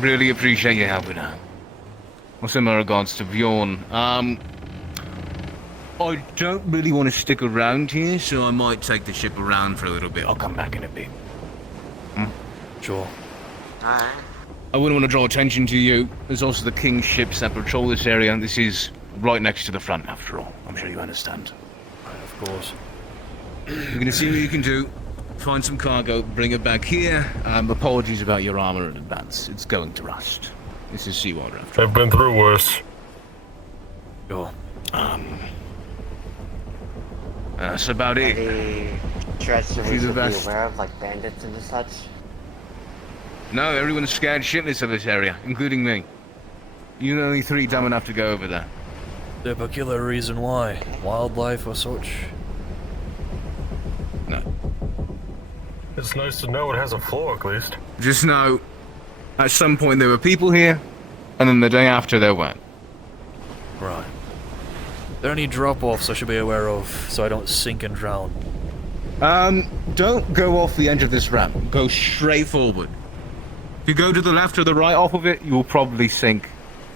Really appreciate your helping out. Also, in my regards to Bjorn, I don't really want to stick around here, so I might take the ship around for a little bit. I'll come back in a bit. Sure. Alright. I wouldn't want to draw attention to you. There's also the King's ships that patrol this area, and this is right next to the front, after all. I'm sure you understand. Of course. You're going to see what you can do. Find some cargo, bring it back here. Apologies about your armor in advance. It's going to rust. This is seawater after all. I've been through worse. Sure. That's about it. Any threats that we See the should be best. aware of, like bandits and such? No, everyone's scared shitless of this area, including me. You're only 3 dumb enough to go over there. The peculiar reason why? Wildlife or such? No. It's nice to know it has a floor at least. Just know, at some point there were people here, and then the day after there weren't. Right. Are there any drop-offs I should be aware of so I don't sink and drown? Don't go off the edge of this ramp. Go straight forward. If you go to the left or the right off of it, you will probably sink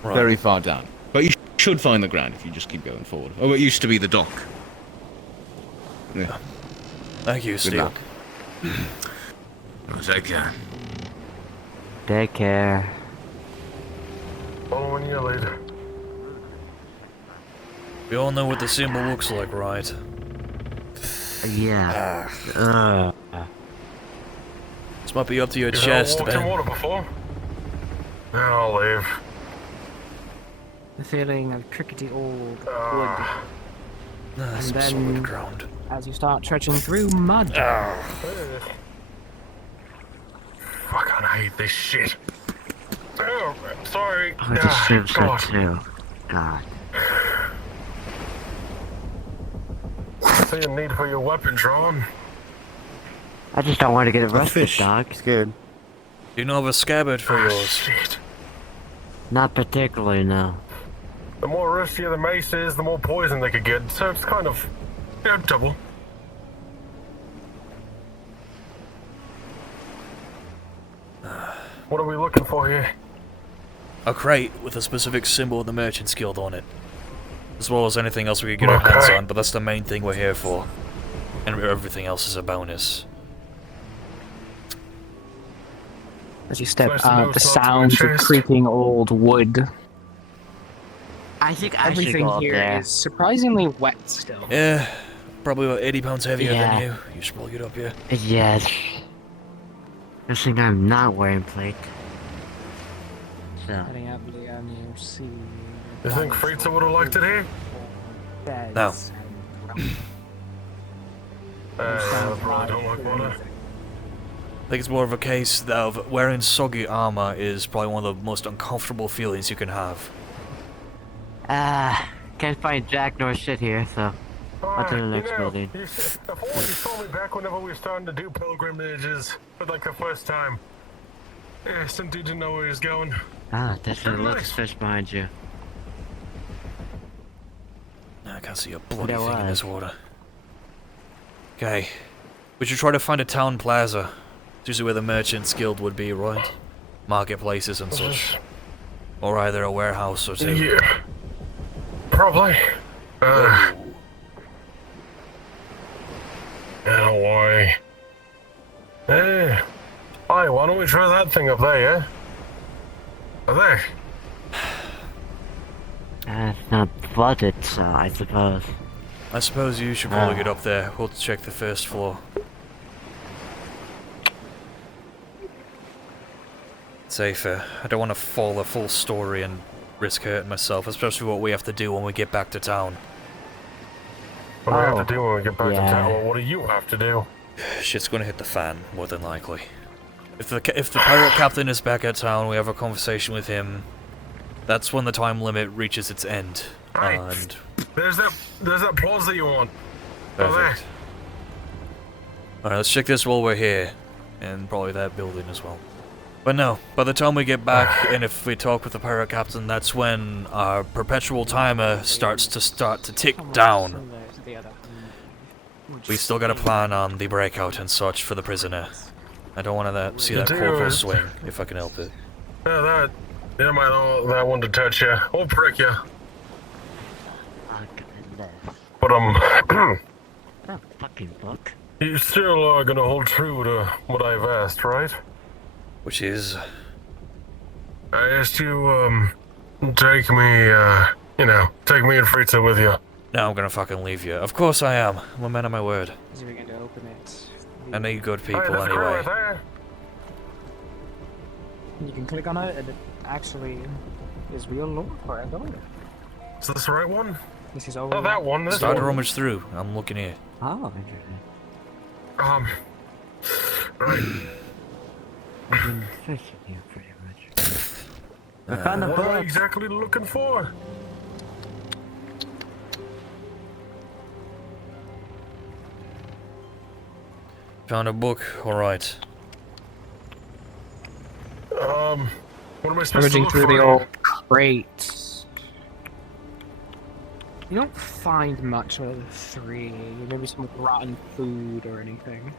very far down. But you should find the ground if you just keep going forward. Oh, it used to be the dock. Yeah. Thank you, Good Steve. luck. Take care. Take care. Following you later. We all know what the symbol looks like, right? Yeah. This might be up to your You've chest, never walked in Ben. water before? Yeah, I'll leave. The feeling of crickety old wood Ah, Some then- solid ground. as you start trudging through mud. fuck, I hate this shit. Oh, sorry. Oh, it just seems so God. too. God. See a need for your weapon drawn. I just don't want to get arrested, fish. dog. Scared. Do you know of a scabbard for Ah, yours? shit. Not particularly, no. The more rustier the mace is, the more poison they could get. So it's kind of, double. What are we looking for here? A crate with a specific symbol of the Merchant's Guild on it. As well as anything else we could get our hands Okay. on, but that's the main thing we're here for. And everything else is a bonus. As you step Nice to know the it's not to my sounds of chest. creaking old wood. I think I should Everything go up here there. is surprisingly wet still. Yeah, probably about 80 pounds heavier Yeah. than you. You should probably get up here. Yes. Good thing I'm not wearing plate. So. Heading up the you see. You think Frieza would have liked it here? No. I probably don't like water. I think it's more of a case of wearing soggy armor is probably one of the most uncomfortable feelings you can have. Can't find Jack nor shit here, so. I'll do the next building. Before you told me back whenever we were starting to do pilgrimages for like the first time. Yeah, some dude didn't know where he was going. There's a little fish behind you. I can't see a bloody There thing in was. this water. Okay. We should try to find a town plaza. It's usually where the Merchant's Guild would be, right? Marketplaces and such. Or either a warehouse or two. Yeah. Probably. Yeah, don't worry. Hey. Hi, why don't we try that thing up there, yeah? Up there. It's not flooded, so I suppose. I suppose you should probably get up there. We'll check the first floor. Safer. I don't want to follow the full story and risk hurting myself, especially what we have to do when we get back to town. What do we have to do when we get back to yeah. town? Well, what do you have to do? Shit's gonna hit the fan, more than likely. If the pirate captain is back at town, we have a conversation with him. That's when the time limit reaches its end. Right. And There's that plaza you want. Over there. perfect. Alright, let's check this while we're here. And probably that building as well. But no, by the time we get back, and if we talk with the pirate captain, that's when our perpetual timer starts to tick down. We still got a plan on the breakout and such for the prisoner. I don't want to see that Do corporal it. swing, if I can help it. Yeah, you might know that one to touch you. Or prick you. Oh, goodness. But, That fucking book. you still are gonna hold true to what I've asked, right? Which is... I asked you, take me, take me and Fritza with you. Now I'm gonna fucking leave you. Of course I am. I'm a man of my word. Is he going to open it? I need good people Hey, there's a girl anyway. right there. You can click on it and it actually is real lore for a building. Is this the right one? This is over. Oh, that one. This Start to one. rummage through. I'm looking here. Oh, interesting. Right. I've been searching here pretty much. I found a What am I book. exactly looking for? Found a book. Alright. What am I supposed to Rummaging look through for? the old crates. You don't find much of the 3. Maybe some rotten food or anything.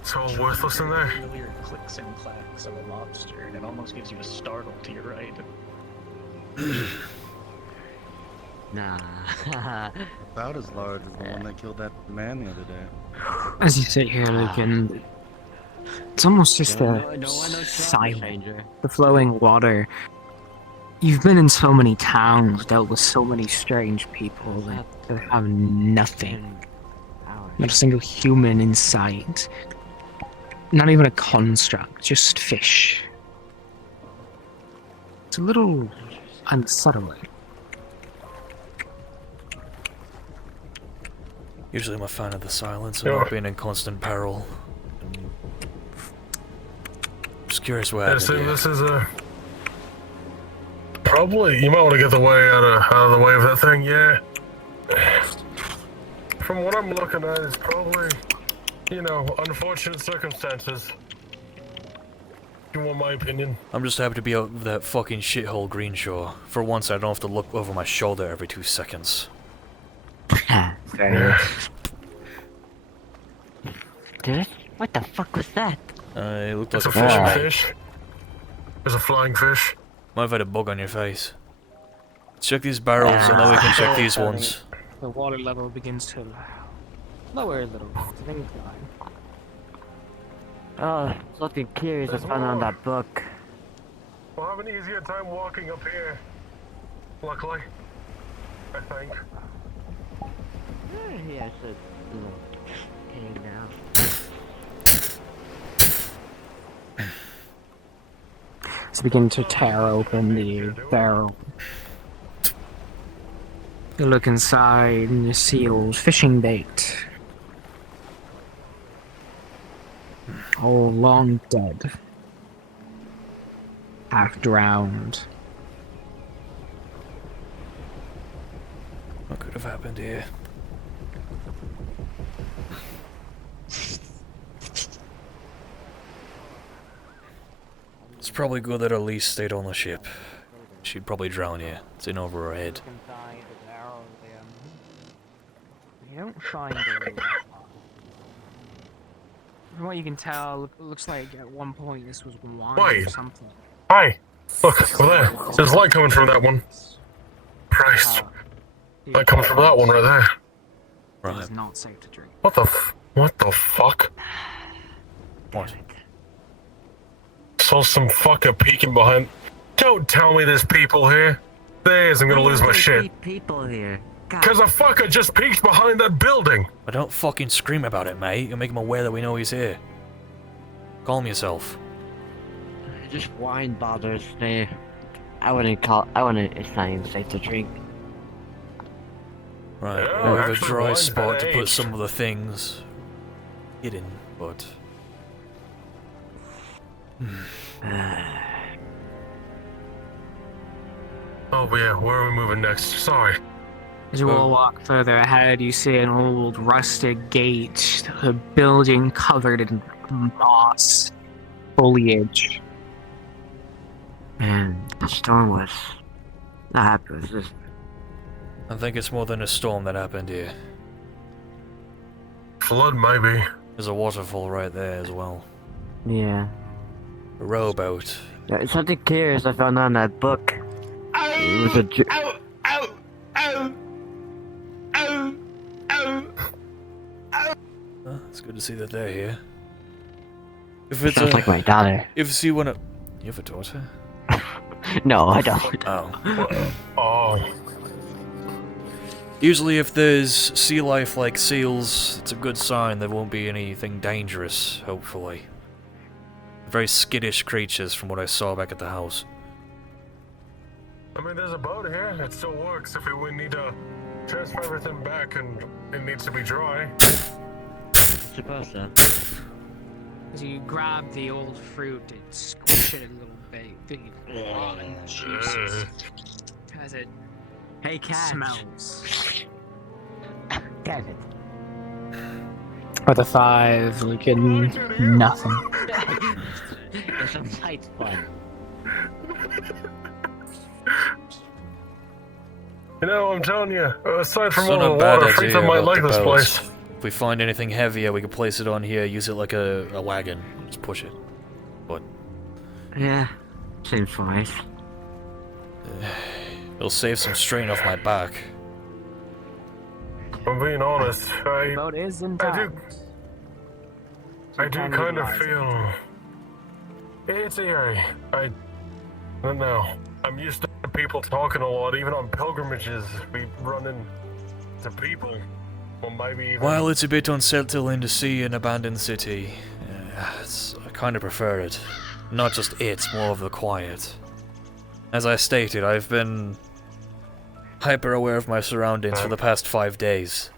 It's all worthless in there. Familiar clicks and clacks of a lobster, and it almost gives you a startle to your right. Nah. About as large as the one that killed that man the other day. As you sit here looking, it's almost just No, a no, silence. stranger. The flowing water. You've been in so many towns, dealt with so many strange people that have nothing. Not a single human in sight. Not even a construct, just fish. It's a little unsettling. Usually I'm a fan of the silence and Yeah. not being in constant peril. Just curious what I happened assume here. this is a... Probably, you might want to get the way out of the way of that thing, yeah. From what I'm looking at, it's probably, unfortunate circumstances. If you want my opinion. I'm just happy to be out of that fucking shithole Greenshore. For once I don't have to look over my shoulder every 2 seconds. Yeah. Dude, what the fuck was that? It looked It's like a a fishing fish. fish. There's a flying fish. Might have had a bug on your face. Check these barrels and then we can check these ones. The water level begins to lower a little bit. It's an incline. Oh, something curious I There's found on more. that book. We'll have an easier time walking up here. Luckily. I think. Yeah, I should, hey now. So begin to tear open the barrel. You look inside and you see old fishing bait. All long dead. Half drowned. What could have happened here? It's probably good that Elise stayed on the ship. She'd probably drown here. It's in over her head. You don't find a From what you can tell, it looks like at one point this was wine or Wait. something. Hi! Look, over there. There's light coming from that one. Christ. Light coming from that one right there. It Right. is not safe to drink. What the fuck? What? Saw some fucker peeking behind. Don't tell me there's people here. There's, I'm gonna lose my shit. People here. God. Cause a fucker just peeked behind that building. I don't fucking scream about it, mate. You make him aware that we know he's here. Calm yourself. Just wine bothers me. It's not even safe to drink. Right, Yeah, we have a actually, dry wine's spot to better put aged. some of the things hidden, but... Oh yeah, where are we moving next? Sorry. As you all walk further ahead, you see an old rusted gate, a building covered in moss, foliage. Man, the storm was not happy with this. I think it's more than a storm that happened here. Flood maybe. There's a waterfall right there as well. Yeah. A rowboat. There's something curious I found on that book. It was a It's good to see that they're here. If it's sounds like my daughter. if you wanna, you have a daughter? No, I don't. Oh. Oh, Usually, if there's sea life like seals, it's a good sign there won't be anything dangerous. Hopefully. Very skittish creatures, from what I saw back at the house. I mean, there's a boat here. It still works if we need to transfer everything back and it needs to be dry. Supposed to. As you grab the old fruit and squish it a little bit, think of rotten juices as it Hey, cat. smells. Damn it. With a 5, Lucan, nothing. There's some light fun. You know, I'm telling you, aside from It's all not the a bad water, Freezer idea might about like the this boat. place. If we find anything heavier, we can place it on here, use it like a wagon. Just push it. But Yeah, seems fine. it'll save some strain off my back. I'm being honest, The boat is intact. I do can kind of utilize it. feel it's eerie. I don't know. I'm used to people talking a lot, even on pilgrimages. We run into people, or maybe even. While it's a bit unsettling to see an abandoned city, I kind of prefer it. Not just it, more of the quiet. As I stated, I've been hyper aware of my surroundings for the past 5 days.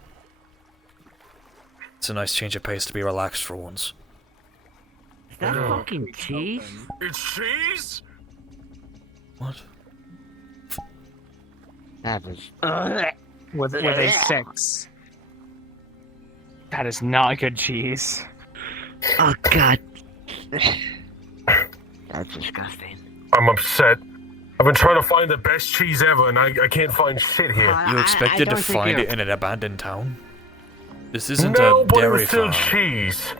It's a nice change of pace to be relaxed for once. Is that Yeah. fucking cheese? It's cheese. What? That was. With a 6. That is not good cheese. Oh god. That's disgusting. I'm upset. I've been trying to find the best cheese ever, and I can't find shit here. You expected to don't think find you're- it in an abandoned town? This isn't No, a but it dairy was still farm. cheese.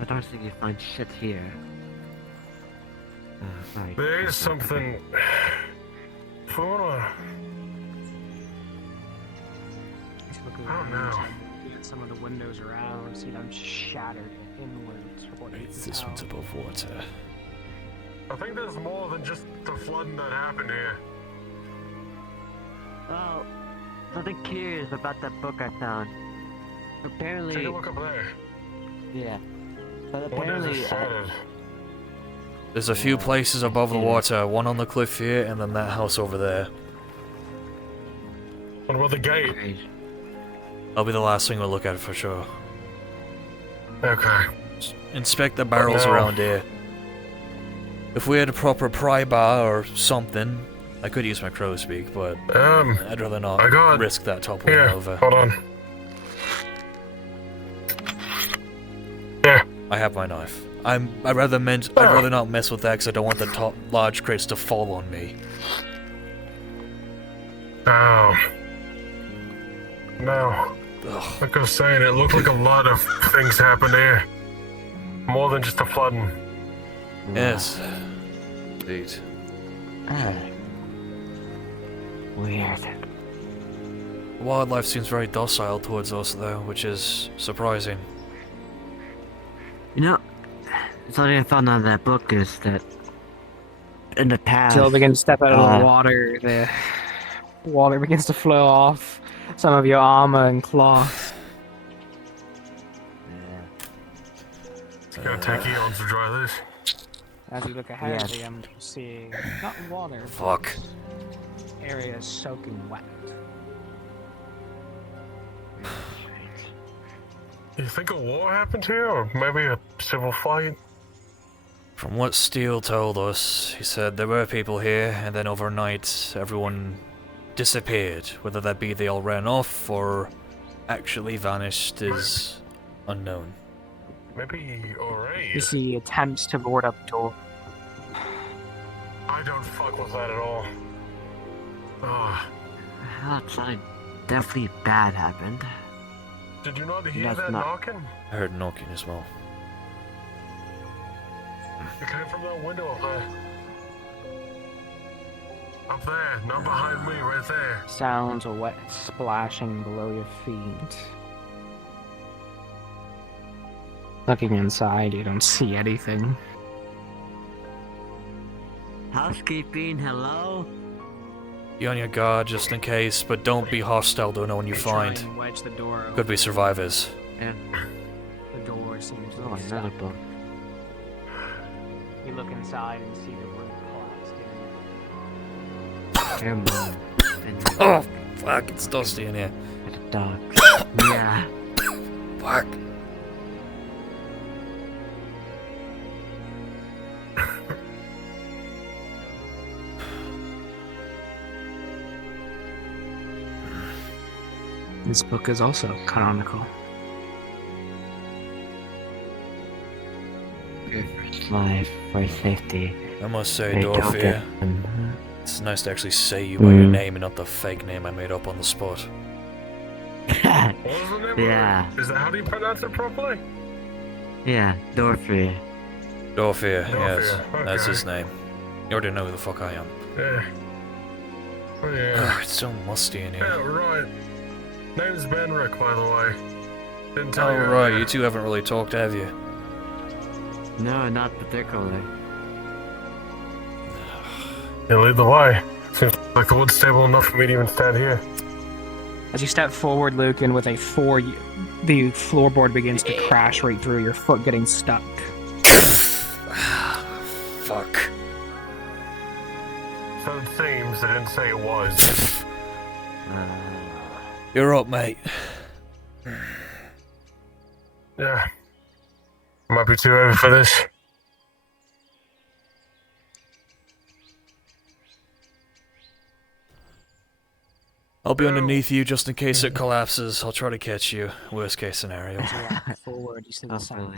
I don't think you find shit here. Like, There is something. If we wanna. Oh, no. Some of the windows around, see them shattered inwards. from what you can This tell. one's above water. I think there's more than just the flooding that happened here. Oh, something curious about that book I found. Apparently, Take a look up there. yeah. But Windows are apparently, shattered. There's a few places above the water, one on the cliff here, and then that house over there. What about the gate? That'll be the last thing we'll look at for sure. Okay. Inspect the barrels No. around here. If we had a proper pry bar or something, I could use my crow's beak, but I'd rather not I got- risk that toppling Here, over. hold on. Yeah. I have my knife. I'd rather not mess with that because I don't want the top large crates to fall on me. Oh. No. Ugh. Like I was saying, it looked like a lot of things happened here. More than just the flooding. Yes. Indeed. Weird. Wildlife seems very docile towards us though, which is surprising. You know, something I found on that book is that in the past. Until they begin to step out of Uh, the water begins to flow off some of your armor and cloth. It's gonna take eons to dry this. As you look ahead, Yes. you begin seeing not water, Fuck. areas soaking wet. You think a war happened here, or maybe a civil fight? From what Steele told us, he said there were people here, and then overnight everyone disappeared. Whether that be they all ran off or actually vanished is unknown. Maybe alright. You see attempts to board up door. I don't fuck with that at all. Ah, I thought something definitely bad happened. did you not hear That's that not- knocking? I heard knocking as well. It came from that window up there. Up there, not behind me, right there. Sounds of wet splashing below your feet. Looking inside, you don't see anything. Housekeeping, hello? Be on your guard just in case, but don't be hostile to anyone you find. Try and wedge the door open. Could be survivors. And The door seems to oh, be another stuck. book. You look inside and see the roof collapsed in. Never mind. And Oh, fuck, it's dusty in here. the dog. Yeah. Fuck. This book is also canonical. First life, for safety. I must say, Hey, don't Dorfyr, get them. it's nice to actually say you by your name and not the fake name I made up on the spot. What was the name Yeah. of it? Is that how do you pronounce it properly? Yeah, Dorfyr. Dorfyr, yes, Dorfyr, that's okay. his name. You already know who the fuck I am. Yeah. Oh, yeah. It's so musty in Yeah, here. right. Name's Benric, by the way. Didn't tell Oh, you right, earlier. you two haven't really talked, have you? No, not particularly. Yeah, lead the way. Seems like the wood's stable enough for me to even stand here. As you step forward, Lucan, with a the floorboard begins to crash right through, your foot getting stuck. Fuck. So it seems they didn't say it was. You're up, mate. Yeah. Might be too heavy for this. I'll be underneath you just in case it collapses. I'll try to catch you. Worst case scenario. As you walk forward, you see the side of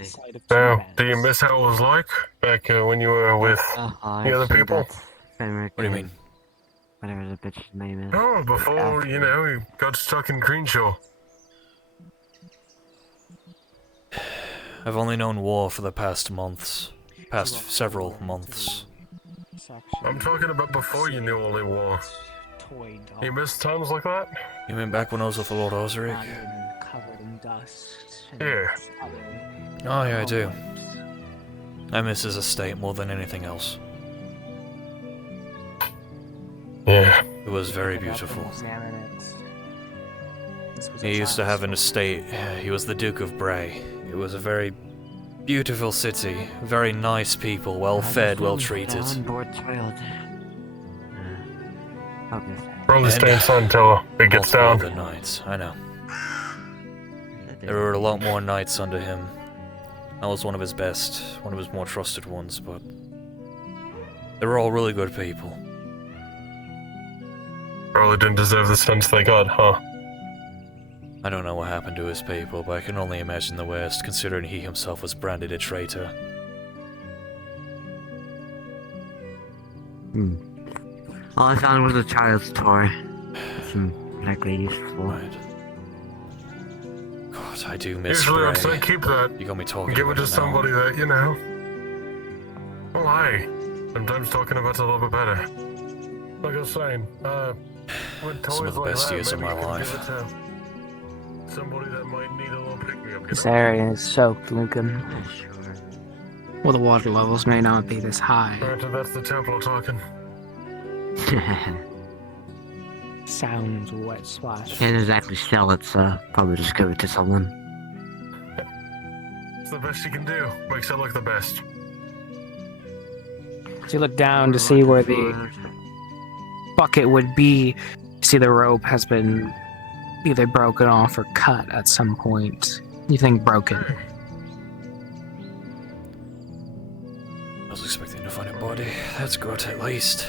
two Now, beds. do you miss how it was like back when you were with I the other assume people? that's Benric What do you and mean? Whatever the bitch's name is. Oh, before, you know, you got stuck in Greenshaw. I've only known war for the past months. Past several months. I'm talking about before you knew only war. Toy dog. You miss times like that? You mean back when I was with the Lord Osric? Covered in dust. and Yeah. smothered. Oh yeah, I do. I miss his estate more than anything else. Yeah. It was very beautiful. Examine it. This was a He used to child's have an story. estate. He was the Duke of Bray. It was a very beautiful city. Very nice people, well fed, well treated. On-board child. Okay. Probably And, stay inside until it gets Multiple down. other knights, I know. There were a lot more knights under him. I was one of his best, one of his more trusted ones, but they were all really good people. Probably didn't deserve the sense they got, huh? I don't know what happened to his people, but I can only imagine the worst, considering he himself was branded a traitor. All I found was a child's toy. Some likely useful. Right. God, I do miss Usually I'd say Bray. keep that. You got me talking Give it about to it now. somebody that, you know. Well, hey. Sometimes talking about it a little bit better. Like I was saying, with toys Some of the like best that, years of maybe my you could life. give it to somebody that might need a little pick-me-up, you This know? area is soaked, Lucan. Sure. Well, the water levels may not be this high. Granted, that's the Templar talking. Sounds wet splash. Can't exactly sell it, so probably just give it to someone. It's the best you can do. Makes it look the best. As you look down to see where the bucket would be, you see the rope has been either broken off or cut at some point. You think broken. I was expecting to find a body. That's good, at least.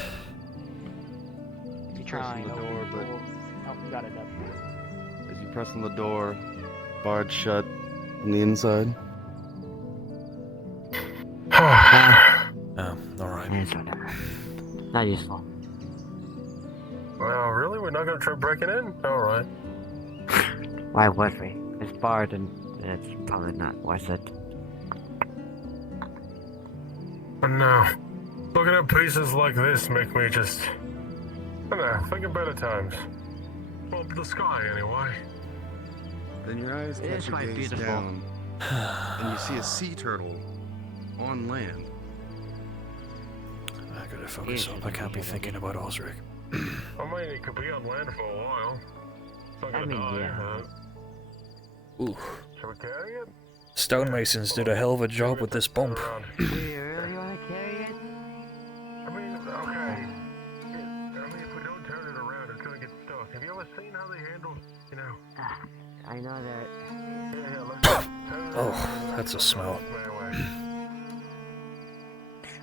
You try and open the door, Oh, got it up. As you press on the door, barred shut from the inside. Oh, alright. It's whatever. Not useful. Well, really? We're not gonna try breaking in? Alright. Why would we? It's barred and it's probably not worth it. And now, looking at places like this make me just, I don't know, think of better times. Well, the sky anyway. Then your eyes It is catch a quite gaze beautiful. down, and you see a sea turtle on land. I gotta focus up. I can't be thinking about Osric. I mean, it could be on land for a while. It's not gonna die, yeah. Ooh. Should we carry it? Stonemasons did a hell of a job with this bump. Do you really want to carry it? I mean, okay. If we don't turn it around, it's gonna get stuck. Have you ever seen how they handle, you know? I know that. Yeah, let's turn it Oh, around. that's a smell.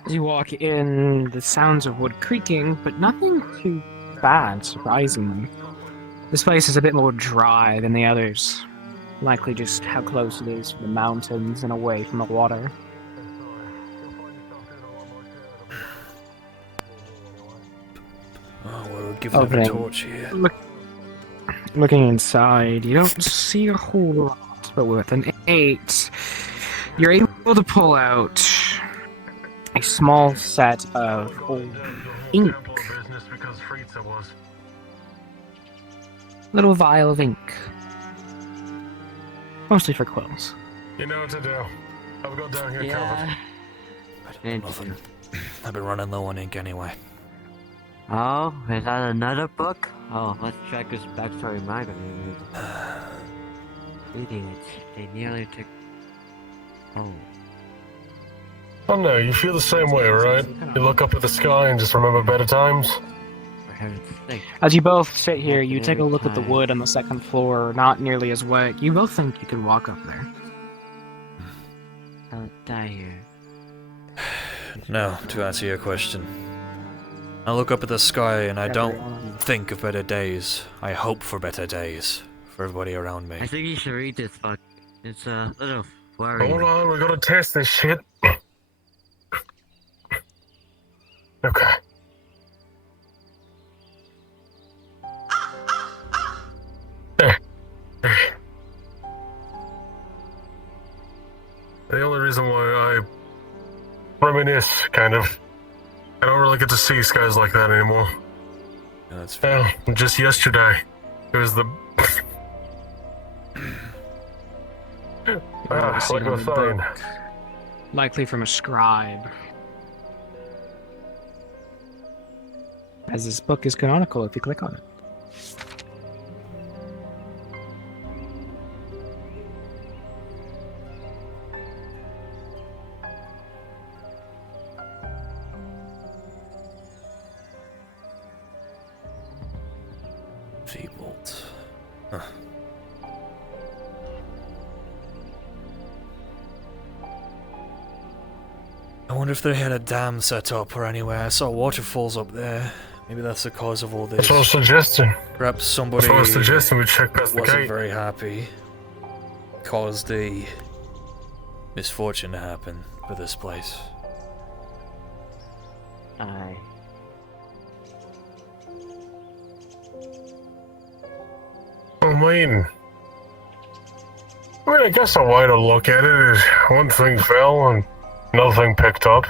As you walk in, the sounds of wood creaking, but nothing too bad, surprisingly. This place is a bit more dry than the others. Likely just how close it is to the mountains and away from the water. Oh, we'll give them a Opening. torch here. Looking inside, you don't see a whole lot, but with an 8, you're able to pull out a small set of old ink. Little vial of ink. Mostly for quills. You know what to do. I'll go down here, Yeah. Nothing. I've been running low on ink anyway. Oh, is that another book? Oh, let's check his backstory manga. Reading it, they nearly took. Oh. Oh no, you feel the same way, right? You look up at the sky and just remember better times? For heaven's sake. As you both sit here, you take a look at the wood on the second floor, not nearly as wet. You both think you could walk up there. I'll die here. No, to answer your question. I look up at the sky and I don't think of better days. I hope for better days for everybody around me. I think you should read this book. It's a little worrying. Hold on, we gotta test this shit. Okay. There. The only reason why I reminisce, kind of. I don't really get to see skies like that anymore. Yeah, that's fair. Yeah, just yesterday, it was the. Like I was saying. Likely from a scribe. As this book is canonical if you click on it. Feebled. Huh. I wonder if they had a dam set up or anywhere. I saw waterfalls up there. Maybe that's the cause of all this. That's what I was suggesting. Perhaps somebody That's what I was suggesting. We check past the wasn't gate. very happy. Caused the misfortune to happen for this place. Aye. I guess a way to look at it is one thing fell and another thing picked up.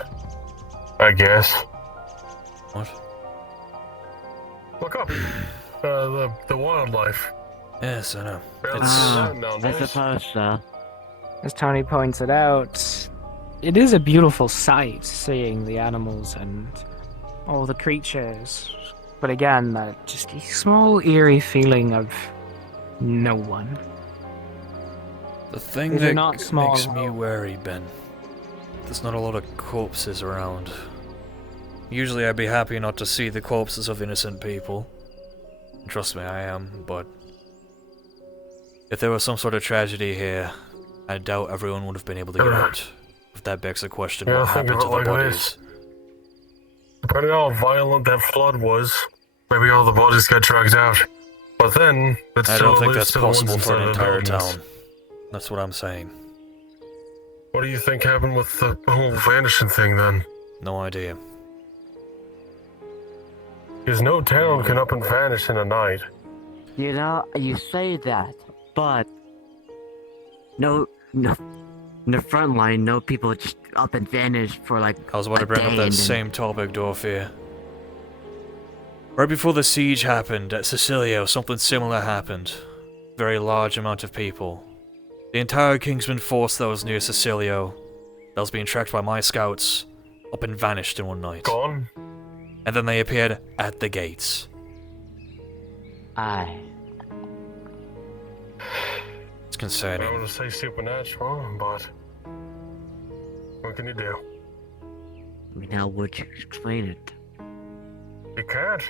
I guess. What? Look up. The wildlife. Yes, I know. I suppose so. As Tony points it out, it is a beautiful sight seeing the animals and all the creatures. But again, that just a small eerie feeling of no one. The thing These are that not small makes me holes. wary, Ben, there's not a lot of corpses around. Usually I'd be happy not to see the corpses of innocent people. Trust me, I am, but if there was some sort of tragedy here, I doubt everyone would have been able to get out. If that begs the question, Yeah, what think happened to of the it like bodies? this. Depending on how violent that flood was, maybe all the bodies got dragged out. But then, that's I still don't think lives that's to the ones possible for an inside the entire buildings. town. That's what I'm saying. What do you think happened with the whole vanishing thing then? No idea. Because no town can up and vanish in a night. You know, you say that, but In the front line, no people just up and vanished for like I was about to a bring up day that and then- same topic, Dorfyr. Right before the siege happened at Sicilio, something similar happened. Very large amount of people. The entire Kingsman force that was near Sicilio, that was being tracked by my scouts, up and vanished in one night. Gone? And then they appeared at the gates. Aye. It's I concerning. want to say supernatural, but what can you do? I mean, how would you explain it? You can't.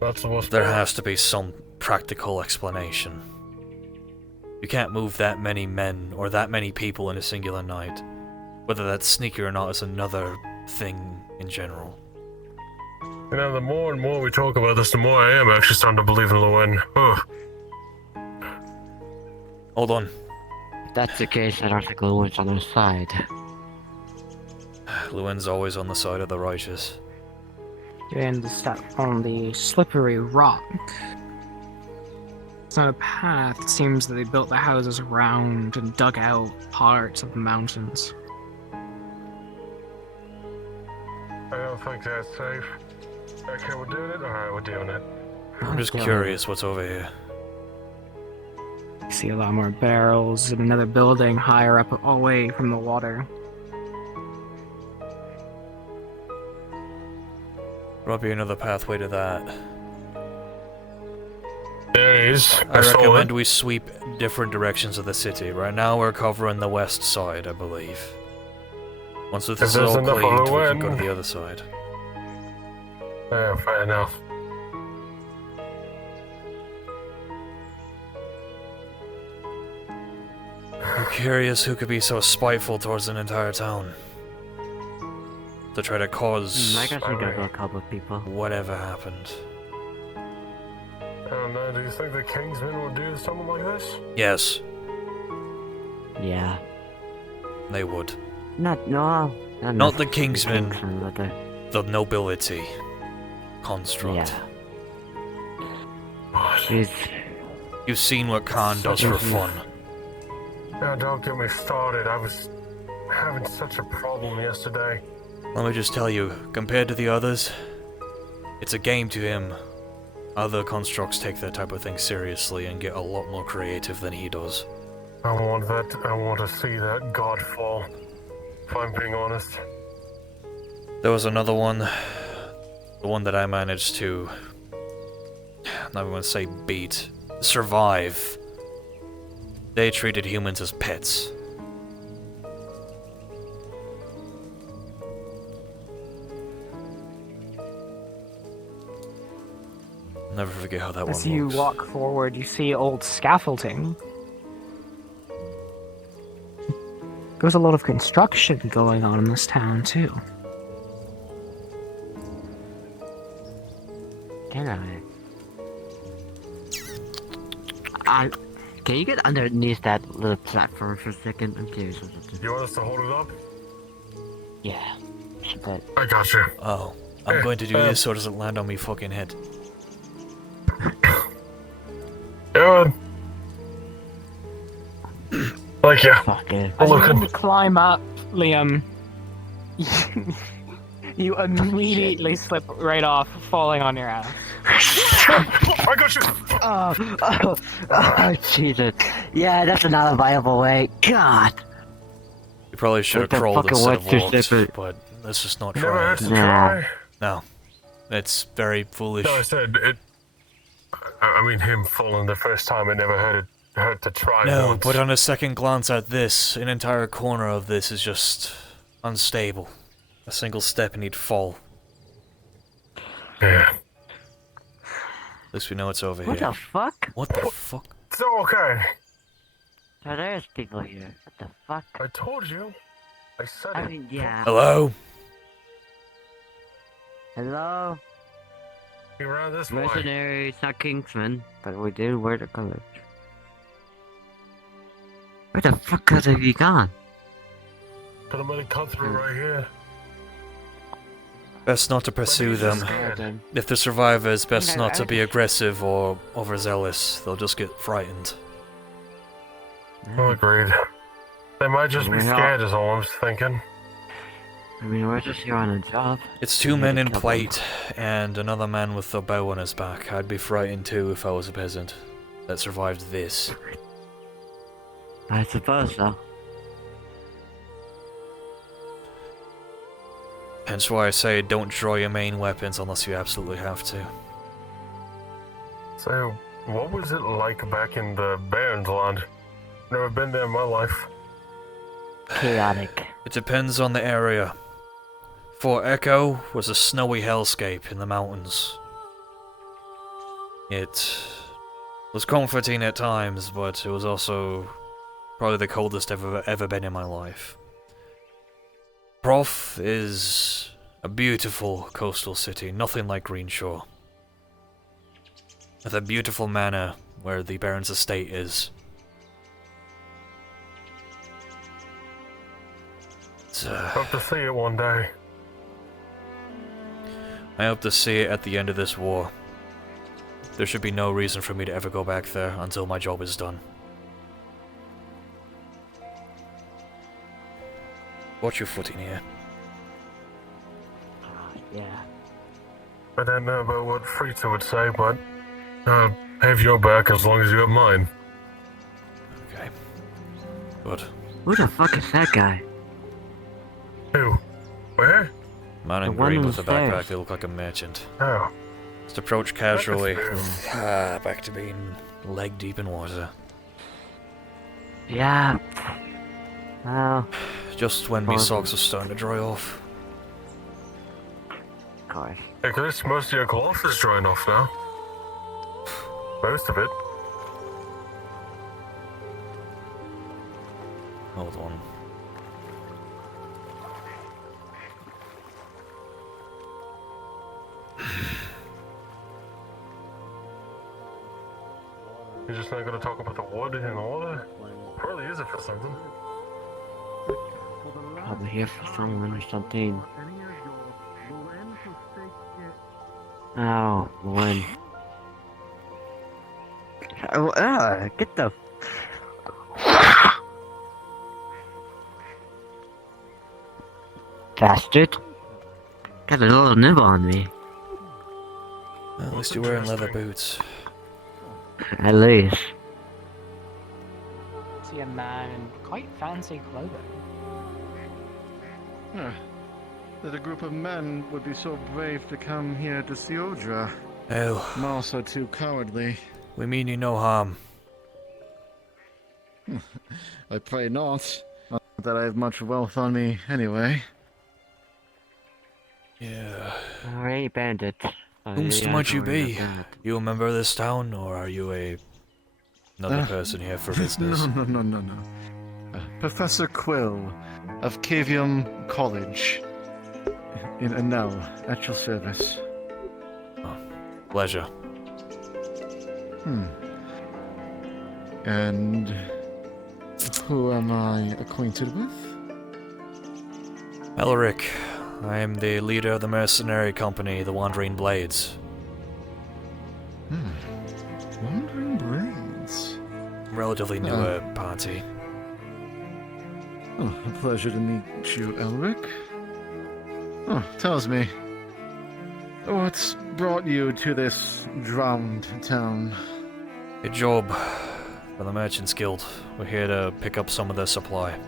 That's the most. There has to be some practical explanation. You can't move that many men or that many people in a singular night. Whether that's sneaky or not is another thing in general. You know, the more and more we talk about this, the more I am actually starting to believe in Lucan. Ugh. Hold on. If that's the case, I don't think Lucan's on their side. Luan's always on the side of the righteous. And the step on the slippery rock. It's not a path. It seems that they built the houses around and dug out parts of the mountains. I don't think that's safe. Okay, we're doing it? Alright, we're doing it. I'm just curious what's over here. You see a lot more barrels in another building higher up away from the water. There might be another pathway to that. There he is. I saw recommend it. we sweep different directions of the city. Right now we're covering the west side, I believe. Once this is there's all enough of cleaned, a we can go to win. the other side. Yeah, fair enough. I'm curious who could be so spiteful towards an entire town. To try to cause I guess we got a couple of people. whatever happened. I don't know, do you think the Kingsmen would do something like this? Yes, Yeah. they would. Not Not the Kingsmen, but the nobility construct. yeah. What? She's You've seen what Khan does for fun. Now, don't get me started. I was having such a problem yesterday. Let me just tell you, compared to the others, it's a game to him. Other constructs take that type of thing seriously and get a lot more creative than he does. I want to see that god fall. If I'm being honest. There was another one, the one that I managed to, I'm not going to say beat, survive. They treated humans as pets. Never forget how that As one you looks. walk forward, you see old scaffolding. There's a lot of construction going on in this town, too. can can you get underneath that little platform for a second? I'm curious. You want us to hold it up? Yeah. But I got you. Oh, I'm going to do this so it doesn't land on me fucking head. Good. Thank you. fuck it. As you Look, begin to climb up, Liam, you immediately slip right off, falling on your ass. I got you. Oh, Jesus. Yeah, that's not a viable way. God. You probably should have What the crawled fucking instead of what's your walked, slipper? but let's just not Never try hurts it. to Nah. try. No. It's very foolish. No, I said it. I mean, him falling the first time, it never hurt to try. No, once. but on a second glance at this, an entire corner of this is just unstable. A single step and he'd fall. Yeah. At least we know it's over What here. the fuck? What the fuck? It's okay. So there's people here. What the fuck? I told you. I said I it. mean, yeah. Hello? Hello? He ran this way. Mercenaries, not Kingsmen, but we do wear the colors. Where the fuck have you gone? Could have made a cut through right here. Best not to pursue them. Scared. If they're survivors, best No, not to be aggressive or overzealous. They'll just get frightened. Oh, agreed. They might just be We're not- scared, is all I'm thinking. I mean, we're just here on a job. It's two men in Kill them. plate and another man with a bow on his back. I'd be frightened too if I was a peasant that survived this. I suppose so. Hence why I say don't draw your main weapons unless you absolutely have to. So, what was it like back in the Baron's land? Never been there in my life. Chaotic. It depends on the area. Fort Echo was a snowy hellscape in the mountains. It was comforting at times, but it was also probably the coldest I've ever been in my life. Prof is a beautiful coastal city, nothing like Greenshore. With a beautiful manor where the Baron's estate is. Hope to see it one day. I hope to see it at the end of this war. There should be no reason for me to ever go back there until my job is done. Watch your footing here. Yeah. I don't know about what Frita would say, but I'll have your back as long as you have mine. Okay. Good. Who the fuck is that guy? Who? Where? Man in The one green on with the a backpack, stairs. they look like a merchant. Oh. Just approach casually. That Back to being leg deep in water. Yeah. Oh, Just when me Fine. socks are starting to dry off. of course. Hey Chris, most of your cloth is drying off now. Most of it. Hold on. You're just not gonna talk about the wood and all that? Probably use it for something. Probably here for someone or something. Oh, Lynn. Get the... Bastard. Got a little nib on me. Well, at least you're wearing leather boots. At least. See a man in quite fancy clothing. That a group of men would be so brave to come here to see Odra. Oh, I'm also too cowardly. we mean you no harm. I pray not. Not that I have much wealth on me anyway. Yeah. Alright, bandit. Whomst might you be? You a member of this town, or are you another person here for business? No. Professor Quill of Cavium College. In now, at your service. Pleasure. And who am I acquainted with? Elric, I am the leader of the mercenary company, the Wandering Blades. Wandering Blades. Relatively newer party. Oh, a pleasure to meet you, Elric. Oh, tells me. What's brought you to this drowned town? A job for the Merchants Guild. We're here to pick up some of their supply.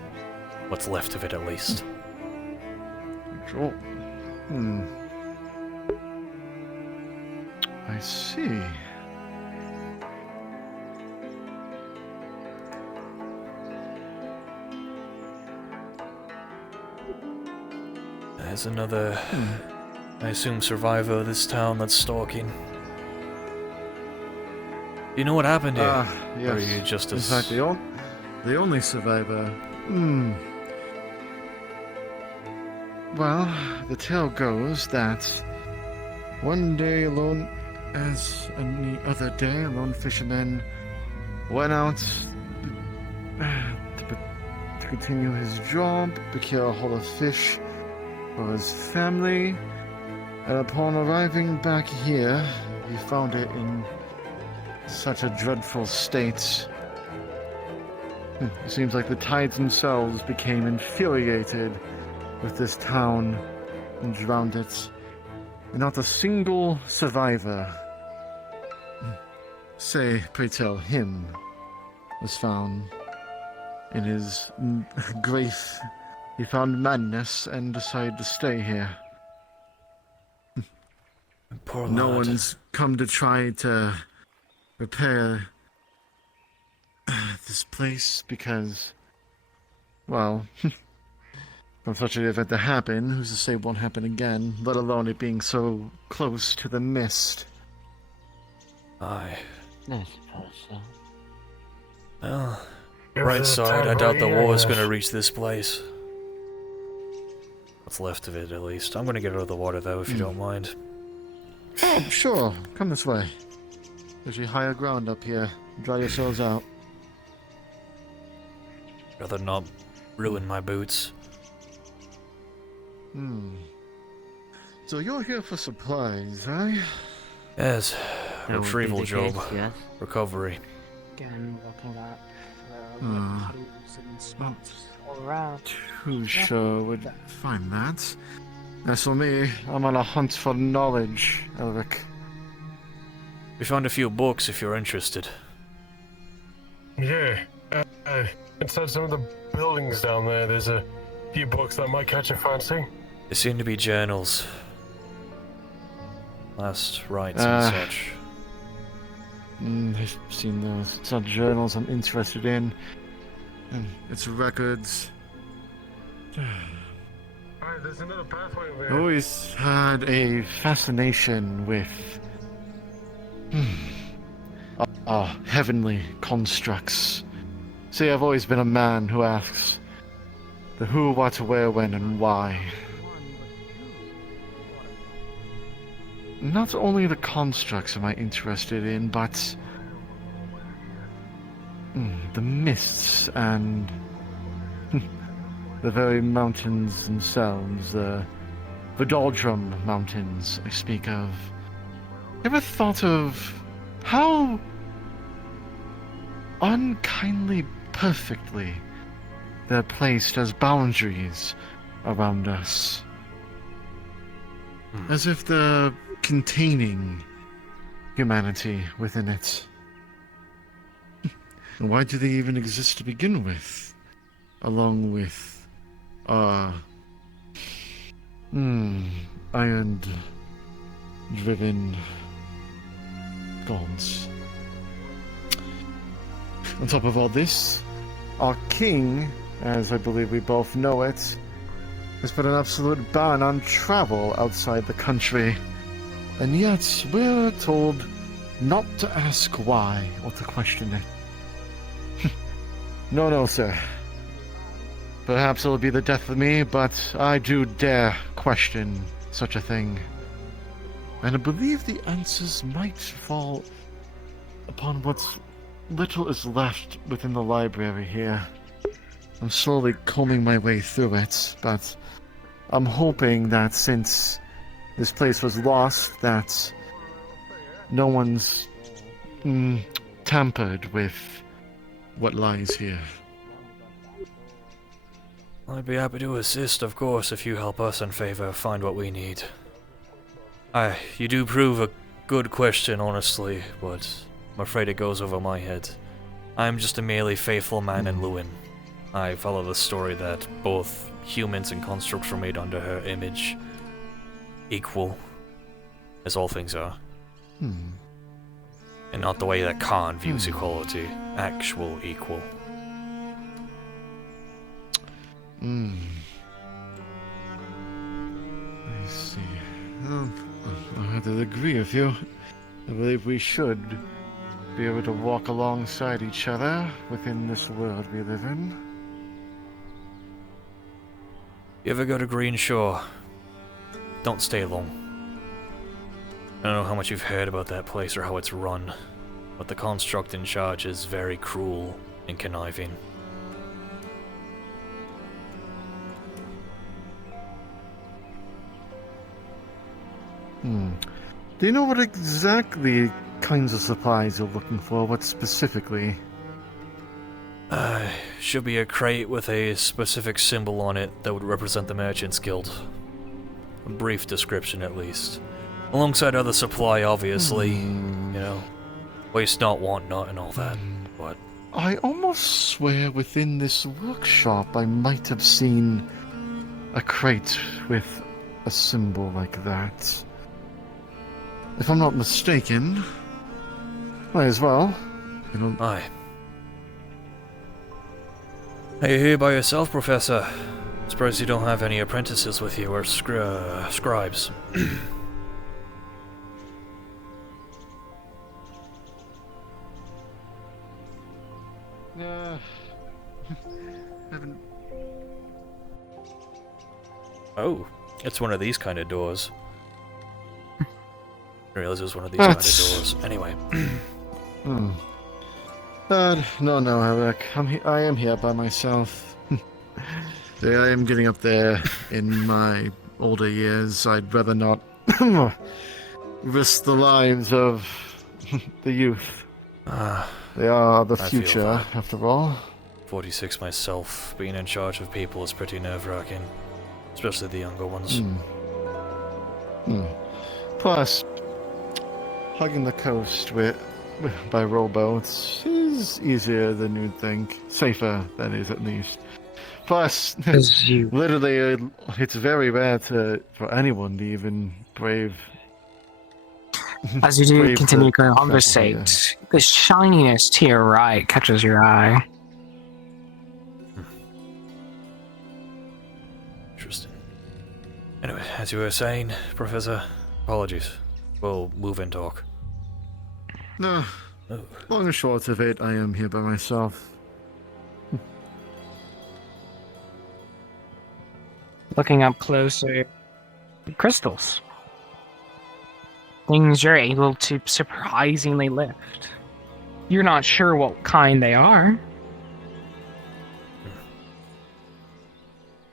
What's left of it, at least. Job. I see. There's another, I assume, survivor of this town that's stalking. Do you know what happened here? Yes. Or are you just In as... fact, the only survivor. Well, the tale goes that one day alone, as any other day, a lone fisherman went out to continue his job, procure a haul of fish for his family, and upon arriving back here, he found it in such a dreadful state It seems like the tides themselves became infuriated with this town and drowned it. And not a single survivor, say, pray tell, him, was found. In his grief, he found madness and decided to stay here. Poor No lad. one's come to try to repair this place because, well, from such an event to happen, who's to say it won't happen again, let alone it being so close to the mist. Aye. I suppose so. Well, Give right us a side, I doubt the temporary war's yes. gonna reach this place. What's left of it, at least. I'm gonna get out of the water, though, if you don't mind. Oh, sure, come this way. There's your higher ground up here. Dry yourselves out. Rather not ruin my boots. So you're here for supplies, eh? Yes, That would be retrieval the job. case, yes. Recovery. Again, looking at Hmm. clues and spots all around. Too sure would find that. As for me, I'm on a hunt for knowledge, Elric. We found a few books if you're interested. Yeah. Inside some of the buildings down there, there's a few books that might catch your fancy. They seem to be journals. Last rites and such. I've seen those. It's not journals I'm interested in. It's records. Alright, there's another pathway over I here. always had a fascination with heavenly constructs. See, I've always been a man who asks the who, what, where, when, and why. Not only the constructs am I interested in, but the mists and the very mountains themselves, the doldrum mountains I speak of. Ever thought of how unkindly perfectly they're placed as boundaries around us? As if they're containing humanity within it. And why do they even exist to begin with? Along with iron-driven gods. On top of all this, our king, as I believe we both know it, has put an absolute ban on travel outside the country. And yet, we're told not to ask why or to question it. No, sir. Perhaps it'll be the death of me, but I do dare question such a thing. And I believe the answers might fall upon what's little is left within the library here. I'm slowly combing my way through it, but I'm hoping that since this place was lost, that no one's tampered with what lies here. I'd be happy to assist, of course, if you help us in favor find what we need. Aye, you do prove a good question, honestly, but I'm afraid it goes over my head. I'm just a merely faithful man in Lucan. I follow the story that both humans and constructs were made under her image. Equal, as all things are. And not the way that Khan views equality. Actual equal. I see. I have to agree with you. I believe we should be able to walk alongside each other within this world we live in. You ever go to Green Shore? Don't stay long. I don't know how much you've heard about that place or how it's run, but the construct in charge is very cruel and conniving. Do you know what exactly kinds of supplies you're looking for? What specifically? Should be a crate with a specific symbol on it that would represent the Merchants Guild. A brief description, at least. Alongside other supply, obviously. You know, waste not, want not, and all that. But I almost swear within this workshop I might have seen a crate with a symbol like that. If I'm not mistaken, might as well. aye. Are you here by yourself, Professor? Surprised you don't have any apprentices with you, or scribes. Haven't. Oh, it's one of these kind of doors. I realize it was one of these kind of doors. Anyway. No, Eric. I am here by myself. I am getting up there in my older years. I'd rather not risk the lives of the youth. They are the I feel future, that. after all. 46 myself, being in charge of people is pretty nerve-wracking. Especially the younger ones. Plus, hugging the coast by rowboats is easier than you'd think. Safer, that is, at least. Plus, As you, literally, it's very rare for anyone to even brave. as you do brave continue to the travel here. conversate, the shininess to your right catches your eye. Interesting. Anyway, as you were saying, Professor, apologies. We'll move and talk. No, Oh. long and short of it, I am here by myself. Looking up closer, crystals. Things you're able to surprisingly lift. You're not sure what kind they are.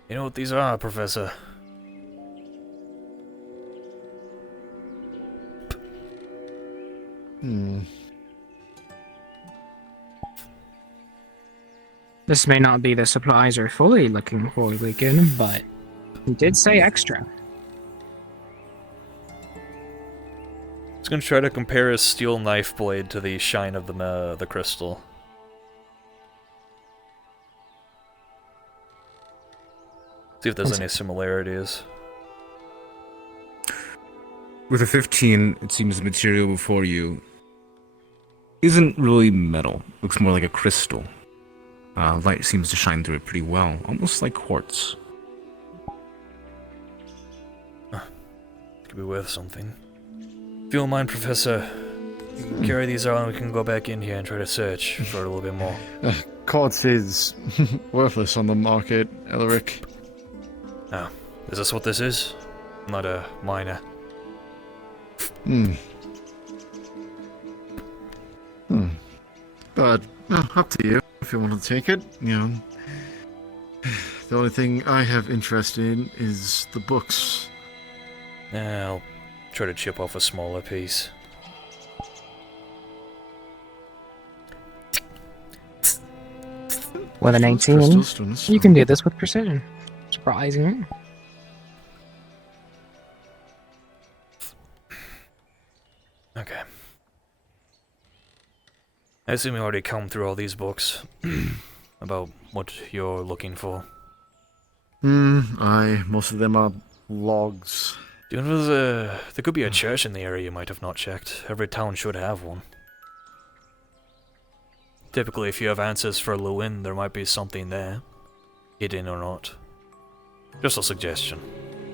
You know what these are, Professor? This may not be the supplies you're fully looking for, Lucan, but you did say extra. I was gonna try to compare his steel knife blade to the shine of the crystal. See if there's any similarities. With a 15, it seems the material before you isn't really metal. Looks more like a crystal. Light seems to shine through it pretty well, almost like quartz. Could be worth something. If you don't mind, Professor, you can carry these out and we can go back in here and try to search for it a little bit more. Quartz is worthless on the market, Elric. Now, is this what this is? I'm not a miner. But up to you if you want to take it. You know, the only thing I have interest in is the books. I'll try to chip off a smaller piece. With an 18, Crystal stones. you can do this with precision. Surprising. Okay. I assume you already come through all these books about what you're looking for. Aye, most of them are logs. Do you know there could be a church in the area you might have not checked? Every town should have one. Typically, if you have answers for Luin, there might be something there. Hidden or not. Just a suggestion.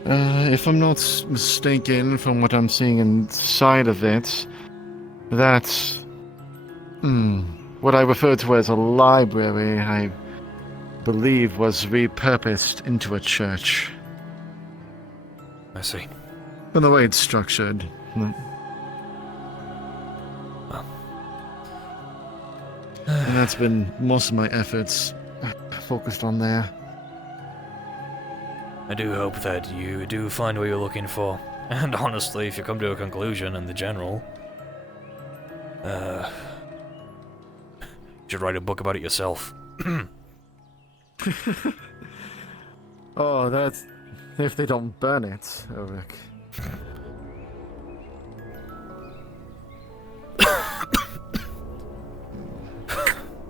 If I'm not mistaken from what I'm seeing inside of it, that's what I refer to as a library, I believe was repurposed into a church. I see. From the way it's structured. Well. And that's been most of my efforts focused on there. I do hope that you do find what you're looking for. And honestly, if you come to a conclusion in the general, you should write a book about it yourself. Oh, that's if they don't burn it, Ulrich.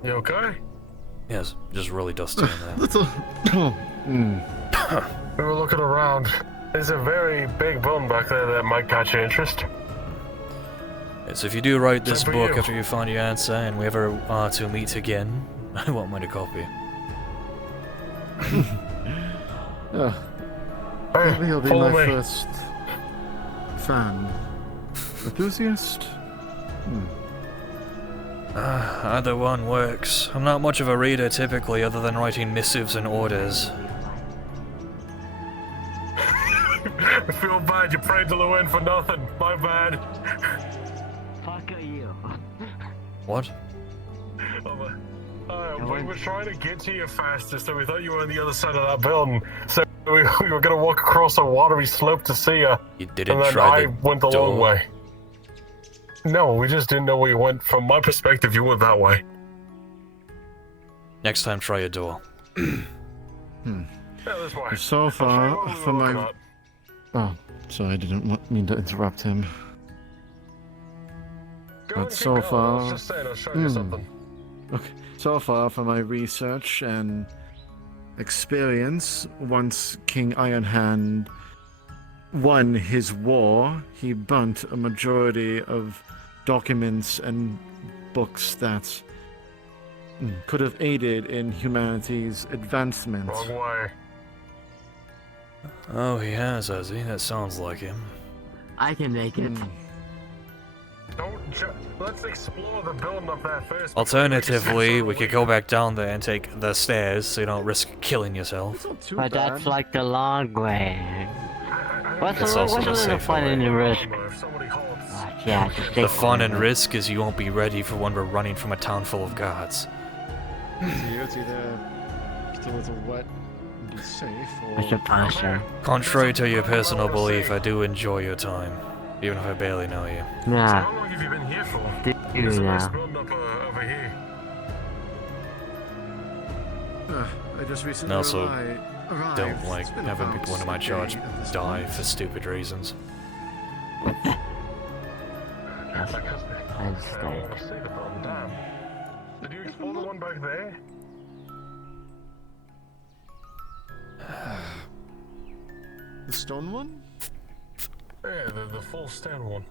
You okay? Yes, just really dusty in there. Little. We were looking around. There's a very big bone back there that might catch your interest. So if you do write this Same for book you. after you find your answer and we ever are to meet again, I won't mind a copy. Maybe he'll be follow my me. first fan. Enthusiast? Either one works. I'm not much of a reader typically, other than writing missives and orders. I feel bad you prayed to Lucan for nothing. My bad. Fuck you. What? We were trying to get to you faster, so we thought you were on the other side of that building. So we were gonna walk across a watery slope to see you. You didn't And then try I the went the long door? way. No, we just didn't know where you went. From my perspective, you went that way. Next time, try a door. Yeah, this way. So I'll show you far, what we were from looking my. at. Oh, sorry, I didn't mean to interrupt him. Go But and keep so going. far- I was just saying, I'll show you something. Okay, so far from my research and experience, once King Ironhand won his war, he burnt a majority of documents and books that could have aided in humanity's advancement. Wrong way. Oh, he has he? That sounds like him. I can make it. Let's explore the building up there first. Alternatively, we could go back down there and take the stairs so you don't risk killing yourself. It's not too But bad. that's like the long way. What's It's the also the little safer fun way. in the risk? If somebody holds. Yeah, just The take fun it. and risk is you won't be ready for when we're running from a town full of guards. It's either get a little wet and be safe, or I suppose so. Contrary to your personal belief, I do enjoy your time, even if I barely know you. Nah, How long have you been here for? do There's a nice now. building up over here. I just recently Also, arrived. Don't like It's been having about people under my a day charge at this die point. for stupid reasons. Yes, I I understand. want to see the building. Damn. Did you explore the one back there? The stone one? Yeah, the full stand one.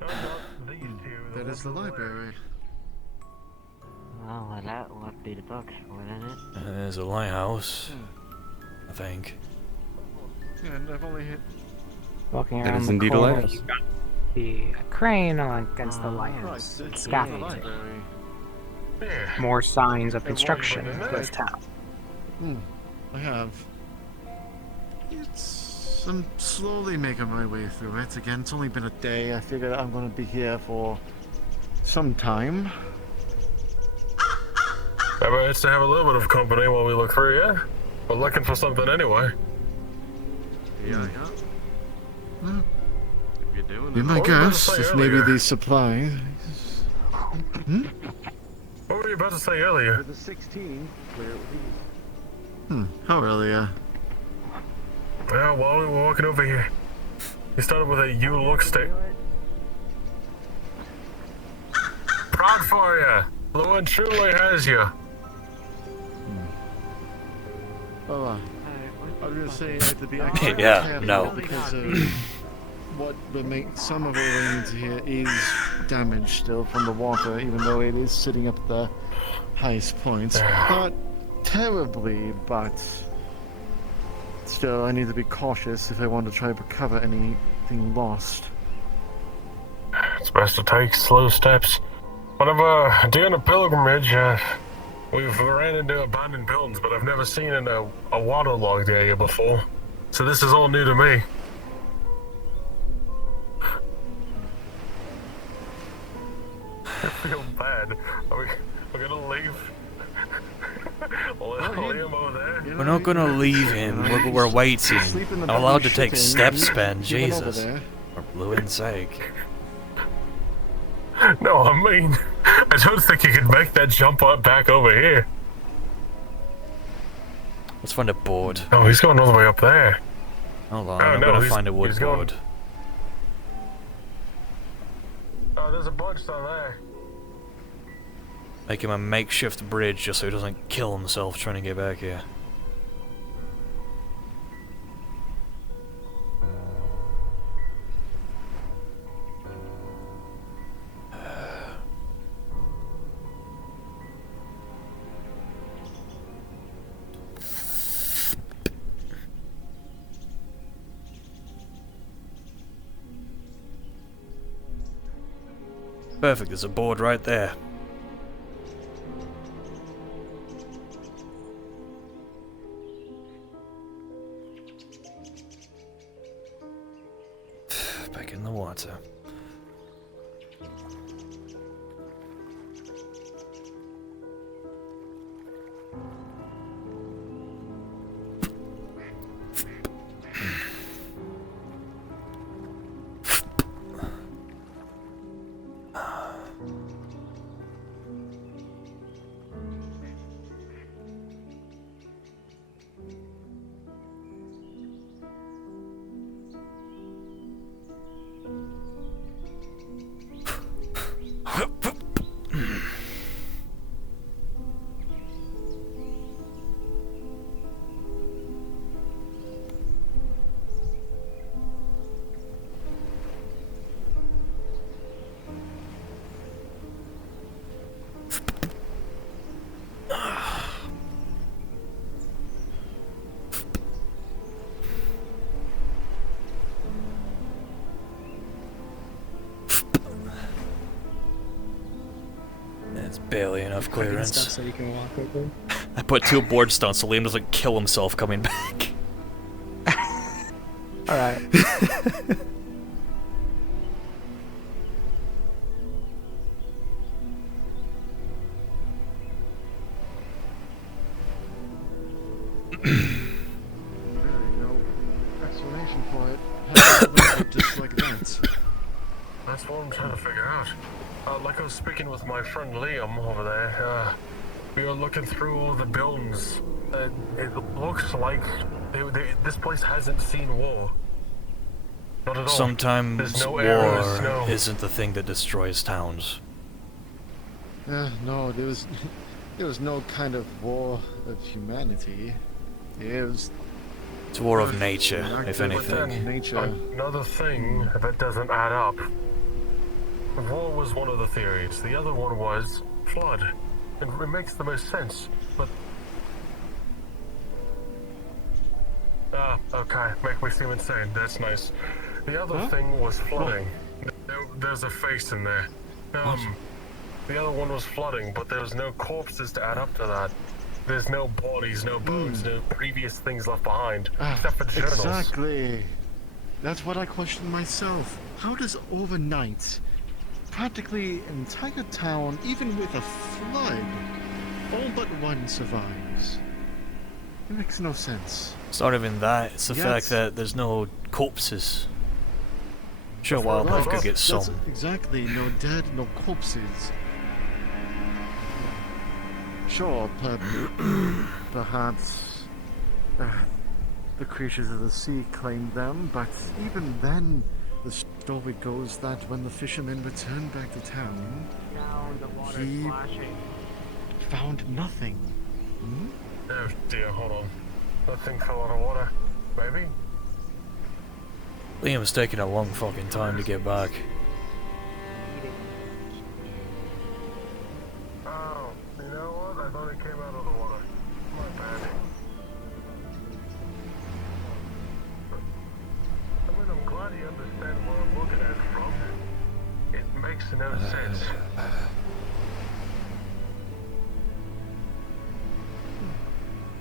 No, not these two. That is the ones over there. library. Well, that would be the books, wouldn't it? There's a lighthouse, I think. Yeah, and I've only hit. Walking That around is the indeed a corner, lighthouse. you got the a crane on against the lighthouse. Right, It's it's the scaffolding. library. Yeah. More signs of Hey, why you construction been in there? this town. I have. I'm slowly making my way through it. Again, it's only been a day. I figure I'm going to be here for some time. Maybe it's to have a little bit of company while we look through, yeah? We're looking for something anyway. Yeah. You're Be my What were you about to guess say if maybe earlier? these supplies. What were you about to say earlier? The 16. How earlier? Yeah, while we were walking over here, you started with a you look stick. Proud for you. Lucan truly has you. Oh, I was gonna say I have to be extra Yeah, careful no. because what would make some of our lanes here is damaged still from the water, even though it is sitting up at the highest points. Not terribly, but still, I need to be cautious if I want to try to recover anything lost. It's best to take slow steps. Whenever doing a pilgrimage, we've ran into abandoned buildings, but I've never seen a waterlogged area before. So this is all new to me. I feel bad. We're gonna leave. Leave him over there. We're not gonna leave him. We're waiting. Sleep in the I'm bed allowed you to take shit in. steps, Ben. You went over Jesus. there. For Luan's sake. No, I mean, I don't think you could make that jump up back over here. Let's find a board. No, he's going all the way up there. Hold on, Oh, I'm no, gonna he's- find a wood he's going- board. Oh, there's a bunch down there. Make him a makeshift bridge just so he doesn't kill himself trying to get back here. Perfect, there's a board right there. Back in the water. It's barely enough clearance. Stuff so you can walk over. I put 2 boards down so Liam doesn't kill himself coming back. Alright. Really, no explanation for it. How did it look just like that? That's what I'm trying to figure out. Like I was speaking with my friend Liam over there, we were looking through all the buildings. It looks like this place hasn't seen war. Not at all. Sometimes There's no war arrows, no. isn't the thing that destroys towns. No, there was no kind of war of humanity. It was It's war of nature, if But anything. then- nature. Another thing that doesn't add up. War was one of the theories. The other one was flood. And it makes the most sense, but... okay. Make me seem insane. That's nice. The other thing was flooding. There's a face in there. The other one was flooding, but there was no corpses to add up to that. There's no bodies, no bones, no previous things left behind, except for journals. Exactly. That's what I questioned myself. How does overnight, practically entire town, even with a flood, all but one survives? It makes no sense. It's not even that, it's the Yes. fact that there's no corpses. Sure, That's what wildlife I could thought. get some. That's exactly, no dead, no corpses. Sure, perhaps the creatures of the sea claimed them, but even then, the story goes that when the fisherman returned back to town, he found nothing. Hmm? Oh dear, hold on. That thing fell out of water. Maybe? Liam's taking a long fucking time to get back. Oh, you know what? I thought it came out of the water. My bad. I mean, I'm glad you understand where I'm looking at it from. It makes no sense.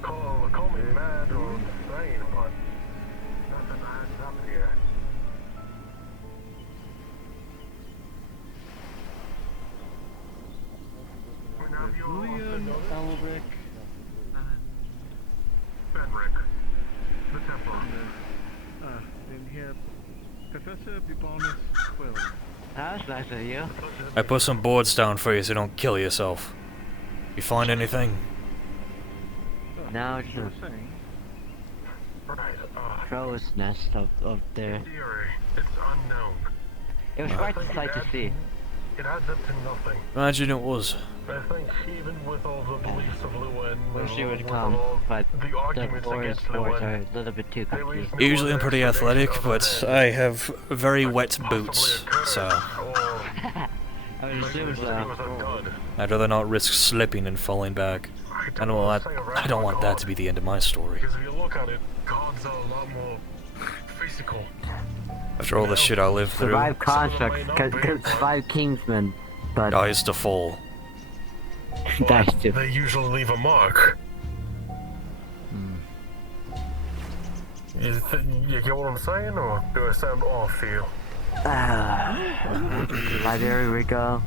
Call me mad or insane, but nothing adds up here. I mean, have you all also noticed? Alric, Benric, the Templar. in here, Professor Bubonus Quill. That was nice of you. I put some boards down for you so don't kill yourself. You find anything? No, just a Right, crow's nest up there. theory. It's unknown. It was quite a sight to see. It adds up to nothing. Imagine it was. I think even with all the beliefs of Luan, Wish you would with come, all but the the arguments boys against sports Luan, are a little bit too there was comfy. no Usually I'm other pretty explanation athletic, other but than I have very what wet possibly boots, occurred, so or I would maybe assume it so. was a god. I'd rather not risk slipping and falling back. I don't want that. I don't want that to be the end of my story. Because if you look at it, gods are a lot more physical. After all the shit I lived through, Survive constructs, could survive Kingsman, but dies to fall. that's But just they usually leave a mark. You get what I'm saying, or do I sound off here? library we go.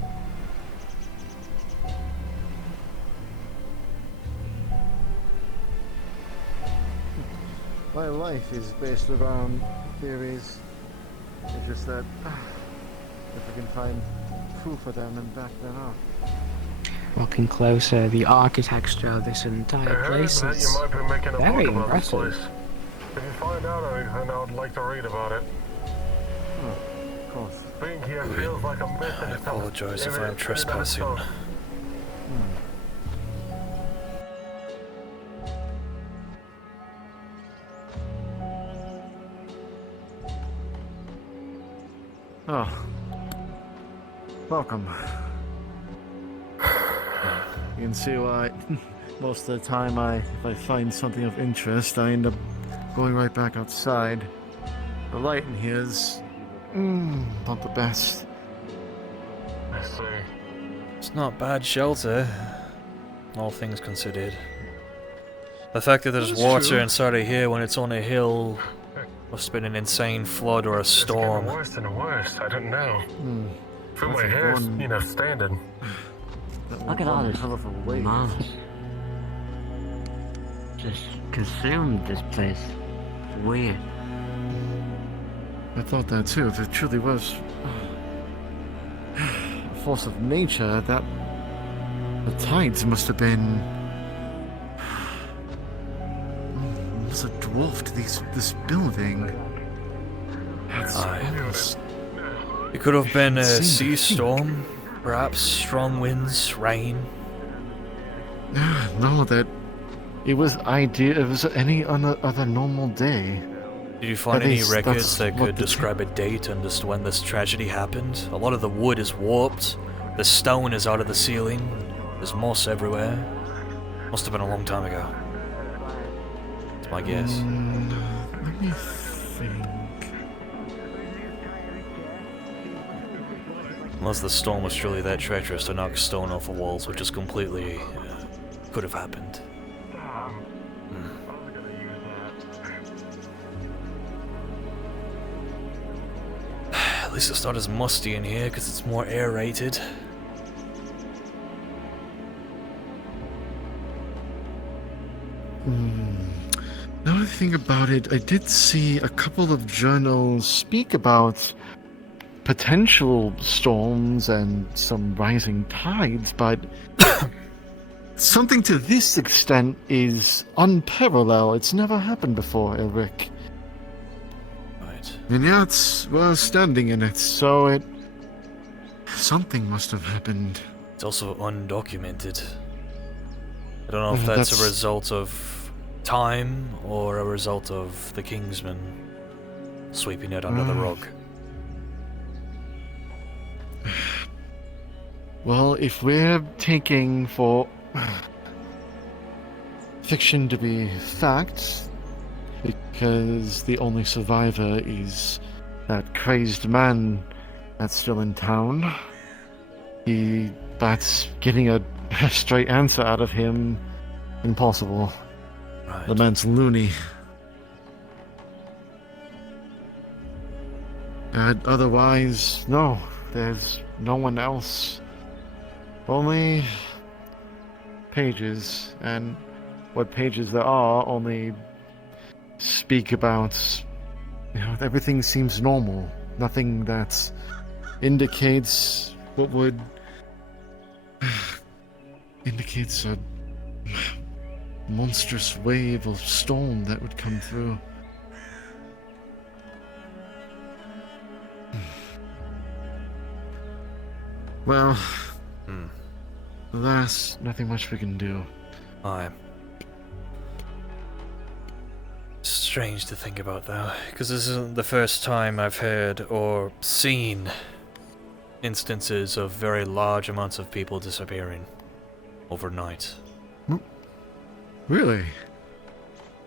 My life is based around theories. It's just that if we can find proof of them and back them up. Looking closer, the architecture of this I entire heard place that is you might be making a very book about this impressive. place. If you find out anything, I would like to read about it. Of course. Being here feels like a myth in I itself. apologize if In I'm and of trespassing. itself. Oh. Welcome. You can see why most of the time if I find something of interest, I end up going right back outside. The light in here is not the best. I see. It's not bad shelter, all things considered. The fact that there's That's water true. inside of here when it's on a hill must have been an insane flood or a It's getting storm. worse and worse. I don't know. Feel That's my a hair, one- standing. Look at all this hell of a wave. moss. Just consumed this place. Weird. I thought that too. If it truly was a force of nature, that the tides must have been must have dwarfed this building. That's Aye. almost It could have been a Insane sea to think. storm, perhaps strong winds, rain. no. That it was idea. It was any other normal day. Did you find At any least records that's that what could the describe a date and just when this tragedy happened? A lot of the wood is warped, the stone is out of the ceiling, there's moss everywhere. Must have been a long time ago. That's my guess. Let me think. Unless the storm was truly that treacherous to knock stone off the walls, which is completely could have happened. At least it's not as musty in here because it's more aerated. Now that I think about it, I did see a couple of journals speak about potential storms and some rising tides, but something to this extent is unparalleled. It's never happened before, Elric. Right. And yet, we're standing in it, so something must have happened. It's also undocumented. I don't know if Oh, that's a that's- result of time or a result of the Kingsman sweeping it under the rug. Well, if we're taking for fiction to be fact, because the only survivor is that crazed man that's still in town, that's getting a straight answer out of him, impossible. Right. The man's loony. Otherwise, no, there's no one else. Only pages, and what pages there are only speak about, everything seems normal. Nothing that's indicates what would indicates a monstrous wave of storm that would come through. Well, alas, nothing much we can do. Aye. Strange to think about, though, because this isn't the first time I've heard or seen instances of very large amounts of people disappearing overnight. Really?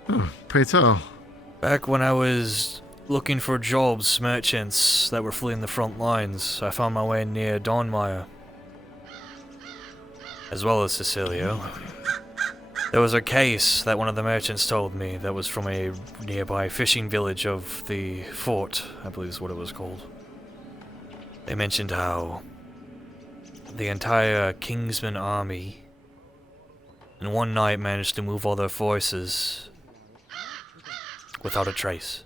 Oh, pray tell. Back when I was looking for jobs, merchants that were fleeing the front lines, I found my way near Dornmire, as well as Sicilio. There was a case that one of the merchants told me that was from a nearby fishing village of the fort, I believe is what it was called. They mentioned how the entire Kingsman army in one night managed to move all their forces without a trace.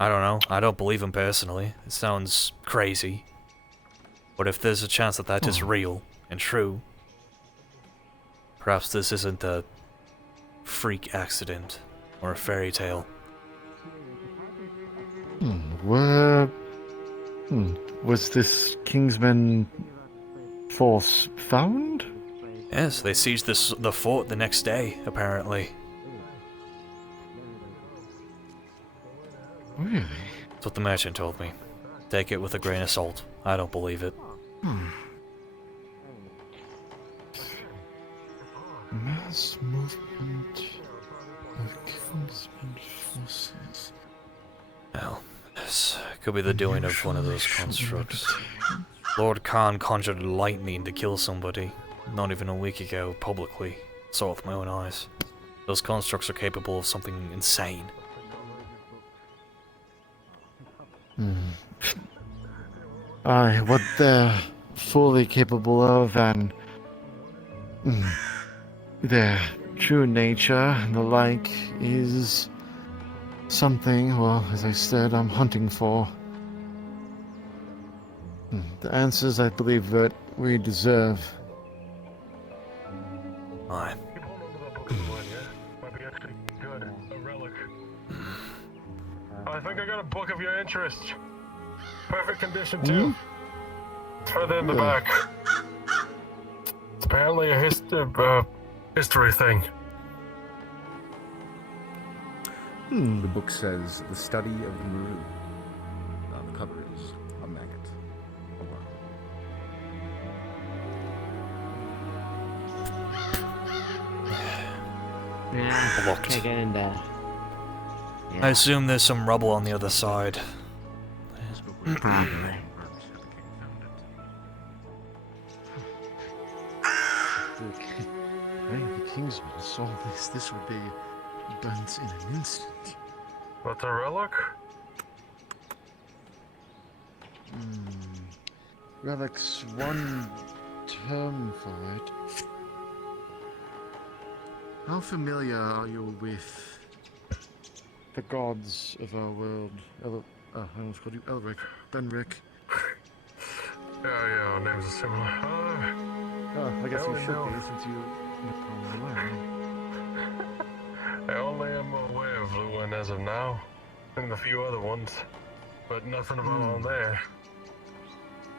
I don't know. I don't believe him personally. It sounds crazy. But if there's a chance that that is real and true, perhaps this isn't a freak accident or a fairy tale. Was this Kingsman force found? Yes, they seized the fort the next day, apparently. Really? That's what the merchant told me. Take it with a grain of salt. I don't believe it. Mass movement of Kingsman forces. Well, this could be the doing of one of those constructs. Lord Khan conjured lightning to kill somebody, not even a week ago, publicly. Saw it with my own eyes. Those constructs are capable of something insane. Aye, what they're fully capable of and their true nature and the like is something, well, as I said, I'm hunting for. The answers I believe that we deserve. Aye. Keep holding on to that book of mine, yeah? Might be actually good. A relic. I think I got a book of your interest. Perfect condition, too. It's further in the back. It's apparently a history thing. The book says The Study of the Maroon. The cover is a maggot. Oh, wow. Yeah, Locked. can't get in there. I assume there's some rubble on the other side. Probably. The Kingsman saw this would be burnt in an instant. That's a relic? Relic's one term for it. How familiar are you with the gods of our world? I almost called you Elric. Benric. Yeah, our names are similar. I guess you only should know. be since you know away. I only am aware of Lucan as of now, and a few other ones, but nothing about on there.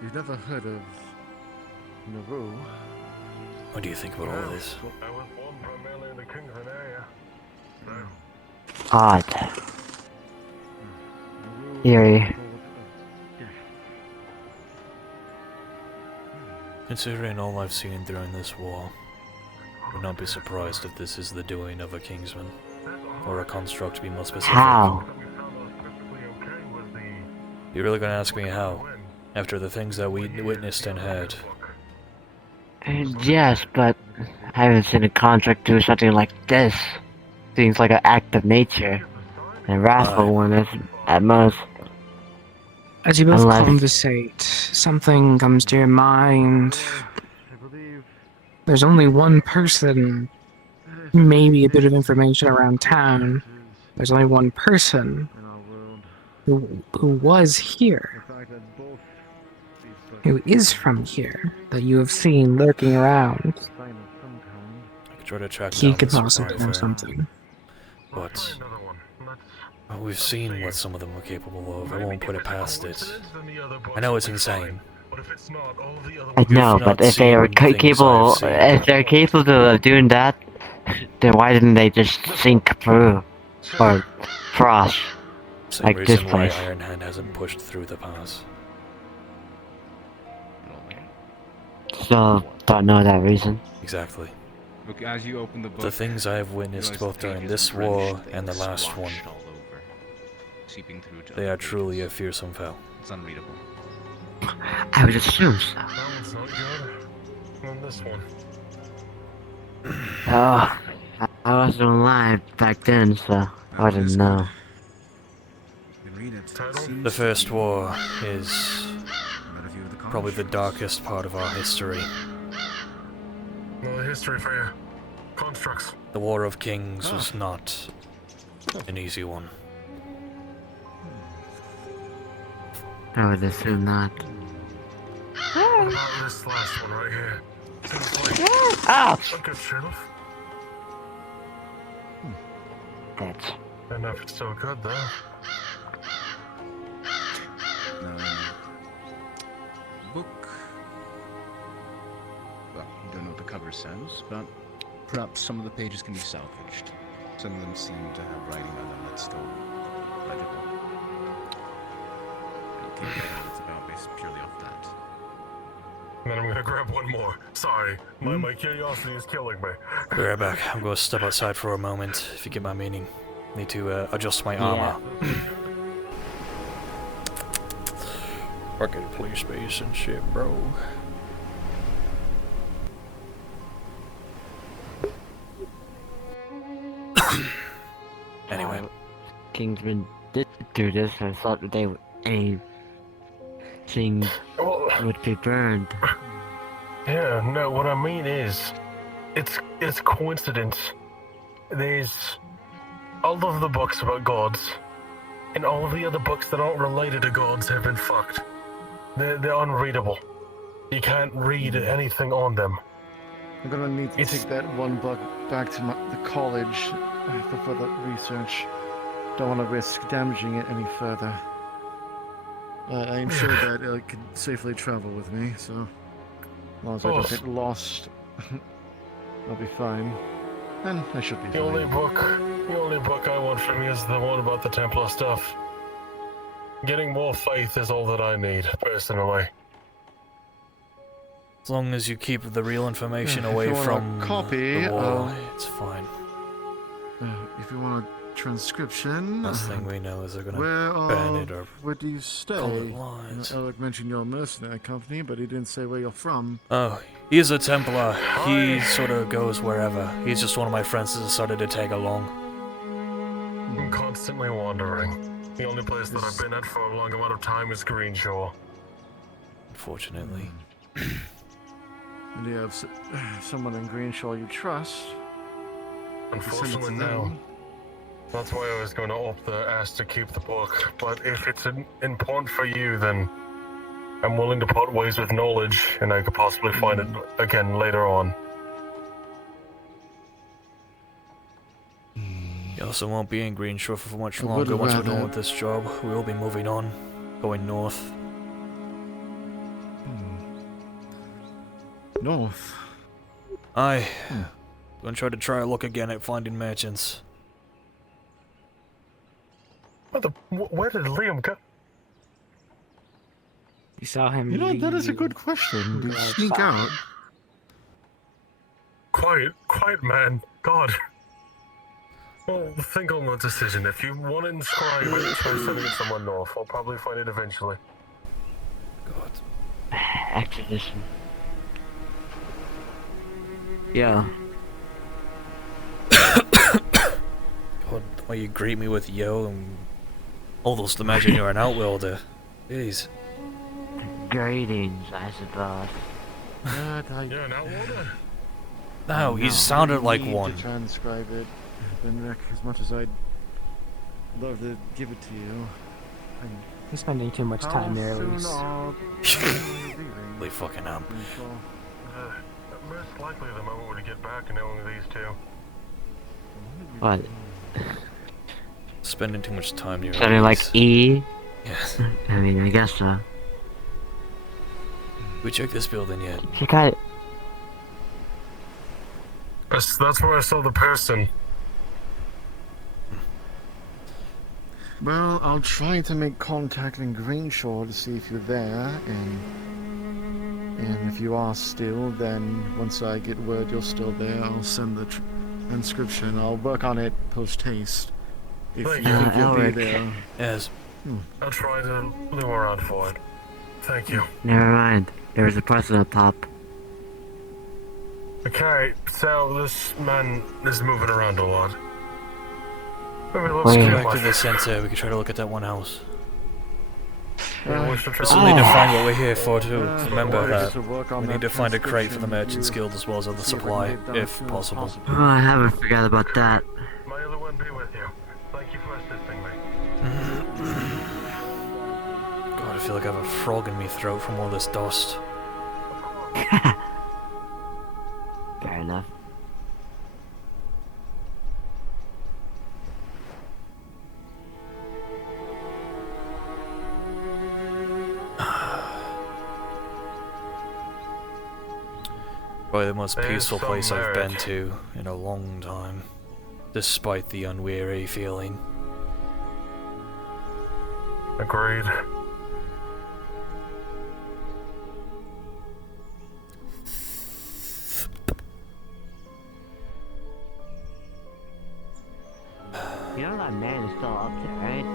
You've never heard of Naru? What do you think about all this? I was born primarily in the Kingsman area. Odd. Eerie. Considering all I've seen during this war, I would not be surprised if this is the doing of a Kingsman. Or a construct, to be more specific. How? You're really gonna ask me how? After the things that we witnessed and heard. Yes, but I haven't seen a contract do something like this. Seems like an act of nature. A wrathful one at most. As you both Unless- conversate, something comes to your mind. There's only one person, maybe a bit of information around town. There's only one person who was here. who is from here that you have seen lurking around. I could try to track He down could this possibly know Dorfyr, something. but Another one. Let's we've seen what some of them are capable of. I won't put it past it. coincidence, then the other books I know will it's be fine. insane. But if it's not, all the other I ones know, not but if they are seen things capable, I've seen. if they're capable of doing that, then why didn't they just sink through or cross? Same Like this reason why place. Iron Hand hasn't pushed through the pass. Still don't know that reason. Exactly. Look, as you open the book, The things I have witnessed realize both the during pages this are drenched, war they and the last one, splotched all over, seeping through to they other are truly a pages. fearsome foe. It's unreadable. I would assume so. That one's not good. And this one. Oh, I wasn't alive back then, so I didn't know. You can read it. Title? The First War is Read a few of the probably the constructs. darkest part of our history. Another history for you. Constructs. The War of Kings was not an easy one. I would assume not. What about this last one right here? Seems like Ah! a good sheriff. That's Don't know if it's so good though. Book. Well, you don't know what the cover says, but perhaps some of the pages can be salvaged. Some of them seem to have writing on them that's still legible. I'll take what it's about based purely off that. And then I'm gonna grab one more. Sorry, my curiosity is killing me. Be right back. I'm going to step outside for a moment, if you get my meaning. Need to adjust my armor. Fucking police space and shit, bro. Anyway. Kingsman did do this. I thought that they would anything Well, would be burned. yeah, no, what I mean is, it's coincidence. There's all of the books about gods, and all of the other books that aren't related to gods have been fucked. They're unreadable. You can't read anything on them. I'm gonna need to It's- take that one book back to the college for further research. Don't want to risk damaging it any further. I am sure that it can safely travel with me, so as long as I don't get lost, I'll be fine. And I should be The only fine. book I want from you is the one about the Templar stuff. Getting more faith is all that I need, personally. As long as you keep the real information Yeah, if away you want a from copy, the war, I'll- it's fine. If you want a transcription, Last thing we know is they're gonna where ban it or where do you stay? call it lies. Alec mentioned your mercenary company, but he didn't say where you're from. Oh, he's a Templar. He sort of goes wherever. He's just one of my friends that decided to tag along. I'm constantly wandering. The only place that I've been at for a long amount of time is Greenshore. Unfortunately. And you have someone in Greenshaw you trust. You send it to Unfortunately, no. them. That's why I was going to up the ask to keep the book. But if it's important for you, then I'm willing to part ways with knowledge, and I could possibly find it again later on. You also won't be in Greenshore for much I longer would once we're rather- done with this job. We will be moving on, going north. North. Aye. Gonna try a look again at finding merchants. Where did Liam go? You saw him. You know, that is a leave. good question. Did you Right sneak out? Quiet, man. God. Well, think on the decision. If you want to inscribe it, try sending it somewhere north. I'll probably find it eventually. God. Extradition. Yeah. God, the way you greet me with yo and almost imagine you're an outworlder. Jeez. Greetings, I suppose. Yeah, now water. No, he No. sounded like Need one. to transcribe it, Benric, as much as I'd love to give it to you. You're spending too much time there, Elise. They fucking am. Most likely the moment we get back and only these two. What? Spending too much time near Something like Elise. E? Yes. I mean, I guess so. We checked this building yet? She got. That's where I saw the person. Well, I'll try to make contact in Greenshaw to see if you're there, and if you are still, then once I get word you're still there, I'll send the inscription. I'll work on it post-haste. If you think you'll be Elric. there. Yes. I'll try to lure around for it. Thank you. Never mind. There's a person up top. Okay, so this man is moving around a lot. Maybe let's Wait. get Back to him. the center. We could try to look at that one house. We should try This will need to Oh. find what we're here for too. Remember I'll that. to work on We that need to find a crate for the inscription. Merchant's Guild as well as other See if we can supply, get done if as soon as possible. Oh, I haven't forgot about that. My other one be with you. Thank you for assisting me. God, I feel like I have a frog in my throat from all this dust. Fair enough. Probably the most There's peaceful some place I've been merit. to in a long time, despite the unweary feeling. Agreed. You know that man is still up there, right?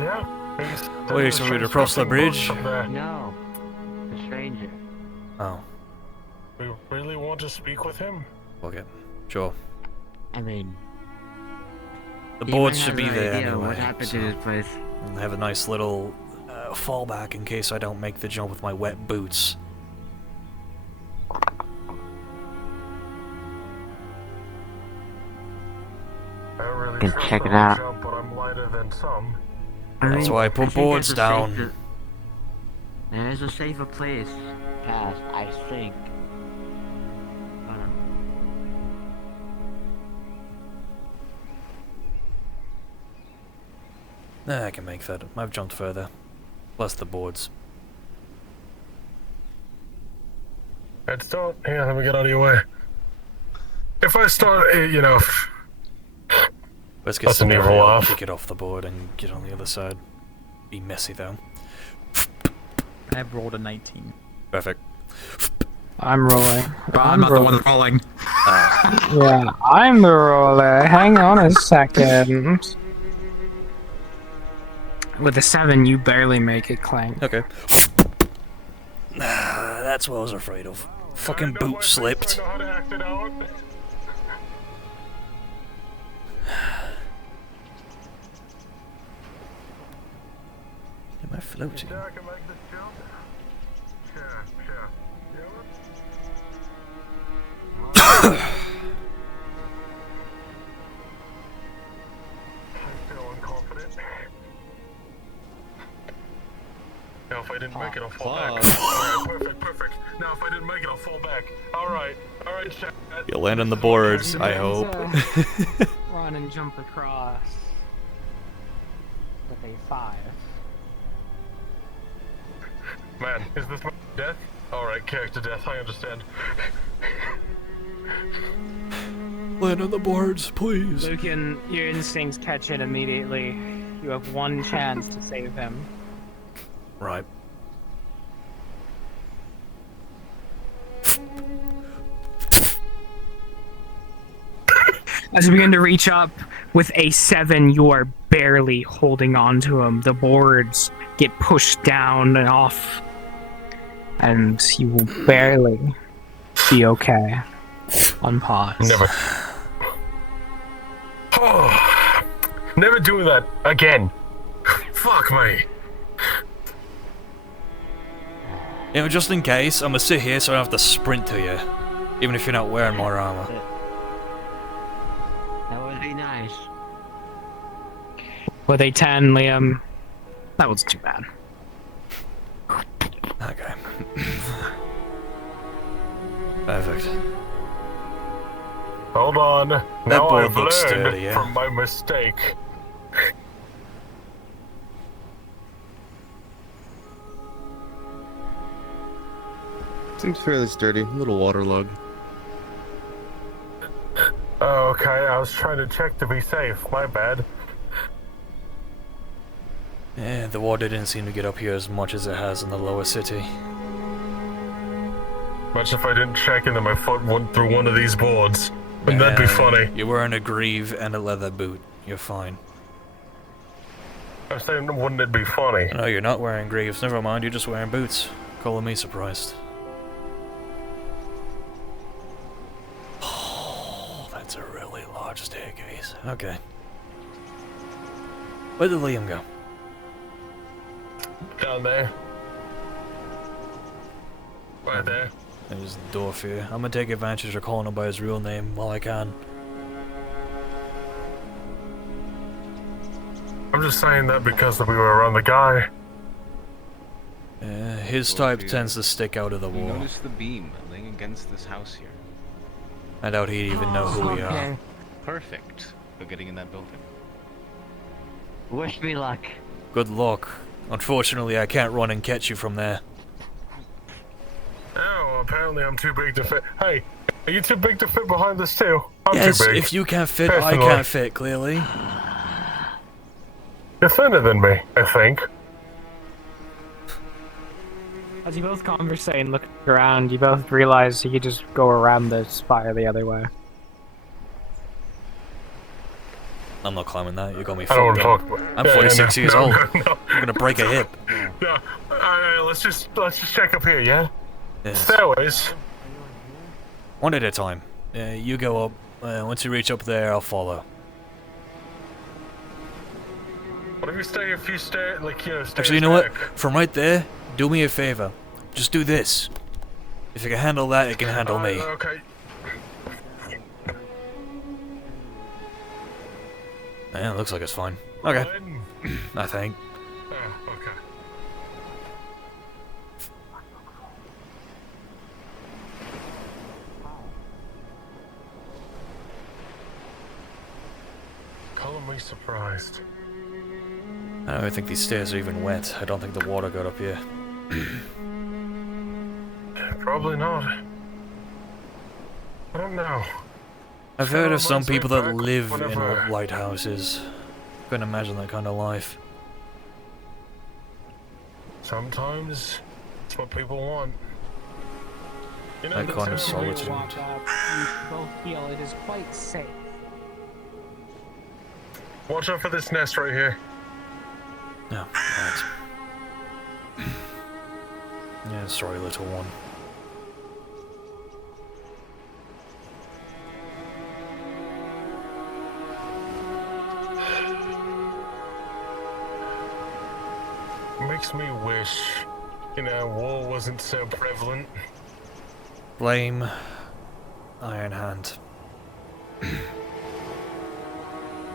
Yeah. He's Wait, so we'd cross the bridge? Up there. No. The stranger. Oh, We really want to speak with him? okay. Sure. I mean, The he boards might should have be an there idea anyway. What happened so- to this place? and have a nice little fallback in case I don't make the jump with my wet boots. I don't really Can trust check the it out. jump, but I'm lighter than some. That's why I put think boards there's a down. safer- There is a safer place past, I think. Nah, I can make that. I've jumped further. Plus the boards. Let's start. Yeah, let me get out of your way. If I start, you know, Let's get That's an somebody evil else, laugh. kick it off the board and get on the other side. Be messy though. I've rolled a 19. Perfect. I'm rolling. I'm not the one rolling. Yeah, I'm the roller. Hang on a second. With a 7, you barely make it, Clank. Okay. That's what I was afraid of. Fucking I know my boot face, slipped. I know how to act it out. Am I floating? Yeah, I can make this jump. Sure, sure. I'm feeling confident. Now, if I didn't make it, I'll fall back. Alright, perfect, perfect. Now, if I didn't make it, I'll fall back. Alright, chat. You'll land on the boards, I hope. Run and jump across. With a 5. Man, is this my death? Alright, character death, I understand. Land on the boards, please. Lucan, your instincts catch it immediately. You have one chance to save him. Right. As you begin to reach up with a 7, you are barely holding on to him. The boards get pushed down and off, and you will barely be okay. On pause. Never. Oh, never do that again. Fuck me. You know, just in case, I'm gonna sit here so I don't have to sprint to you. Even if you're not wearing more armor. That would be nice. With a 10, Liam, That was too bad. Okay. Perfect. Hold on. Now board I've looks learned sturdy, yeah. from my mistake. Seems fairly sturdy. A little waterlogged. Oh, okay, I was trying to check to be safe. My bad. Yeah, the water didn't seem to get up here as much as it has in the lower city. Much if I didn't check and then my foot went through one of these boards. Wouldn't that be funny? You're wearing a greave and a leather boot. You're fine. I'm saying, wouldn't it be funny? No, you're not wearing greaves. Never mind, you're just wearing boots. Calling me surprised. Oh, that's a really large staircase. Okay. Where did Liam go? Down there. Right there. There's Dorfyr. I'm gonna take advantage of calling him by his real name while I can. I'm just saying that because we were around the guy. His type tends to stick out of the You wall. notice the beam laying against this house here. I doubt he'd even know who we are. Perfect for getting in that building. Wish me luck. Good luck. Unfortunately, I can't run and catch you from there. Oh, apparently I'm too big to fit. Hey, are you too big to fit behind this too? I'm Yes, too big. if you can't fit, I Personally. can't fit, clearly. You're thinner than me, I think. As you both conversate and look around, you both realize you could just go around the spire the other way. I'm not climbing that, you got me I don't want to fucked talk up. about I'm 46 years no, old. No, I'm gonna break a hip. no. Alright, let's just check up here, yeah? Yes. Stairways. One at a time. You go up. Once you reach up there, I'll follow. What if you stay a few stairs, like, you know, stairs Actually, you know what? back? From right there, do me a favor. Just do this. If you can handle that, it can handle me. Okay. Yeah, looks like it's fine. Okay, One. I think. Oh, okay. Color me surprised. I don't even think these stairs are even wet. I don't think the water got up here. Probably not. I don't know. I've heard of some Reminds me people that back live whenever- in lighthouses. Couldn't imagine that kind of life. Sometimes it's what people want. You know, That the kind of term we solitude. Walk up, you both feel it is quite safe. Watch out for this nest right here. No, right. Yeah, sorry, little one. Makes me wish, you know, war wasn't so prevalent. Blame Iron Hand.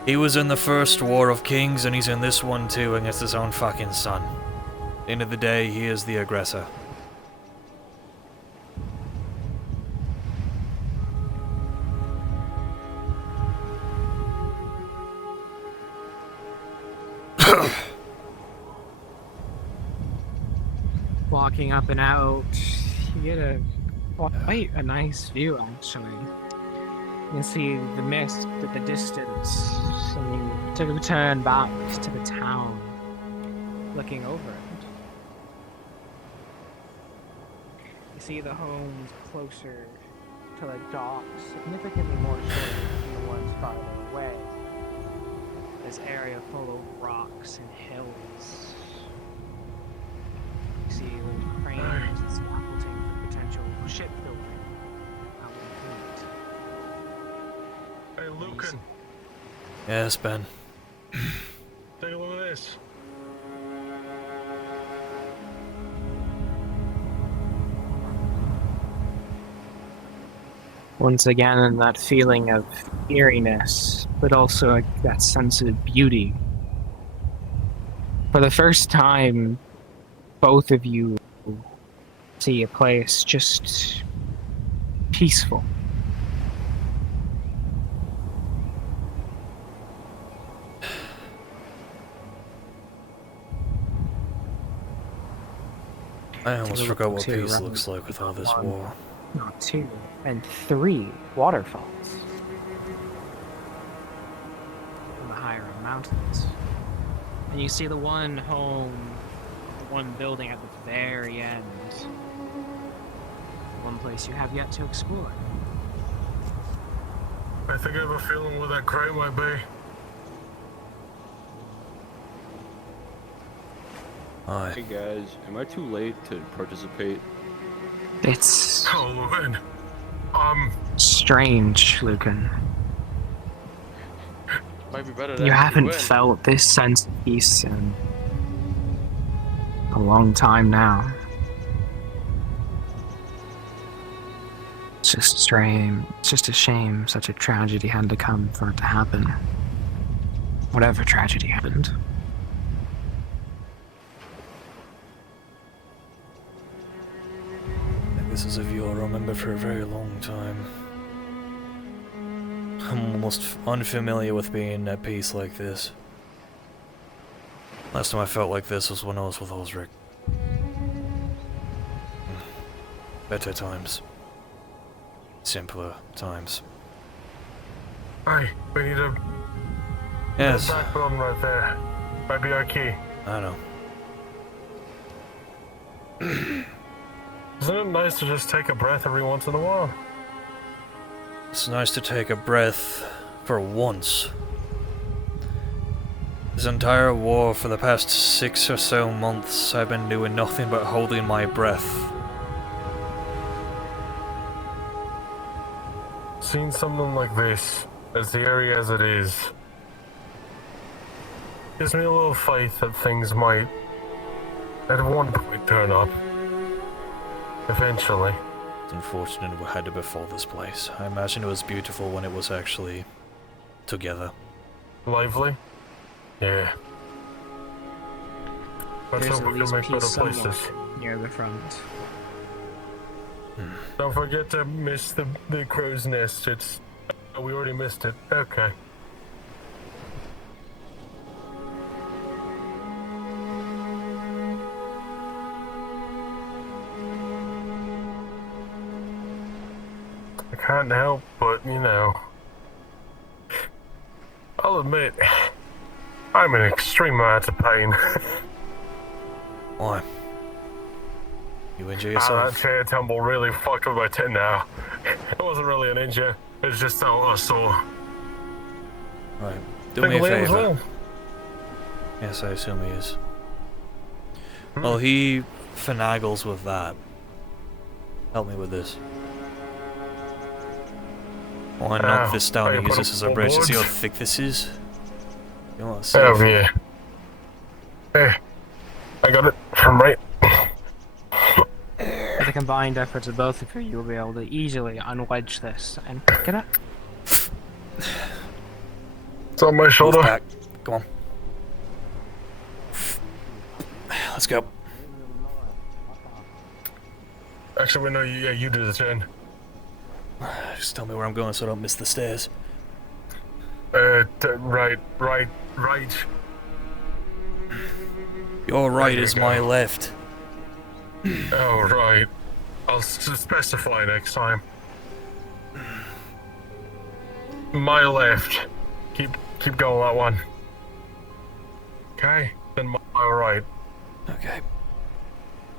He was in the first War of Kings, and he's in this one too against his own fucking son. At the end of the day, he is the aggressor. Walking up and out, you get quite a nice view actually. You can see the mist at the distance, and you take a turn back to the town, looking over it. You see the homes closer to the docks, significantly more so than the ones farther away. This area full of rocks and hills. You see little cranes and scaffolding for potential shipbuilding out in the fleet. Hey, Lucan, Yes, Ben. take a look at this. Once again, that feeling of eeriness, but also that sense of beauty. For the first time, both of you see a place just peaceful. I almost Take a forgot look what to peace around looks like with all this one, war. Not 2, and 3 waterfalls on the higher mountains. And you see the one home, the one building at the very end. One place you have yet to explore. I think I have a feeling where that crate might be. Aye. Hey guys, am I too late to participate? It's Oh, Lucan. strange, Lucan. Might be better You haven't felt this sense of peace in a long time now. It's just strange. It's just a shame such a tragedy had to come for it to happen. Whatever tragedy happened. This is a view I'll remember for a very long time. I'm almost unfamiliar with being at peace like this. Last time I felt like this was when I was with Osric. Better times. Simpler times. Hey, we need a Yes, backbone right there. Might be our key. I know. Isn't it nice to just take a breath every once in a while? It's nice to take a breath for once. This entire war for the past 6 or so months, I've been doing nothing but holding my breath. Seeing something like this, as eerie as it is, gives me a little faith that things might, at one point, turn up. Eventually. It's unfortunate what had to befall this place. I imagine it was beautiful when it was actually together. Lively? Yeah. Let's There's hope at we least can make better peace somewhere places. near the front. Don't forget to miss the crow's nest. It's... Oh, we already missed it. Okay. I can't help but, you know... I'll admit, I'm in extreme amount of pain. Why? You injure That yourself? chair tumble really fucked with my tin now. It wasn't really an injury, it's just so I saw. Right. Do me a Liam as favor. well. Yes, I assume he is. Well, he finagles with that. Help me with this. Why knock this down and use this as a bridge to see how thick this is? You want to see? Oh yeah. Hey, I got it from right. With the combined efforts of both of you, you'll be able to easily unwedge this and pick it up. It's on my Move shoulder. back. Come on. Let's go. Actually, no, yeah, you do the turn. Just tell me where I'm going so I don't miss the stairs. Right. Your right There is you my go. left. Oh, right. I'll specify next time. My left. Keep going that one. Okay, then my right. Okay.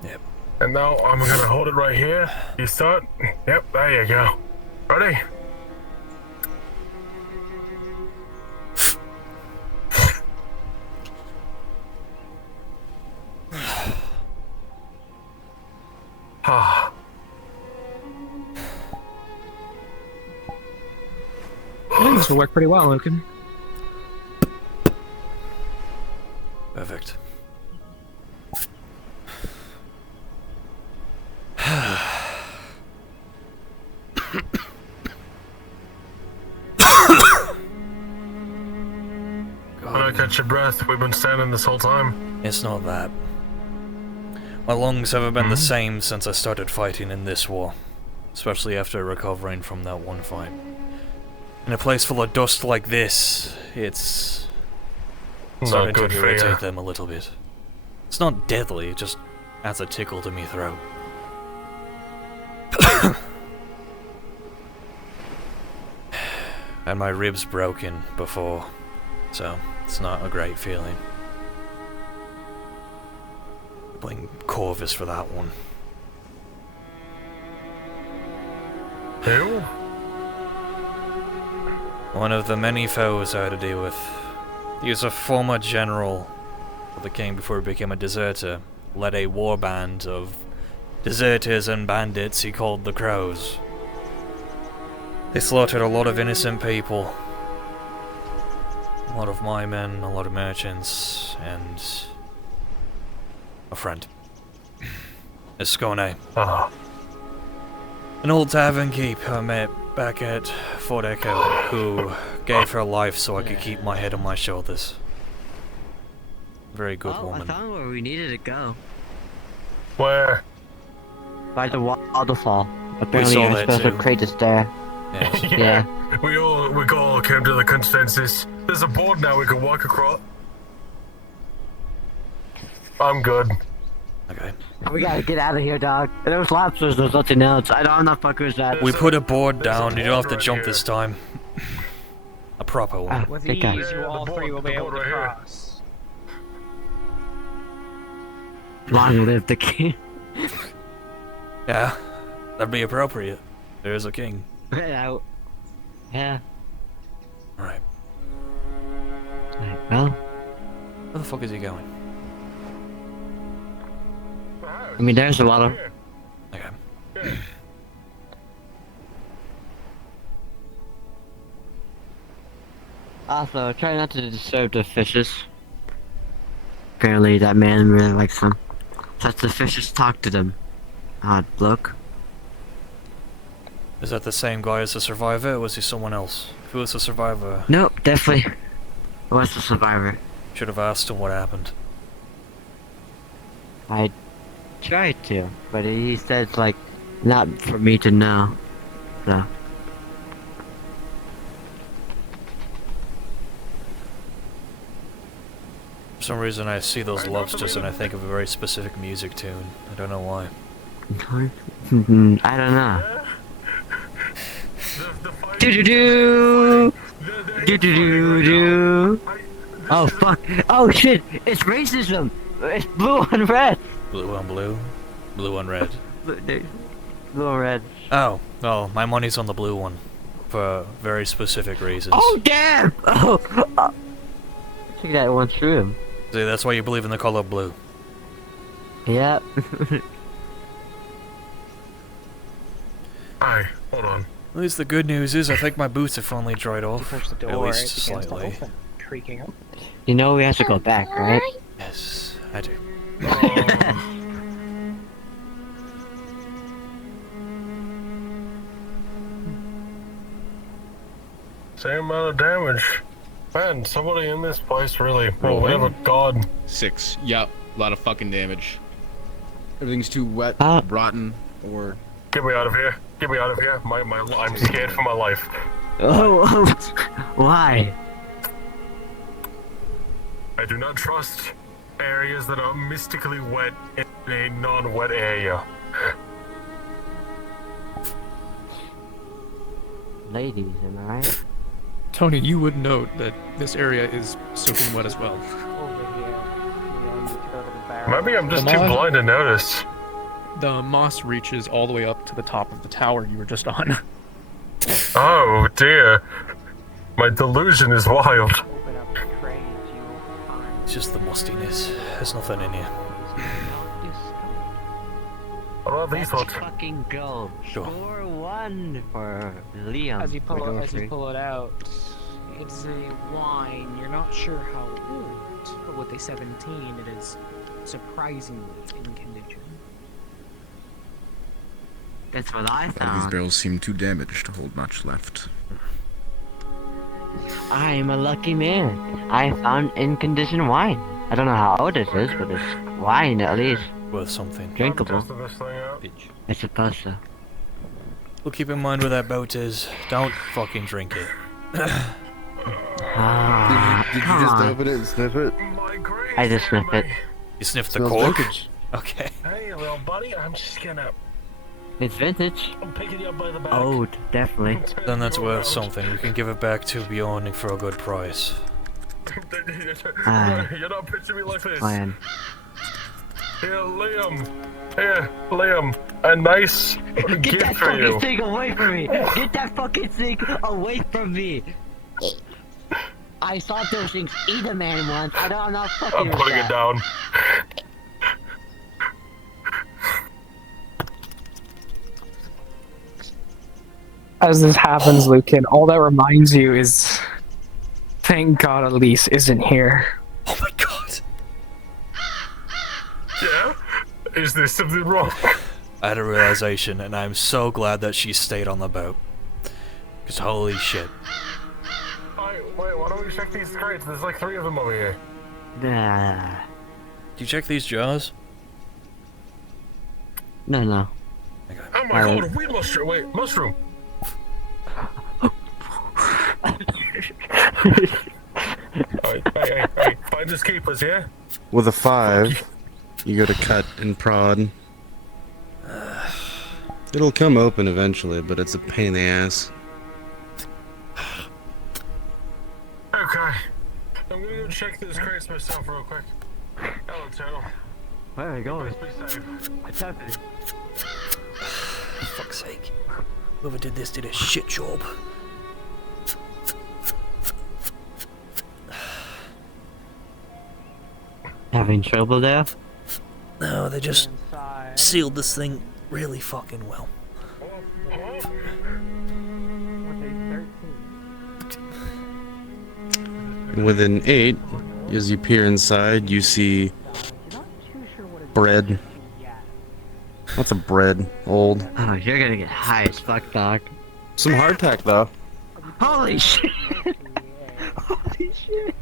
Yep. And now I'm gonna hold it right here. You start. Yep, there you go. Ready? Ah. I think this will work pretty well, Lucan. Perfect. catch your breath. We've been standing this whole time. It's not that. My lungs haven't been the same since I started fighting in this war. Especially after recovering from that one fight. In a place full of dust like this, it's starting to irritate them a little bit. It's not deadly, it just adds a tickle to me throat. And my ribs broken before, so it's not a great feeling. Blame Corvus for that one. Who? One of the many foes I had to deal with. He was a former general of the king before he became a deserter. Led a war band of deserters and bandits he called the Crows. They slaughtered a lot of innocent people. A lot of my men, a lot of merchants, and a friend. Escone. An old tavern keep I met back at Fort Echo, who gave her life so I could keep my head on my shoulders. Very good woman. I found where we needed to go. Where? By the waterfall. Apparently saw you're that supposed to too. create this there. Yes. Yeah. We all came to the consensus. There's a board now we can walk across. I'm good. Okay. We gotta get out of here, dog. There's lobsters, there's nothing else. I'm not fucking with that. We put a board down, you don't have to jump this time. A proper one. With Thank ease, God. you all three will be able to cross. Long live the king. Yeah, that'd be appropriate. There's a king. Yeah. Alright. Well, Where the fuck is he going? I mean, there's a lot of. Okay. Also, try not to disturb the fishes. Apparently, that man really likes them. So the fishes talk to them. Odd bloke. Is that the same guy as the survivor, or was he someone else? If he was the survivor, Nope, definitely was the survivor. should have asked him what happened. I tried to, but he said like, not for me to know. So. For some reason I see those lobsters and I think of a very specific music tune. I don't know why. I don't know. Do do do do do do do. Oh fuck! Oh shit! It's racism. It's blue on red. Blue on blue? Blue on red. Blue on red. Oh, well, my money's on the blue one. For very specific reasons. Oh damn! Oh, I think that one's true. See, that's why you believe in the color blue. Yeah. Aye, hold on. At least the good news is I think my boots have finally dried off. Push the door, At least it begins to slightly. open, creaking up. You know we have to go back, right? Yes, I do. Same amount of damage. Man, somebody in this place really. Well, we have a god. 6. Yep. A lot of fucking damage. Everything's too wet, rotten, or... Get me out of here. Get me out of here. I'm scared for my life. Oh, why? I do not trust areas that are mystically wet in a non-wet area. Ladies, am I right? Tony, you would note that this area is soaking wet as well. Over here. Yeah, you could go to the barrel. Maybe I'm just too blind to notice. The moss reaches all the way up to the top of the tower you were just on. Oh dear. My delusion is wild. Open up the trays, you will find It's just the mustiness. There's nothing in here. What about these Let's ones? fucking go. Sure. Score 1 for Liam. As you We're going free. pull it out, it's a wine. You're not sure how old, but with a 17, it is surprisingly in condition. That's what I All these found. barrels seem too damaged to hold much left. I'm a lucky man. I found in-condition wine. I don't know how old it is, but it's wine at least. Worth something. Drinkable. Testing this thing out. I suppose so. Well, keep in mind where that boat is. Don't fucking drink it. Ah, Did you come just on. open it and sniff it? My grace, I just sniffed it. You sniffed the Smells cork? vintage. Okay. Hey, little buddy, I'm just gonna. It's vintage. I'm picking you up by the back. Old, definitely. Then that's worth something. We can give it back to Bjorn for a good price. You're not pitching me like this. Plan. Here, Liam. Here, Liam. A nice Get gift that for fucking you. thing away from me! Get that fucking thing away from me! I saw those things eat a man once. I don't know fucking I'm with putting that. it down. As this happens, Lucan, all that reminds you is, thank God Elise isn't here. Oh my god! Yeah? Is there something wrong? I had a realization, and I'm so glad that she stayed on the boat. Because holy shit. Wait, why don't we check these crates? There's like 3 of them over here. Nah. Did you check these jars? No, no. Oh my god, a weed mushroom! Wait, mushroom! Hey, find us keepers, yeah? With a 5, you go to cut and prod. It'll come open eventually, but it's a pain in the ass. Okay. I'm gonna go check those crates myself real quick. Hello, Turtle. Where are we going? Please be safe. What's happening? For fuck's sake. Whoever did this did a shit job. Having trouble there? No, they just sealed this thing really fucking well. Within 8, as you peer inside, you see bread. Lots of bread. Old. Oh, you're gonna get high as fuck, dog. Some hardtack, though. Holy shit! Holy shit!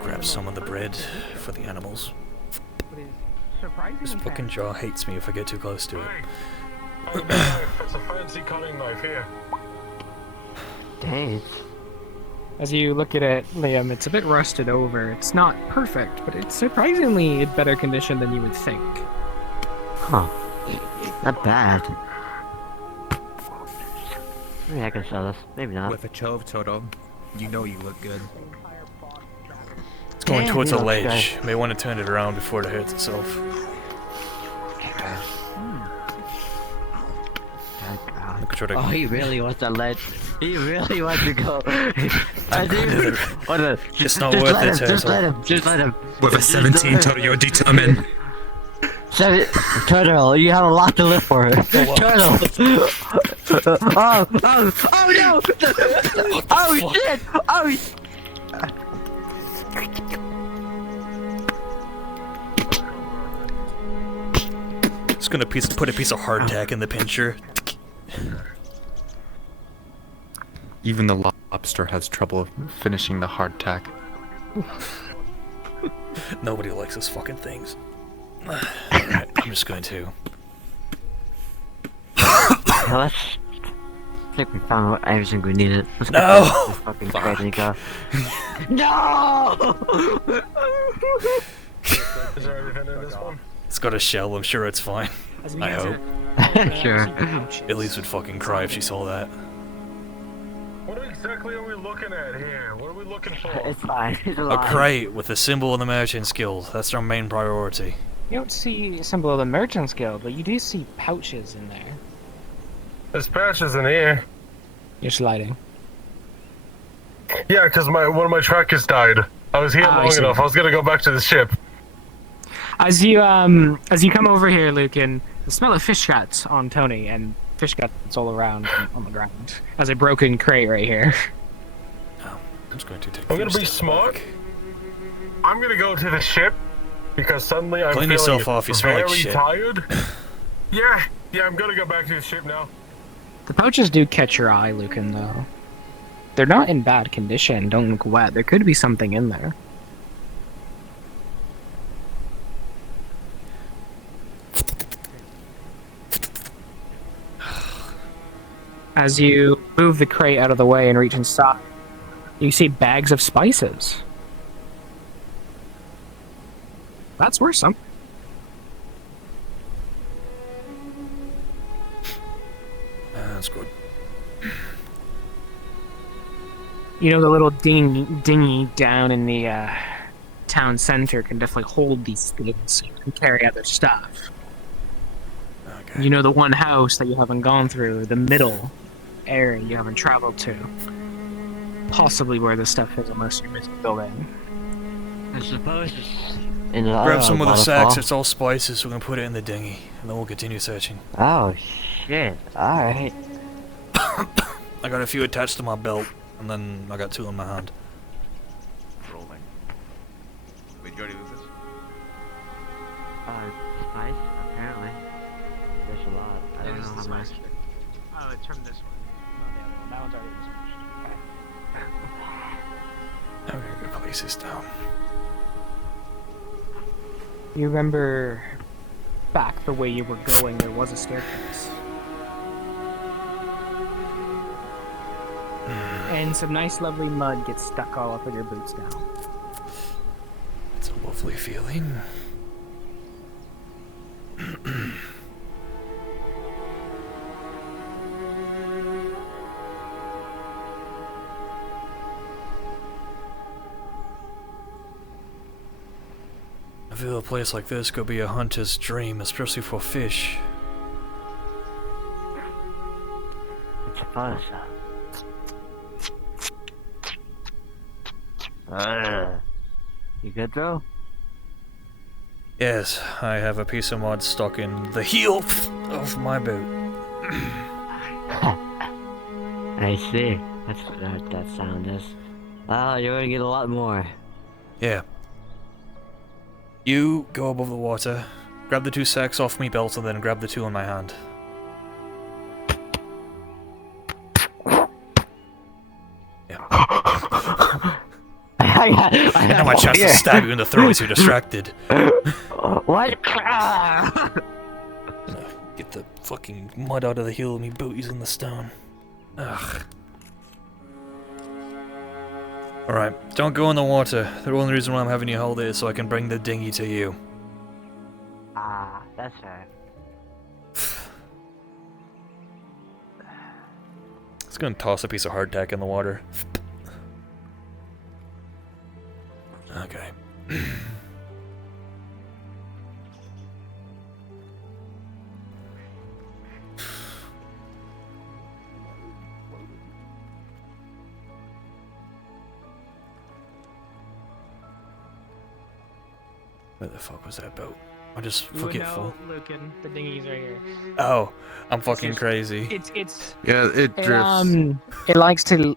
Grab some of the bread for the animals. This fucking jar hates me if I get too close to it. It's a fancy cutting knife here. Dang. As you look at it, Liam, it's a bit rusted over. It's not perfect, but it's surprisingly in better condition than you would think. Huh. Not bad. Maybe I can sell this. Maybe not. With a 12 total, you know you look good. It's going Damn, towards you a look ledge. good. May want to turn it around before it hurts itself. Oh, he really wants that ledge. He really wants to go. I do. What a, It's not worth it, just let him. Just let him. With a 17 total, you're determined. Turtle, you have a lot to live for. Turtle. Oh no! Oh shit! Oh. Just gonna put a piece of hardtack in the pincher. Even the lobster has trouble finishing the hardtack. Nobody likes those fucking things. Alright, I'm just going to. Now let's. I think we found everything we needed. Let's No! get this fucking crate and go. No! Is there anything in this one? It's got a shell, I'm sure it's fine. I hope. Sure. Elise would fucking cry if she saw that. What exactly are we looking at here? What are we looking for? It's fine. It's A alive. crate with the symbol of the Merchant's Guild. That's our main priority. You don't see a symbol of the Merchant's Guild, but you do see pouches in there. There's patches in here. You're sliding. Yeah, because one of my trackers died. I was here Ah, I long see. enough. I was gonna go back to the ship. As you come over here, Lucan, the smell of fish guts on Tony and fish guts all around on the ground. As a broken crate right here. Oh, I'm just going to take. I'm gonna be smart. I'm gonna go to the ship because suddenly I'm Clean feeling yourself off, you smell like very shit. tired. Yeah, I'm gonna go back to the ship now. The pouches do catch your eye, Lucan, though. They're not in bad condition, don't look wet. There could be something in there. As you move the crate out of the way and reach inside, you see bags of spices. That's worth something. That's good. You know, the little dinghy down in the town center can definitely hold these things and carry other stuff. Okay. You know, the one house that you haven't gone through, the middle area you haven't traveled to. Possibly where the stuff is unless you're missing building. I suppose it's in the Grab some of the sacks, waterfall. it's all spices, so we can put it in the dinghy, and then we'll continue searching. Oh, shit. Alright. I got a few attached to my belt, and then I got 2 in my hand. Rolling. Wait, you already do this? Spice, apparently. There's a lot. I don't know how much. Oh, it's from this one. No, the other one. That one's already been I'm gonna go place this down. You remember back the way you were going, there was a staircase. And some nice lovely mud gets stuck all up in your boots now. It's a lovely feeling. I feel a place like this could be a hunter's dream, especially for fish. It's a fun shot. You good, though? Yes, I have a piece of mud stuck in the heel of my boot. I see. That's what that sound is. Oh, you're gonna get a lot more. Yeah. You go above the water, grab the 2 sacks off me belt, and then grab the 2 in my hand. I Now my chance to stab you in the throat as you're distracted. What? Get the fucking mud out of the heel of me boot using the stone. Ugh. Alright, don't go in the water. The only reason why I'm having you hold it is so I can bring the dinghy to you. Ah, that's right. It's gonna toss a piece of hardtack in the water. Okay. Where the fuck was that boat? I'm just forgetful. No, Lucan, the dinghy's right here. Oh, I'm fucking crazy. It's Yeah, it drifts. it likes to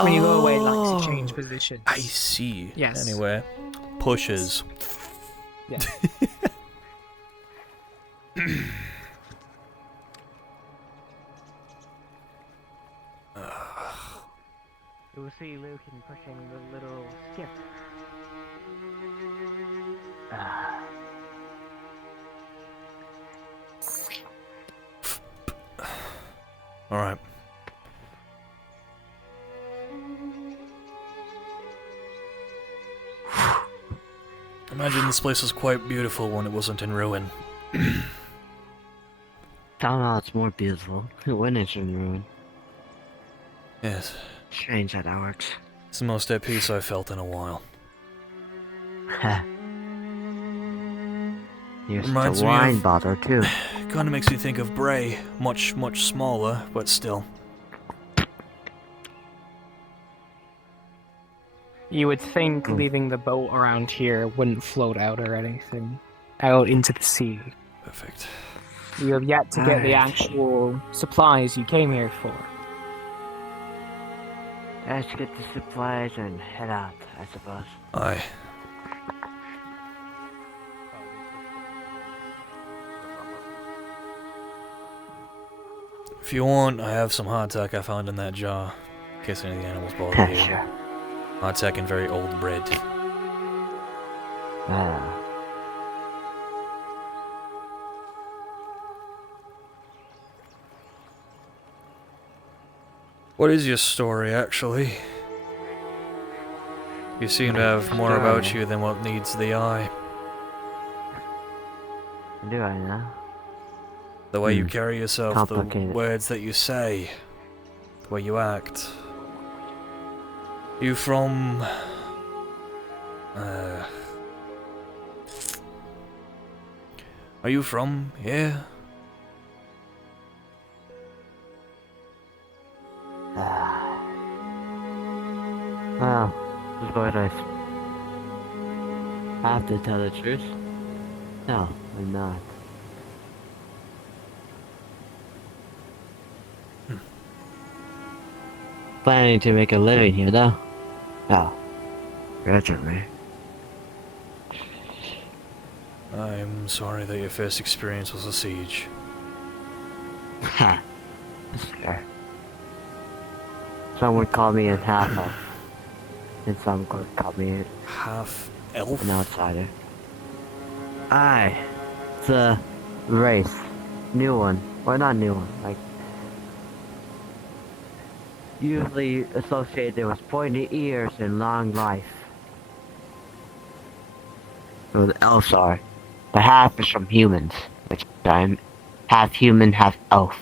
when you go away, it likes to change positions. I see. Yes. Anyway, pushes. Yeah. You will see Lucan pushing the little skiff. Alright. Imagine this place was quite beautiful when it wasn't in ruin. Somehow it's more beautiful when it's in ruin. Yes. Strange how that works. It's the most at peace I've felt in a while. Here's Reminds the me of- wine bottle too. Kinda makes me think of Bray. Much, much smaller, but still. You would think leaving the boat around here wouldn't float out or anything. Out into the sea. Perfect. You have yet to get the Alright. actual supplies you came here for. Let's get the supplies and head out, I suppose. Aye. If you want, I have some hardtack I found in that jar. In case any of the animals bother you. Sure. Hardtack and very old bread. Ah. What is your story, actually? You seem to have more about you than what meets the eye. Do I know? The way you carry yourself, the Complicated. words that you say, the way you act. You from... Are you from here? Well, this boy I have to tell the truth. No, I'm not. Planning to make a living here, though. No. Gradually. I'm sorry that your first experience was a siege. Ha. Sure. Some would call me a half-elf. And some would call me Half-elf? an outsider. Aye. It's a race. New one. Or not new one. Like, usually associated with pointy ears and long life. So the elves are. The half is from humans, which I'm half human, half elf.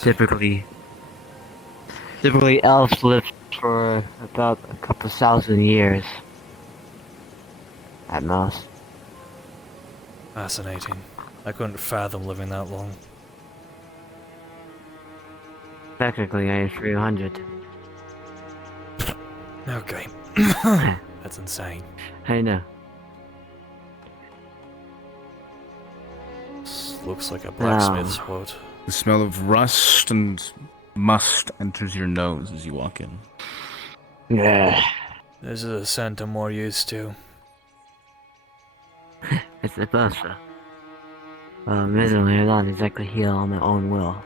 Typically elves live for about a couple thousand years. At most. Fascinating. I couldn't fathom living that long. Technically, I am 300. Okay. That's insane. I know. This looks like a blacksmith's hut. The smell of rust and must enters your nose as you walk in. Yeah. This is a scent I'm more used to. It's supposed to. Admittedly, I don't exactly heal on my own will.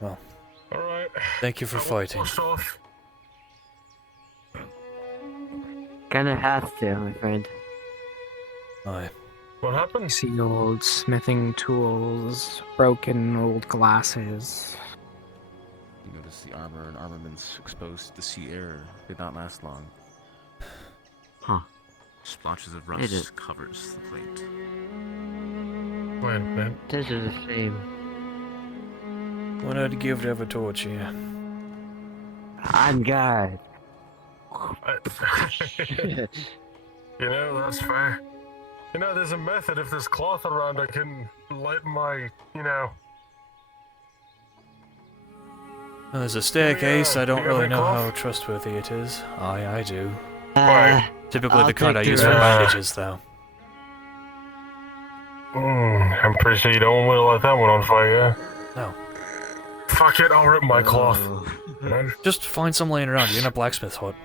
Well, Alright. thank you for fighting. Kinda have to, my friend. Aye. What happened? You see old smithing tools, broken old glasses. You notice the armor and armaments exposed to the sea air did not last long. Huh. Splotches of It is- rust covers the plate. Wait a minute. This is a shame. What I'd give to have a torch here. On guard. You know, that's fair. You know, there's a method. If there's cloth around, I can light my, you know... Well, there's a staircase. I don't do you have really any know cloth? how trustworthy it is. I do. Typically I'll the kind I take use the for rest. bandages, though. I'm pretty sure you don't want to light that one on fire. No. Fuck it, I'll rip my cloth. Just find some laying around. You're in a blacksmith's hut.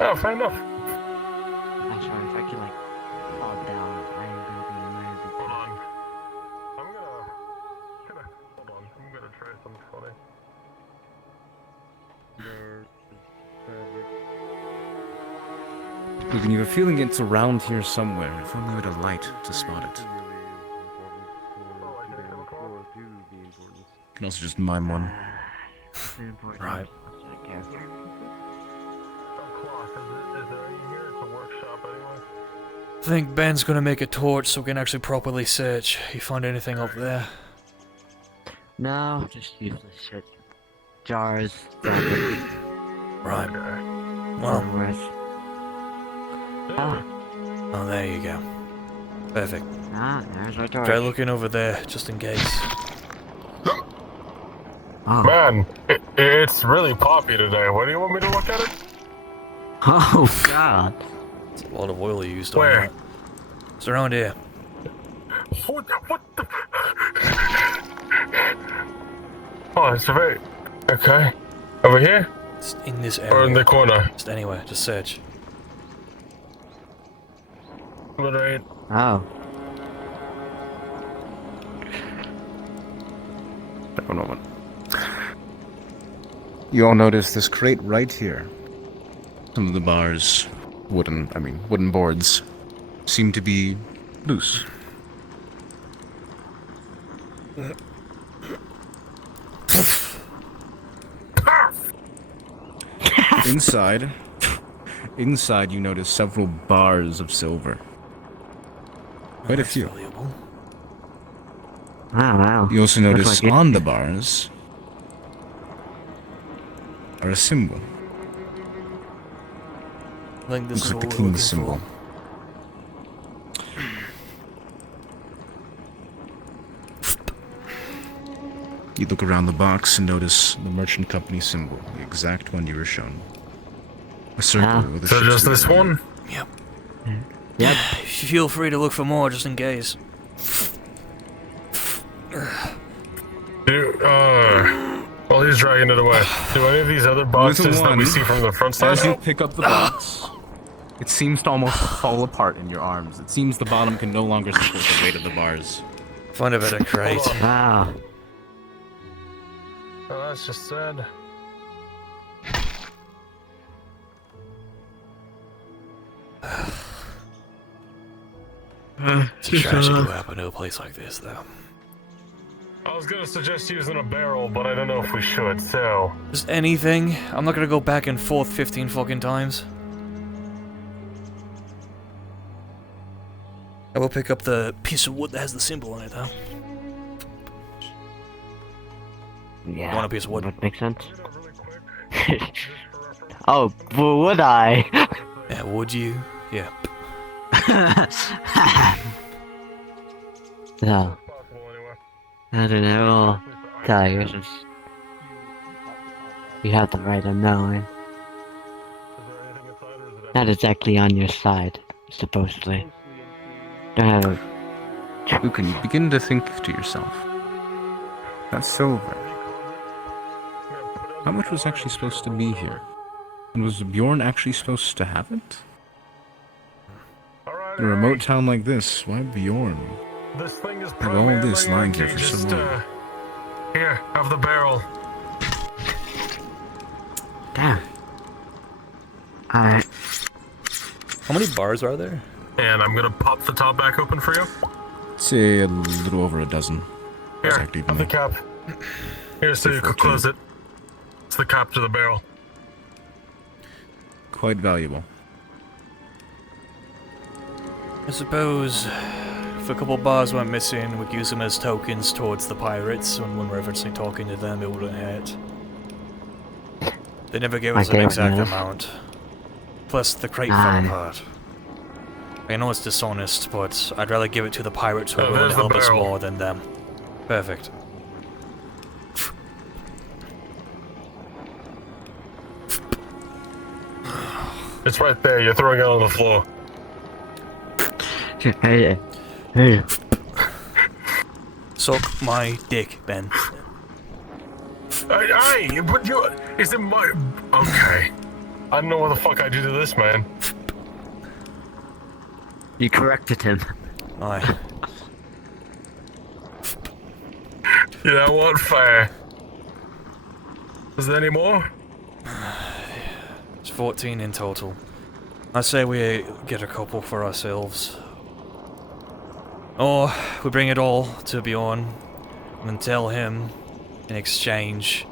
Oh, fair enough. I'm sorry, if I could, like, fall down, I'm gonna be amazing. Hold on. Hold on. I'm gonna try something funny. Lucan, you have a feeling it's around here somewhere. If only we had a light to spot it. You can also just mime one. Right. I think Ben's gonna make a torch so we can actually properly search. You find anything up there? No, just useless shit. Jars, Right. Well, oh, there you go. Perfect. There's our torch. Try looking over there, just in case. Man, it's really poppy today. What do you want me to look at it? Oh, God. It's a lot of oil you used on Where? that. It's around here. What the? Oh, it's very... Okay. Over here? It's in this area. Or in the corner? Just anywhere, just search. Right. Oh. One moment. You all notice this crate right here. Some of the bars, wooden boards, seem to be loose. Inside you notice several bars of silver. Quite a few. Valuable. Wow. You also Looks notice like it. on the bars are a symbol. I think this Looks is like the what we're king's looking symbol. for. You look around the box and notice the merchant company symbol, the exact one you were shown. A circle with a So ship's just this name on it. one? Yep. Yep. Feel free to look for more just in case. While he's dragging it away, do any of these other boxes that we see from the front side? As you pick up the box, it seems to almost fall apart in your arms. It seems the bottom can no longer support the weight of the bars. Find a better crate. Wow. Oh, that's just sad. It's a tragedy what happened to a place like this, though. I was gonna suggest using a barrel, but I don't know if we should, so... Just anything. I'm not gonna go back and forth 15 fucking times. I will pick up the piece of wood that has the symbol on it, though. Yeah. Want a piece of wood? Would make sense. Oh, well, would I? Yeah, would you? Yeah. No. I don't know. I'll tell you. It's just... You have the right of knowing. Not exactly on your side, supposedly. Don't have a... Lucan, you begin to think to yourself. That silver. How much was actually supposed to be here? And was Bjorn actually supposed to have it? In a remote town like this, why Bjorn? This thing is Have all this lying here for so long. Here, have the barrel. Damn. Alright. How many bars are there? And I'm gonna pop the top back open for you. Say a little over a dozen. Here, have the cap. Here, so you can close it. It's the cap to the barrel. Quite valuable. I suppose if a couple bars went missing, we'd use them as tokens towards the pirates, and when we're eventually talking to them, it wouldn't hurt. They never gave us an Okay, exact yeah. amount. Plus, the crate fell Aye. apart. I know it's dishonest, but I'd rather give it to the pirates who are Oh, willing to there's the help us barrel. more than them. Perfect. It's right there. You're throwing it on the floor. Hey, hey. Suck my dick, Ben. Hey, but you... Is it my... Okay. I don't know what the fuck I do to this, man. You corrected him. Aye. You know what? Fair. Is there any more? It's 14 in total. I say we get a couple for ourselves. Or we bring it all to Bjorn and then tell him, in exchange,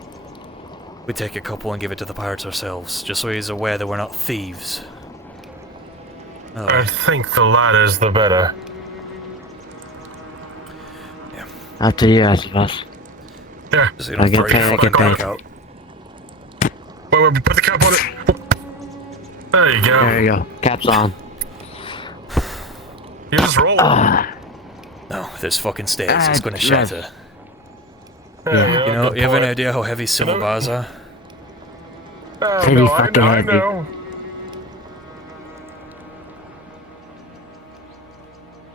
we take a couple and give it to the pirates ourselves, just so he's aware that we're not thieves. I think the latter's the better. Up to you, I suppose. Yeah. So you I don't get throw paid, your I fucking get paid. back out. Wait, put the cap on it. There you go. There you go. Cap's on. You just roll. No, there's fucking stairs, it's gonna right. shatter. Yeah, You know, good you have an point. idea how heavy silver bars are? Oh, Pretty no, fucking I heavy. know.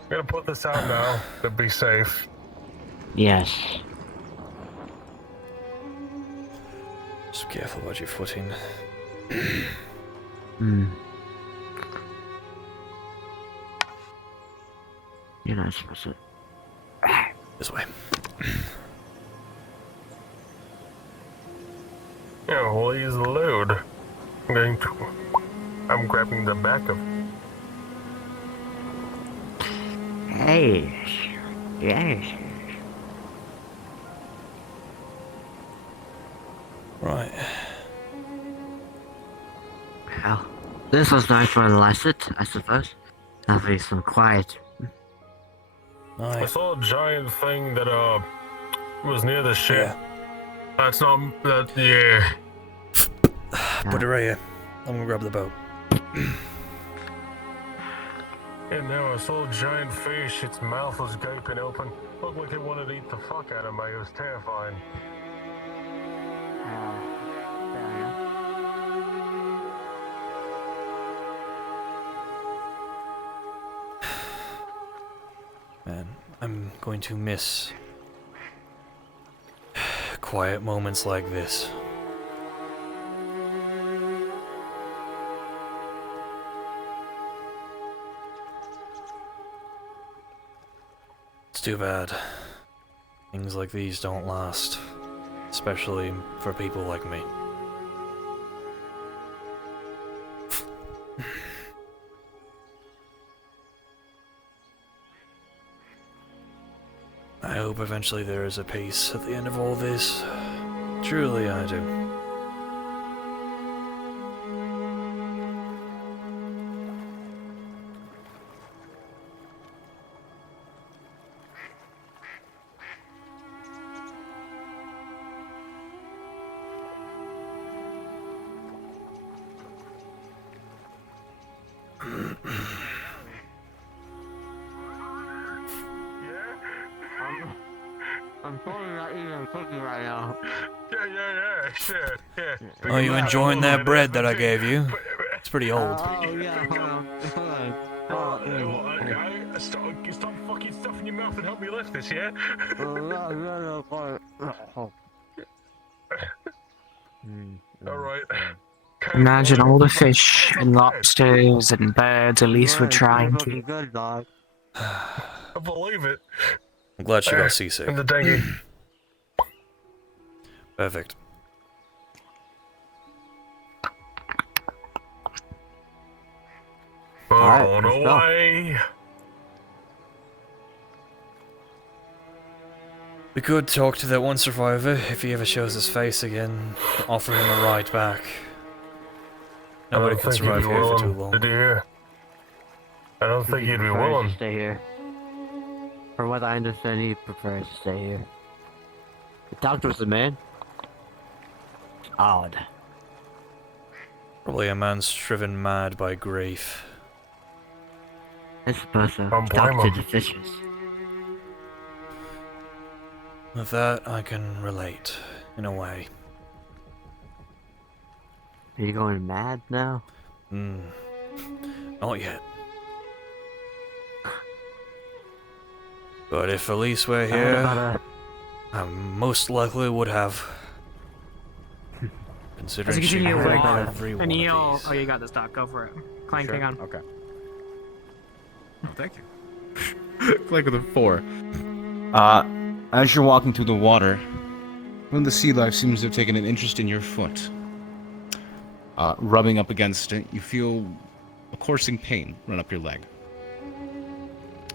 I'm gonna put this out now to be safe. Yes. Just be careful about your footing. Hmm. You're not supposed to... This way. Yeah, well, he's the load. I'm grabbing the back of. Hey. Yes. Right. Well, this was nice for the last sit, I suppose. Having some quiet. I saw a giant thing that was near the ship. Yeah. That's not that. Yeah. Put it right here. I'm gonna grab the boat. And now I saw a giant fish. Its mouth was gaping open. Looked like it wanted to eat the fuck out of me. It was terrifying. Man, I'm going to miss quiet moments like this. It's too bad. Things like these don't last, especially for people like me. I hope eventually there is a peace at the end of all this. Truly I do. I'm totally not eating cookie right now. Yeah. Are you enjoying that bread that I gave you? It's pretty old. Oh, yeah, hold on. Stop fucking stuffing your mouth and help me lift this, yeah? Alright. Imagine all the fish and lobsters and birds at least would try and keep. Good dog. I believe it. I'm glad she got seasick. In the dinghy. Perfect. On away. We could talk to that one survivor if he ever shows his face again. Offer him a ride back. Nobody can survive here for too long. Did you hear? I don't think he'd be willing. To stay here. From what I understand, he prefers to stay here. The doctor was the man. Odd. Probably a man striven mad by grief. I suppose so. Don't blame Doctor him. the fishes. With that, I can relate, in a way. Are you going mad now? Not yet. But if Elise were here, I most likely would have. Considering As she you heard continue every one and of you these. oh, you got this, Doc. Go for it. Clank, hang on. Okay. Oh, thank you. Like with a 4. As you're walking through the water, one of the sea life seems to have taken an interest in your foot. Rubbing up against it, you feel a coursing pain run up your leg,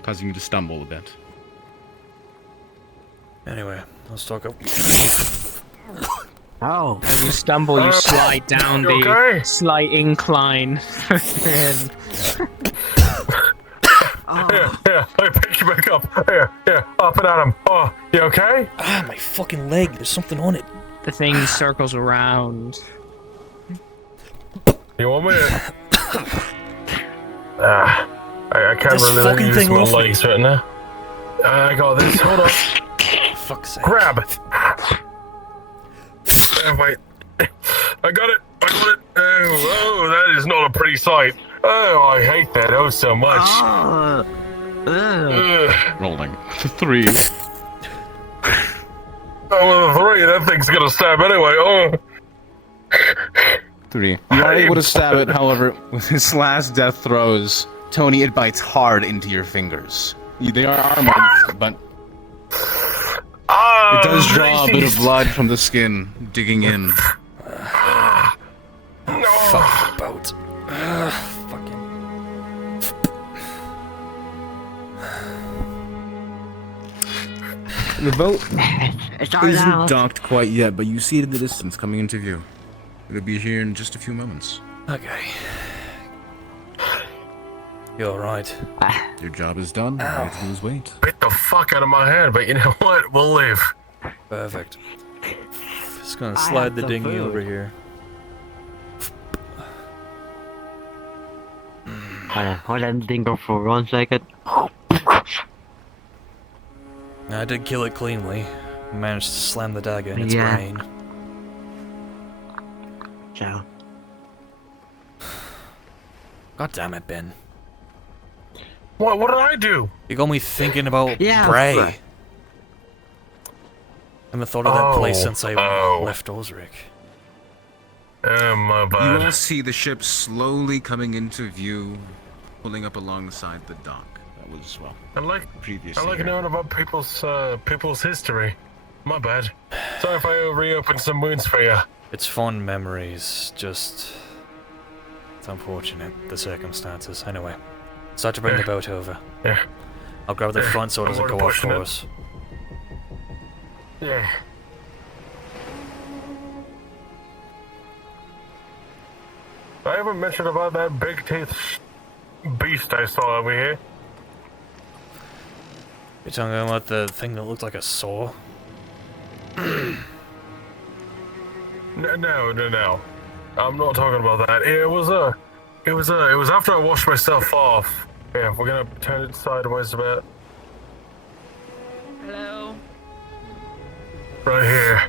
causing you to stumble a bit. Anyway, let's talk up. Oh. As you stumble, you slide down You the okay? slight incline. And Yeah, let me pick you back up. Yeah, up and at him. Oh, you okay? Ah, my fucking leg. There's something on it. the thing circles around. You want me to... I can't This really fucking use thing my off me. legs right now. I got this. Hold on. Fuck's sake. Grab it. Wait. I got it. Oh, that is not a pretty sight. Oh, I hate that so much. Ugh. Rolling. 3. Oh, 3. That thing's gonna stab anyway. Oh. 3. You are able to stab it, however, with his last death throes, Tony, it bites hard into your fingers. They are armored, but it does draw a bit of blood from the skin, digging in. Fuck the boat. Fucking. The boat It's ours isn't now. docked quite yet, but you see it in the distance coming into view. It'll be here in just a few moments. Okay. You're alright. Your job is done. All you have to do is wait. Bit the fuck out of my head, but you know what? We'll live. Perfect. Just gonna slide the dinghy over here. Hold that thing go for 1 second. I did kill it cleanly. Managed to slam the dagger in its Yeah. brain. Ciao. God damn it, Ben. What did I do? You got me thinking about Yeah, Bray. Bray. I haven't thought of that place Oh, since I oh. left Osric. My You bad. all see the ship slowly coming into view, pulling up alongside the dock. That was, well, I like previously. I like knowing about people's history. My bad. Sorry if I reopened some wounds for you. It's fond memories, just... It's unfortunate, the circumstances. Anyway, start to bring the boat over. Yeah. I'll grab the front so it doesn't go off pushing it. course. Yeah. I haven't mentioned about that big teeth beast I saw over here. You're talking about the thing that looked like a saw? No. I'm not talking about that. It was after I washed myself off. Yeah, we're gonna turn it sideways a bit. Hello. Right here.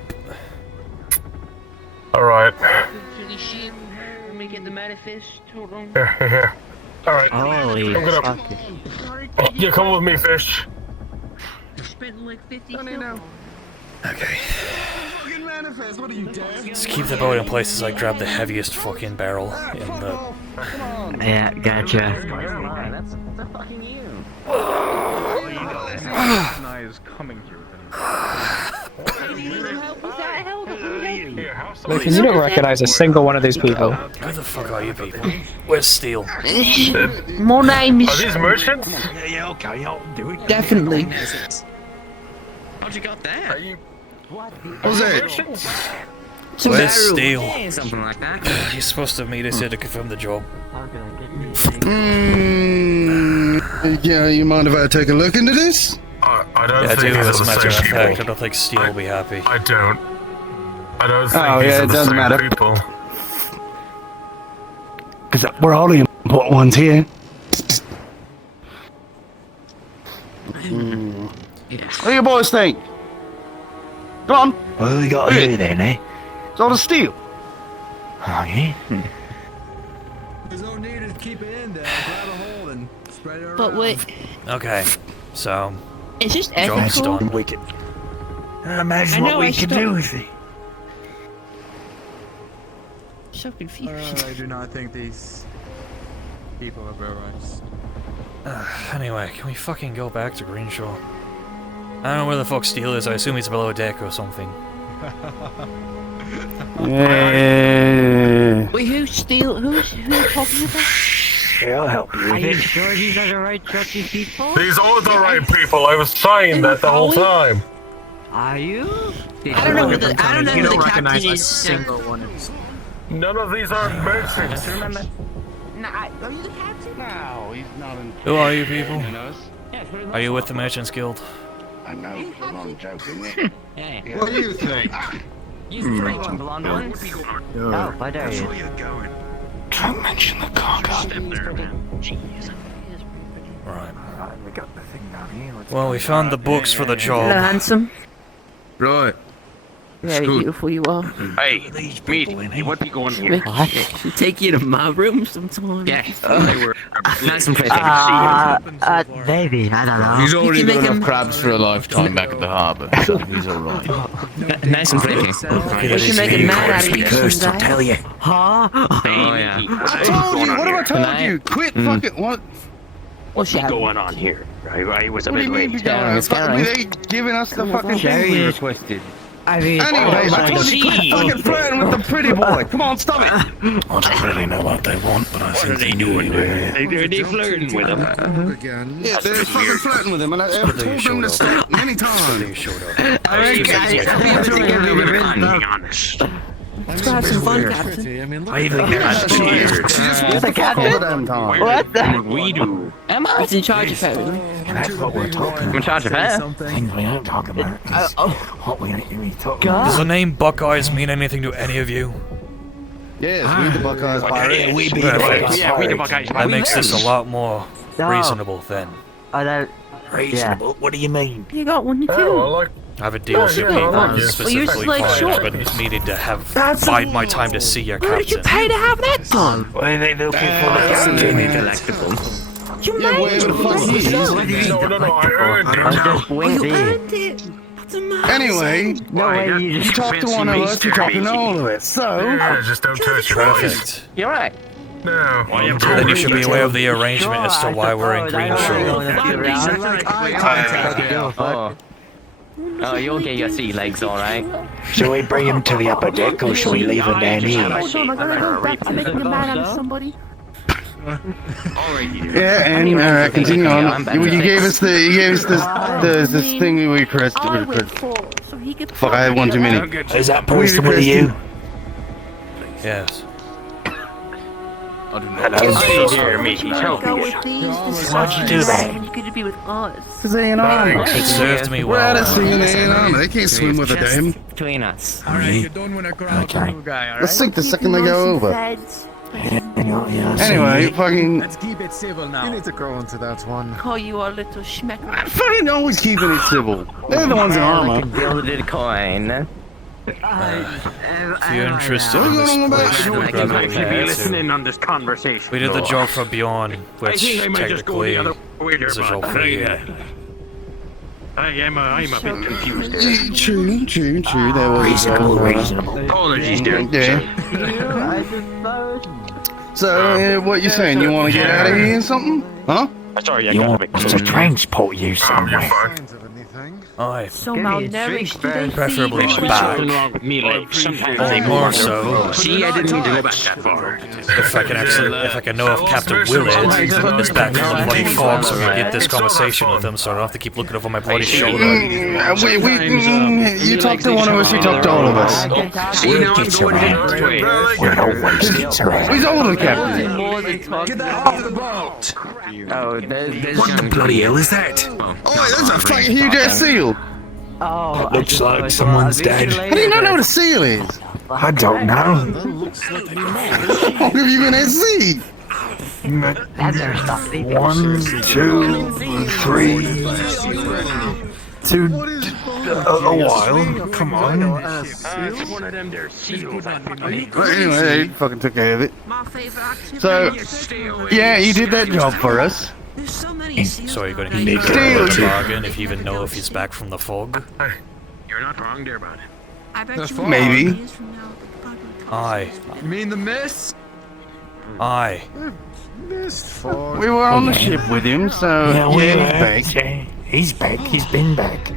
Alright. To the ship. Let me get the manifest. Hold on. Here. Alright. Holy I'm gonna... fuck. Yeah, come with me, fish. I spent like 50 silver. Okay. Let's keep the boat in place as I grab the heaviest fucking barrel in the... Yeah, gotcha. That's fucking you. is coming through. Lucan, you don't recognize a single one of these people. Who the fuck are you people? Where's Steel? My name Are is... these merchants? Yeah, okay, I'll do it. Definitely. How'd you got that? Are you... Who's that? merchants? Where's Steel? Something like that. He's supposed to meet us here to confirm the job. Yeah, you mind if I take a look into this? I don't Yeah, I do, think as it's a the matter of same fact. I people. don't think Steel will be happy. I don't think Oh, these yeah, are it the doesn't same matter. people. Because we're all the important ones here. What do you boys think? Come on. What do we got here then, eh? It's all the steel. Oh, yeah? There's no need to keep it in there. Grab a hold and spread it around. But wait, Okay, so... it's just Job's ethical. done. We can... Imagine I what know, we I can stopped- do with it. So confused. I do not think these people are very rights. Anyway, can we fucking go back to Greenshaw? I don't know where the fuck Steel is. I assume he's below deck or something. Wait, who's talking about? I'll help you Are with you it. sure these are the right churchy people? These are the right people. I was saying that the whole time. Are you? I don't know who the You don't captain recognize a is. single one of these. None of these are merchants. Are you the captain? No, he's not in. Who are you people? Us. Are you with the Merchants Guild? I know, come on, joke, isn't it? Hey. What do you think? You three one blonde ones? Oh, why dare you? Don't mention the cargo. Right. We got the thing down here. Let's Well, we found the books for the Hello, job. handsome. Right. Very Scoot. beautiful you are. Hey, meet. What be going here? Should take you to my room sometime. Yeah, they were nice and pretty. Maybe, I don't know. He's already can got make enough him- crabs for a lifetime back at the harbour, so he's alright. Nice and pretty. We should make a man out of you Cursed, I'll someday. tell you. Huh? Oh yeah. I told you. What have I told you? Quit fucking. What? What's that? Going on here? I was a What do bit you mean? late. Be going? it's kinda- They giving us the fucking thing Jerry we is- requested. I mean, Anyway, fucking flirting with the pretty boy. Come on, stop it. I don't really know what they want, but I think they do anyway. Are they flirting with him? Yeah, they're fucking flirting with him, and I've told them to stop many times. Let's go have some fun, Captain. I even got cheered. You're the captain? What the? We do. Am I? Who's in charge of everything? And that's what we're talking about. I'm in charge of her. Things we don't talk about is what we really talk about. Does the name Buckeyes mean anything to any of you? Yes, we the Buckeyes pirate. Yeah, we be Perfect. the We the Buckeyes. That makes this a lot more No. reasonable then. I don't. reasonable. What do you mean? You got one too. Oh, I have a deal with yeah, people I like it. specifically Well, you're like for short. it, but needed to have That's bide my time to see your Where did you captain. pay to have that done? Why are they looking for the Absolutely captain? delectable. You Yeah, made wherever the fuck he is. No, I earned it. I'm just You winged earned it. That's a mouse. Anyway, No way you you just. talk to one of us, you're talking to all of us. So, Yeah, just don't touch your face. Perfect. You're right. No. Then you should be aware of the arrangement as to why we're in Green Shore. Oh, you'll get your sea legs, alright. Shall we bring him to the upper deck or shall we leave him down here? Hold on, I gotta go back to making a man out of somebody. yeah, and continue on. You gave us this thing we requested. I went for, so he could Fuck, I had one too many. Is that personal to you? Yes. Why'd you do that? You could be with us. Cause they ain't on. It served me We're out well. of sea and they ain't on. They can't swim with a dam. Between us. Alright, you don't want to cry out to the guy, alright? Let's sink the second they go over. Anyway, fucking. Let's keep it civil now. You need to grow into that one. Call you our little schmecker. Fucking always keeping it civil. They're the ones in armor. Gilded coin. If you're interested in this place, we I probably can be had listening to. on this conversation. We did the job for Beyond, which I think I might just go technically the other way there, is a but job for you. I'm a bit confused there. Yeah, true. There was Reasonable. Apologies, dear. Yeah. So, what you saying? You want to get out of here or something? Huh? Sorry, I You got a want bit us to transport you somewhere? Aye. So malnourished do they Preferably see? back. Something wrong with me, like, sometimes they More so, See, I didn't mean to go back that far. if I can know if Captain Willard is back from the bloody fog so we can get this conversation with him so I don't have to keep looking over my bloody shoulder. You talk to one of us, you talk to all of us. See, now I'm going the way. We're always gets around. He's older, Captain. More than talking. Get that off the boat! Oh, there's What the bloody hell is that? Oh, that's a fucking huge ass seal. Oh, That looks like someone's dead. How do you not know what a seal is? I don't know. How have you been at sea? That's their stuff. 1, 2, 3. A while. Come on. It's one of them there seals. But anyway, they fucking took care of it. my favorite activity. So, yeah, you did that job for us. There's so many seals. So are you going to Make keep it going a with the deal. bargain if you even know if he's back from the fog? You're not wrong there, bud. I bet you Maybe. years from now, the God will come. Aye. You mean the mist? Aye. We were on the ship with him, so yeah, he's back. He's back. He's been back.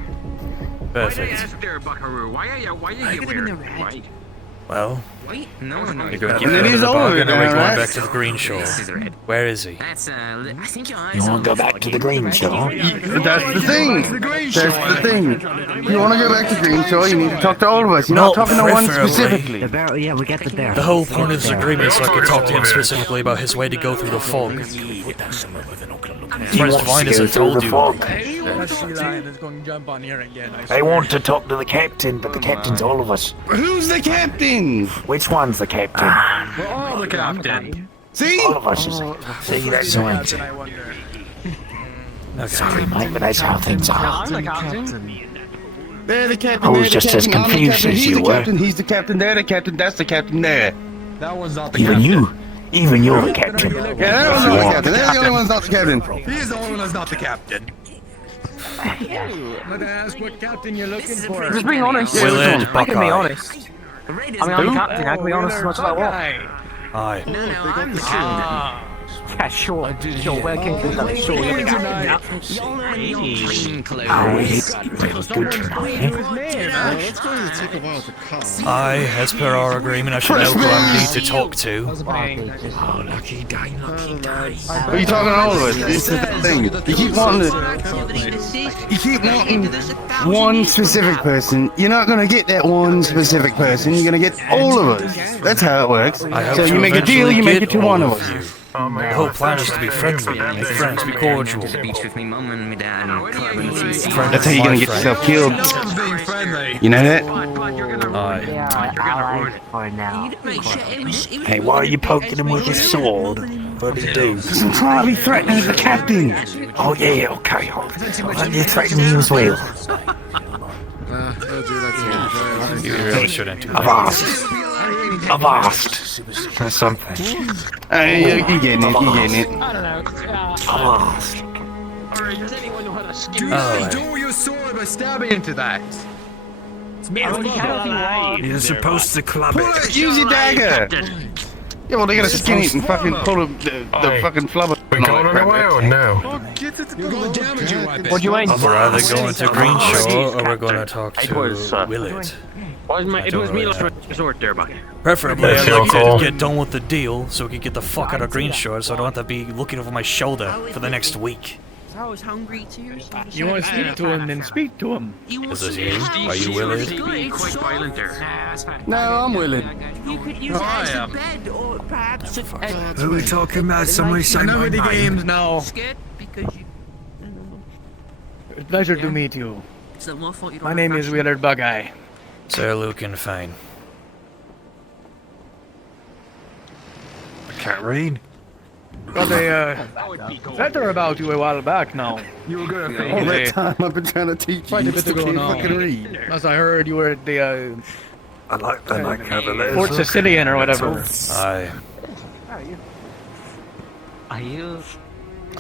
Perfect. There, Buckaroo. Why are you weird? Why? Well, No. you're going to keep And then going to he's the over bargain or are we there, going right? back to the Green Shore? Where is he? That's I think your eyes You want to go back to the Green Shore? That's the thing. That's the thing. You want to go back to Green Shore, you need to talk to all of us. You're not talking to one preferably. specifically. The barrel, yeah, we get the barrel. The whole point of this agreement is so I can talk to him specifically about his way to go through the fog. He Friends wants Divine to has go through told the you. fog. That sea lion is going to jump on here again. I They swear. want to talk to the captain, but the captain's all of us. Who's the captain? Which one's the captain? We're all the captain. See? All of us is. See, that's right. Captain, I wonder. Sorry, mate, but that's how things are. I'm the captain. They're the captain. I was they're the just as captain, I'm the confused captain, as he's you the were. captain, he's the captain, they're the captain, that's the captain there. That one's not the Even captain. you. Even you're the captain. Yeah, they're not the captain. They're the only ones not the captain. He's the only one that's not the captain. Let me ask what captain you're looking for. Just being honest. Willard I can be Buckeye. honest. I mean, I'm the captain. I can be honest as much as I want. Aye. No, I'm the captain. Yeah, sure. Sure, where can you go? Sure, Here tonight. I, as per our agreement, I should know who I need to talk to. Oh, lucky day, lucky day. What are you talking to all of us? This is the thing. You keep wanting one specific person. You're not gonna get that one specific person. You're gonna get all of us. That's how it works. So you make a deal, you make it to one of us. The whole plan is to be friendly, make friends, be cordial. That's how you're gonna get yourself killed. You know that? Hey, why are you poking him with his sword? What did he do? Because I'm trying to be threatening the captain. Oh yeah, okay. And you're threatening you as well. You really shouldn't do that. I've asked for something. You're getting it. I've asked. Duel your sword by stabbing into that. You're supposed to club it. Use your dagger. Yeah, well, they gotta skin it and fucking pull the fucking flubber. We going away or no? What do you mean? We're either going to Greenshore or we're going to talk to Willett. It was me last resort there, buddy. Preferably, I'd like to get done with the deal so we can get the fuck out of Greenshore so I don't have to be looking over my shoulder for the next week. I was hungry too. You want to speak to him, then speak to him. Is this you? Are you Willett? Quite violent there. No, I'm willing. You could use it as a bed or perhaps a Who are we talking about? Somebody say my None of the name. games now. scared because you. Pleasure to meet you. So my fault you don't My name is Willard Bugeye. Sir Lucan Fayne. I can't read. Got a letter about you a while back now. You were gonna All All the that time I've been trying to teach quite a you bit to ago now. fucking read. As I heard, you were at the I like how the letters Fort look. Sicilian or whatever. Aye.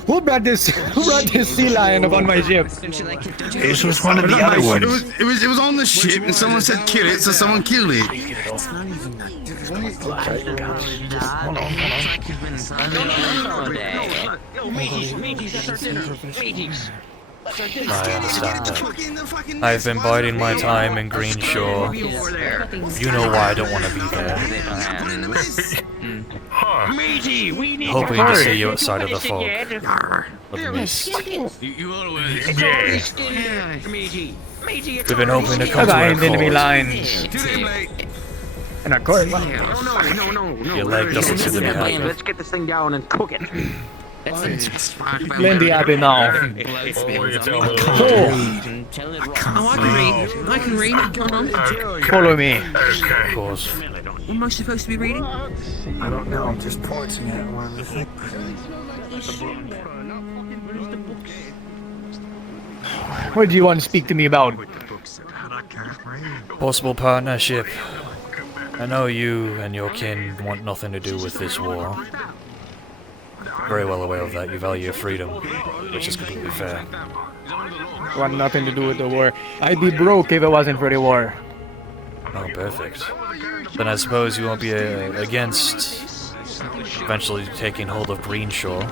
Who brought this sea lion upon my ship? This was one of the other ones. It was on the ship and someone said kill it, so someone killed it. I understand that. I've been biding my time in Greenshore. You know why I don't want to be there. Hoping to see you outside of the fog. Of the mist. We've been hoping to come to a enemy accord. lines. And of course, Your leg doesn't seem to be happy. Let's get this thing down and cook it. Lindy Abbey now. Oh, you tell me. I can read. Come on. Follow me. Of course. Am I supposed to be reading? I don't know, I'm just pointing at one of the things. What do you want to speak to me about? Possible partnership. I know you and your kin want nothing to do with this war. Very well aware of that. You value your freedom, which is completely fair. Want nothing to do with the war. I'd be broke if it wasn't for the war. Oh, perfect. Then I suppose you won't be against eventually taking hold of Greenshore.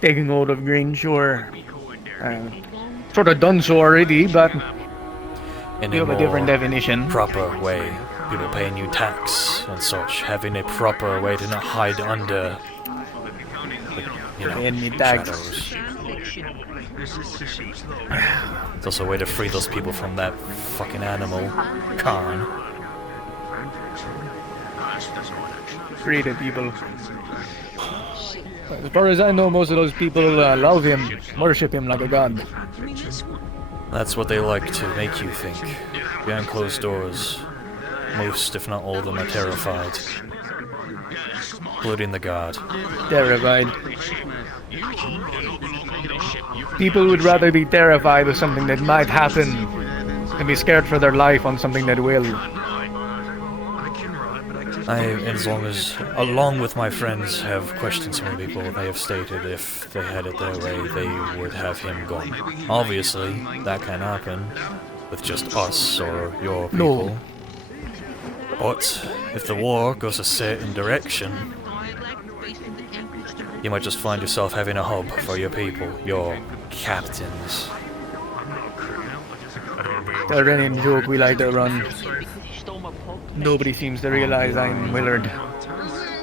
Taking hold of Greenshore. Sort of done so already, but In you have a different definition. proper way. People paying you tax and such. Having a proper way to not hide under, Any tax. shadows. It's also a way to free those people from that fucking animal, Khan. Free the people. As far as I know, most of those people love him, worship him like a god. That's what they like to make you think. Behind closed doors, most, if not all of them, are terrified. Including the guard. Terrified. People would rather be terrified of something that might happen than be scared for their life on something that will. Along with my friends, have questioned some of the people. They have stated if they had it their way, they would have him gone. Obviously, that can happen with just us or your people. No. But if the war goes a certain direction, you might just find yourself having a hub for your people, your captains. The running joke we like to run. Nobody seems to realize I'm Willard.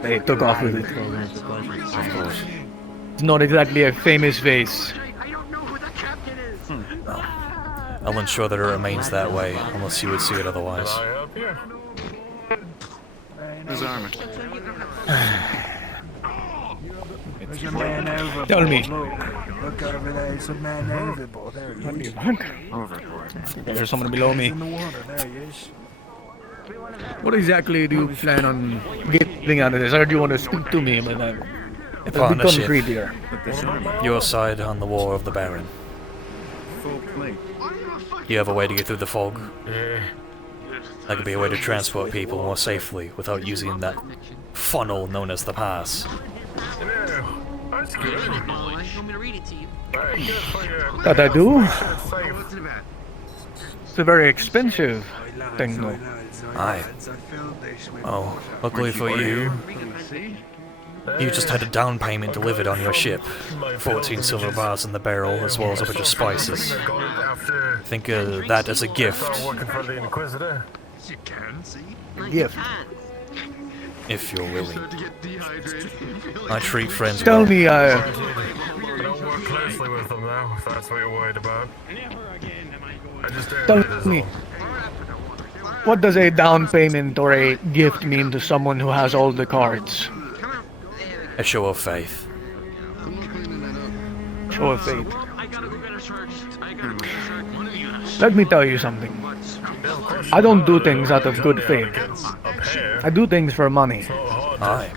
They took off with it. Of course. It's not exactly a famous face. No. I'll ensure that it remains that way, unless you would see it otherwise. His armor. There's a man overboard. Tell me. Look over there, there's a man overboard. There he is. Overboard. There's someone below me. In the water, there he is. What exactly do you plan on getting out of this? Or do you want to speak to me? But it's a bit Partnership. concrete here. Your side on the War of the Baron. You have a way to get through the fog? That could be a way to transport people more safely without using that funnel known as the pass. That's good. That I do? It's a very expensive thing, though. Aye. Oh, luckily for you, you just had a down payment delivered on your ship. 14 silver bars in the barrel, as well as a bunch of spices. Think of that as a gift. Gift. If you're willing. I treat friends Tell well. me, Don't work closely with them now, if that's what you're worried about. Tell me, what does a down payment or a gift mean to someone who has all the cards? A show of faith. Show of faith. Let me tell you something. I don't do things out of good faith. I do things for money. Aye.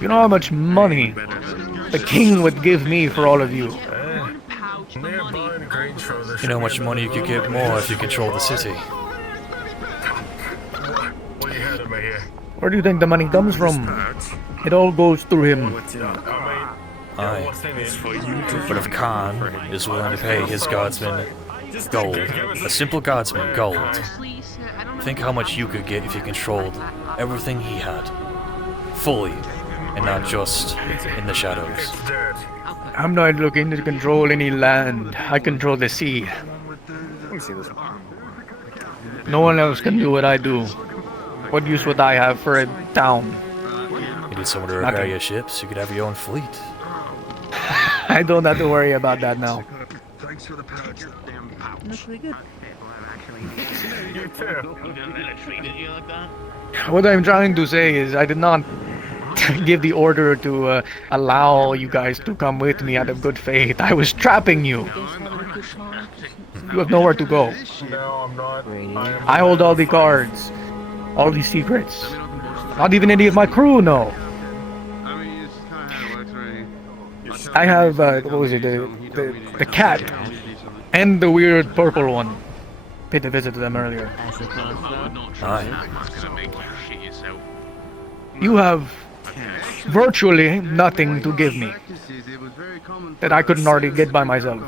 You know how much money the king would give me for all of you? You know how much money you could get more if you control the city. Where do you think the money comes from? It all goes through him. Aye. But if Khan is willing to pay his guardsmen gold, a simple guardsman gold, think how much you could get if you controlled everything he had. Fully, and not just in the shadows. I'm not looking to control any land. I control the sea. No one else can do what I do. What use would I have for a town? You need someone to repair your ships, you could have your own fleet. I don't have to worry about that now. Thanks for the pouch. That's pretty good. What I'm trying to say is I did not give the order to allow you guys to come with me out of good faith. I was trapping you. You have nowhere to go. No, I'm not. I hold all the cards. All these secrets. Not even any of my crew know. I have, what was it, the cat. And the weird purple one. Paid a visit to them earlier. Aye. You have virtually nothing to give me that I couldn't already get by myself.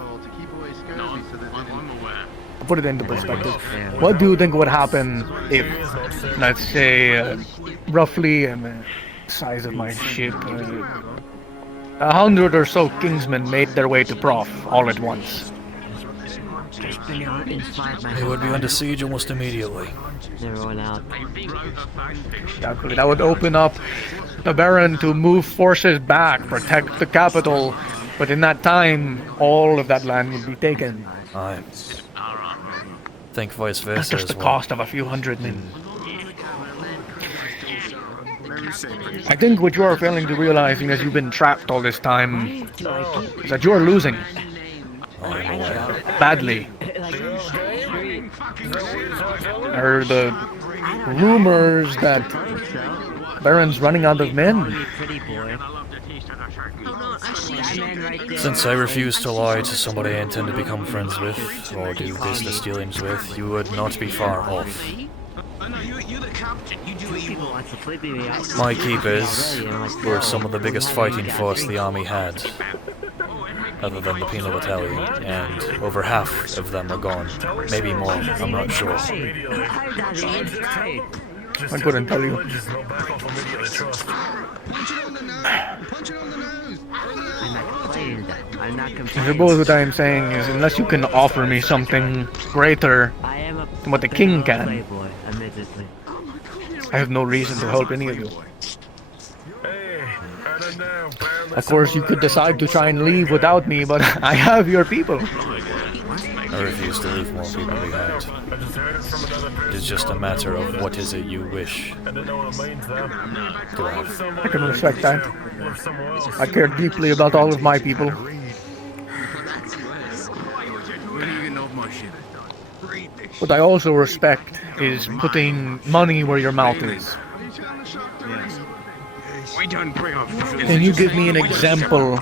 Put it into perspective. What do you think would happen if, let's say, roughly the size of my ship, 100 or so Kingsmen made their way to Prof all at once? They would be under siege almost immediately. That would open up the Baron to move forces back, protect the capital, but in that time, all of that land would be taken. Aye. Think vice versa. That's just the cost of a few hundred men. I think what you are failing to realize, as you've been trapped all this time, is that you are losing. Badly. Are the rumors that Baron's running out of men? Since I refuse to lie to somebody I intend to become friends with, or do business dealings with, you would not be far off. My keepers were some of the biggest fighting force the army had. other than the penal battalion, and over half of them are gone. Maybe more, I'm not sure. I couldn't tell you. I suppose what I am saying is, unless you can offer me something greater than what the king can, I have no reason to help any of you. Of course, you could decide to try and leave without me, but I have your people. I refuse to leave more people behind. It is just a matter of what is it you wish to have. I can respect that. I care deeply about all of my people. What I also respect is putting money where your mouth is. Can you give me an example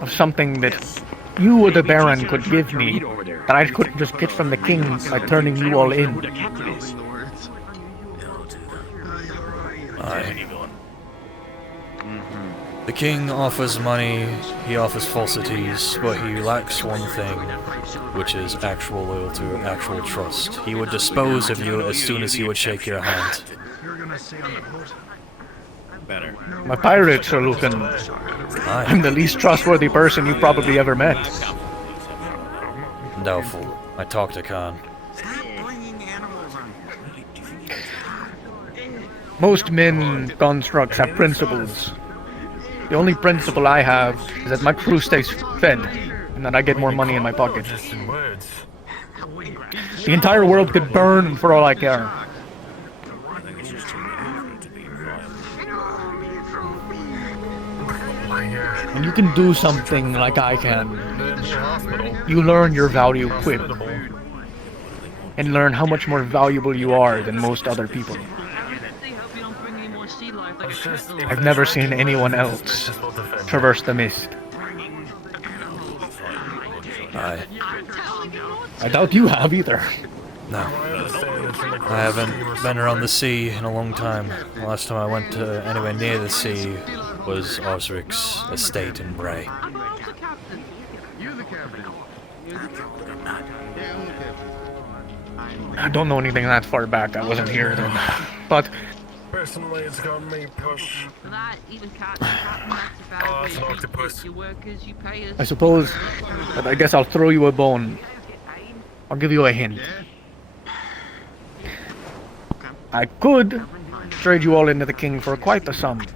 of something that you or the Baron could give me that I couldn't just get from the king by turning you all in? The king offers money, he offers falsities, but he lacks one thing, which is actual loyalty or actual trust. He would dispose of you as soon as he would shake your hand. My pirate, Sir Lucan. I'm the least trustworthy person you've probably ever met. Doubtful. I talked to Khan. Most men constructs have principles. The only principle I have is that my crew stays fed, and that I get more money in my pocket. The entire world could burn for all I care. And you can do something like I can. You learn your value quick. And learn how much more valuable you are than most other people. I've never seen anyone else traverse the mist. I doubt you have either. No. I haven't been around the sea in a long time. The last time I went anywhere near the sea was Osric's estate in Bray. I don't know anything that far back. I wasn't here then. But personally, it's got me push. It's an octopus. I suppose that I guess I'll throw you a bone. I'll give you a hint. I could trade you all into the king for quite a sum.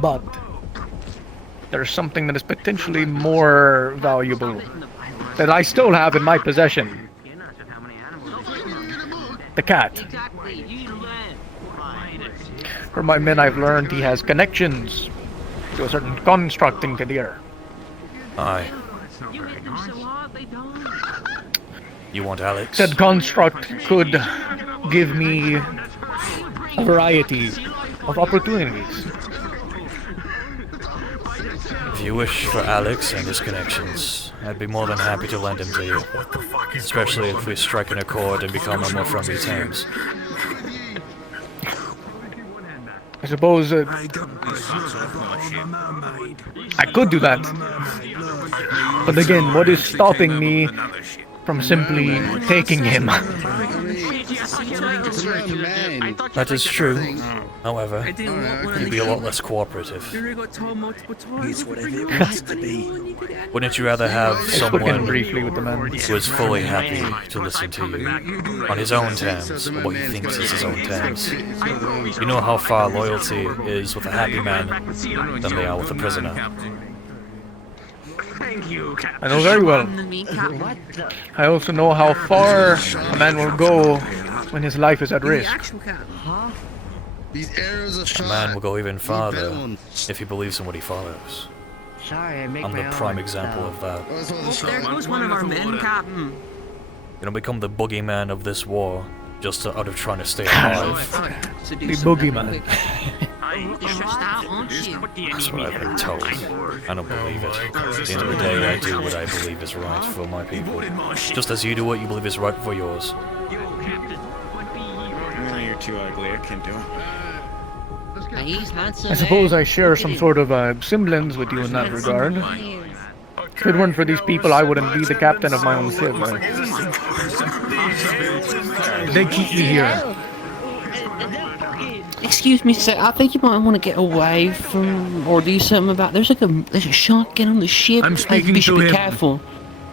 But there's something that is potentially more valuable that I still have in my possession. The cat. From my men I've learned he has connections to a certain construct in Kadir. Aye. You want Alex? Said construct could give me a variety of opportunities. If you wish for Alex and his connections, I'd be more than happy to lend him to you. Especially if we strike an accord and become on more friendly terms. I suppose I could do that. But again, what is stopping me from simply taking him? That is true. However, you'd be a lot less cooperative. Wouldn't you rather have someone briefly with the man who is fully happy to listen to you, on his own terms, or what he thinks is his own terms? You know how far loyalty is with a happy man than they are with a prisoner. I know very well. I also know how far a man will go when his life is at risk. A man will go even farther if he believes in what he follows. I'm the prime example of that. There goes one of our men, Captain. You don't become the boogeyman of this war just out of trying to stay alive. The boogeyman. That's what I've been told. I don't believe it. At the end of the day, I do what I believe is right for my people. Just as you do what you believe is right for yours. You're too ugly, I can't do it. I suppose I share some sort of semblance with you in that regard. If it weren't for these people, I wouldn't be the captain of my own ship. They keep me here. Excuse me, sir. I think you might want to get away from or do something about. There's a shark getting on the ship. I'm speaking you should to be him. careful.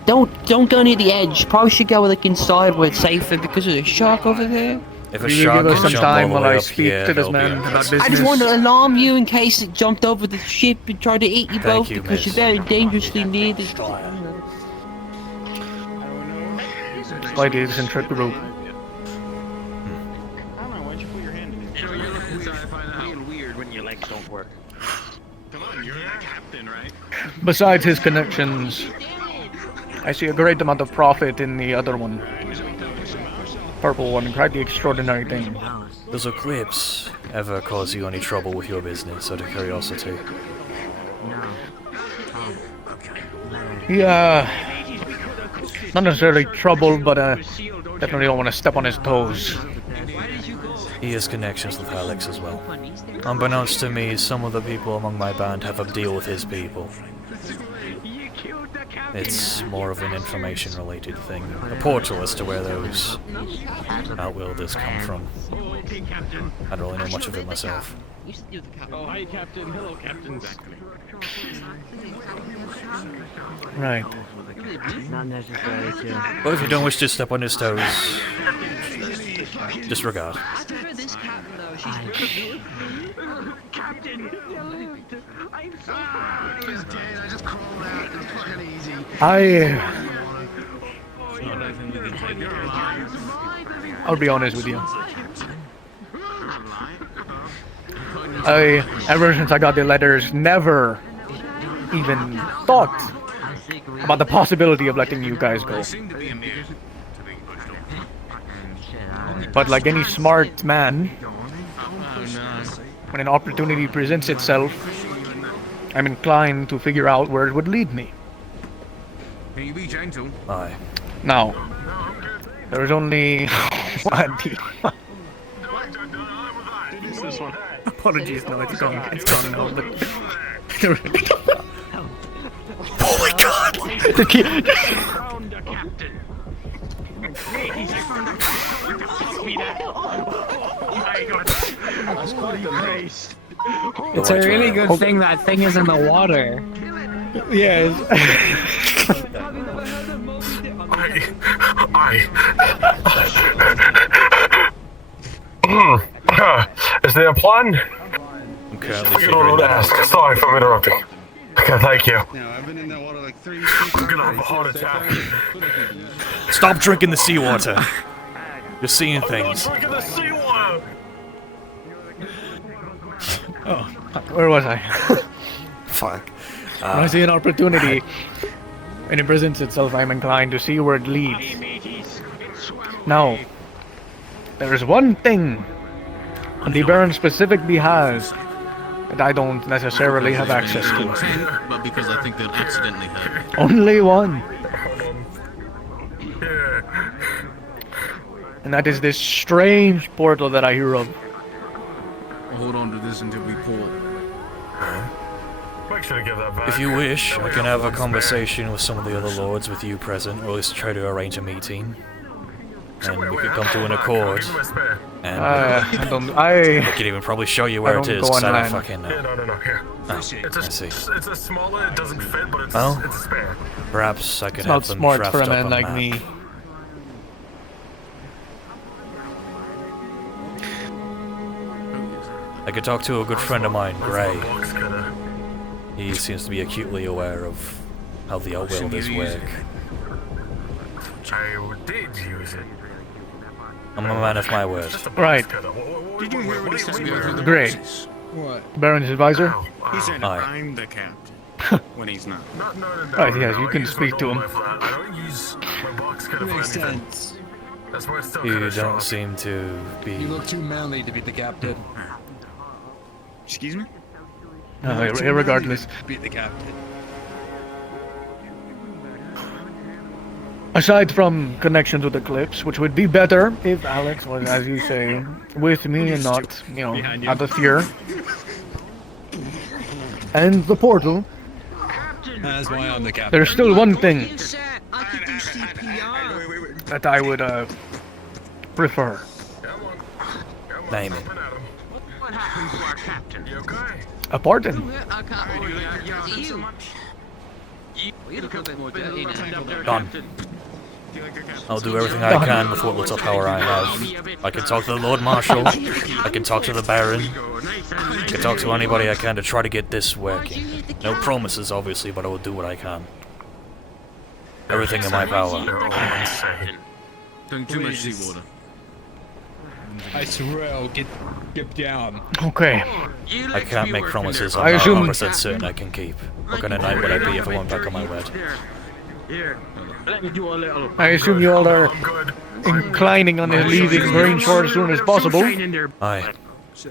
Don't go near the edge. Probably should go like inside where it's safer because there's a shark over there. If a Will you shark give us can some jump all time the while way I up speak here, to this that'll man be about okay. business? I just wanted to alarm you in case it jumped over the ship and tried to eat you both you, because miss. you're very dangerously near the. Quite the eccentric group. Besides his connections, I see a great amount of profit in the other one. Purple one, quite the extraordinary thing. Does Eclipse ever cause you any trouble with your business, out of curiosity? Yeah, not necessarily trouble, but definitely don't want to step on his toes. He has connections with Alex as well. Unbeknownst to me, some of the people among my band have a deal with his people. It's more of an information-related thing. A portal as to where those outwielders come from. I don't really know much of it myself. Oh, hi, Captain. Hello, Captain. Right. Not necessary to. But if you don't wish to step on his toes, disregard. I'll be honest with you. Ever since I got the letters, never even thought about the possibility of letting you guys go. But like any smart man, when an opportunity presents itself, I'm inclined to figure out where it would lead me. Can you be gentle? Aye. Now, there is only one. Apologies, no, it's gone now, but... Oh my god! The key... It's a really good thing that thing is in the water. Yes. Is there a plan? I'm currently I figuring don't that ask. out. Sorry for interrupting. Okay, thank you. Yeah, I've been in that water like 3 I'm gonna have a heart attack. Stop drinking the seawater. You're seeing things. I'm drinking the seawater. Oh, where was I? Fuck. When I see an opportunity and it presents itself, I'm inclined to see where it leads. Now, there is one thing the Baron specifically has that I don't necessarily have access to. But because I think they'll accidentally hurt. Only one. And that is this strange portal that I hear of. I'll hold on to this until we pull. Make sure to give that back. If you wish, I can have a conversation with some of the other lords with you present, or at least try to arrange a meeting. And we could come to an accord. And I could even probably show you where I it don't is, go because I don't online. fucking know. Yeah, no, here. Oh, It's I see. it's a smaller, it doesn't fit, but it's Oh? a spare. Perhaps I could It's have not them smart draft for a up man a like map. me. I could talk to a good friend of mine, Gray. He seems to be acutely aware of how the outwielders work. I did use it. I'm a man of my word. Right. Did you hear what he said? Great. What? Baron's advisor? He said Aye. I'm the captain. When he's not. Right, yes, you can speak to him. I don't use my box cutter for Makes anything. sense. That's why it's still You kind of don't short. seem to be... You look too manly to be the captain. Excuse me? No, You look too irregardless. manly to be the captain. aside from connections with the cliffs, which would be better if Alex was, as you say, with me and not, you know, at the fear. And the portal. That's why I'm the captain. There's still one thing that I would prefer. Name it. A pardon. Done. I'll do everything I can with what little power I have. I can talk to the Lord Marshal, I can talk to the Baron, I can talk to anybody I can to try to get this working. No promises, obviously, but I will do what I can. Everything in my power. Drink too much seawater. I swear I'll get down. Okay. I can't make promises I'm I not assume- 100% certain I can keep. What kind of night would I be if I went back on my word? I assume you all are inclining on leaving Greenshore as soon as possible. Aye.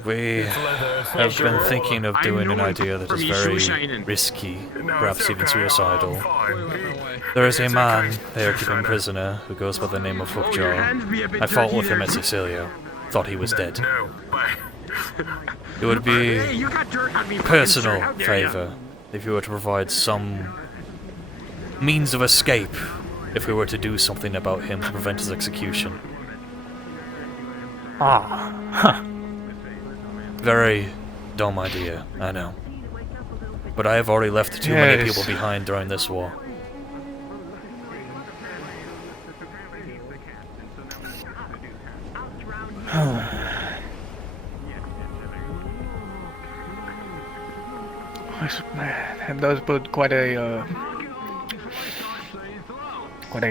We have been thinking of doing an idea that is very risky, perhaps even suicidal. There is a man they are keeping prisoner who goes by the name of Hookjaw. I fought with him at Sicilia. Thought he was dead. It would be a personal favor if you were to provide some means of escape if we were to do something about him to prevent his execution. Ah. Huh. Very dumb idea, I know. But I have already left too many Yes. people behind during this war. It does put quite a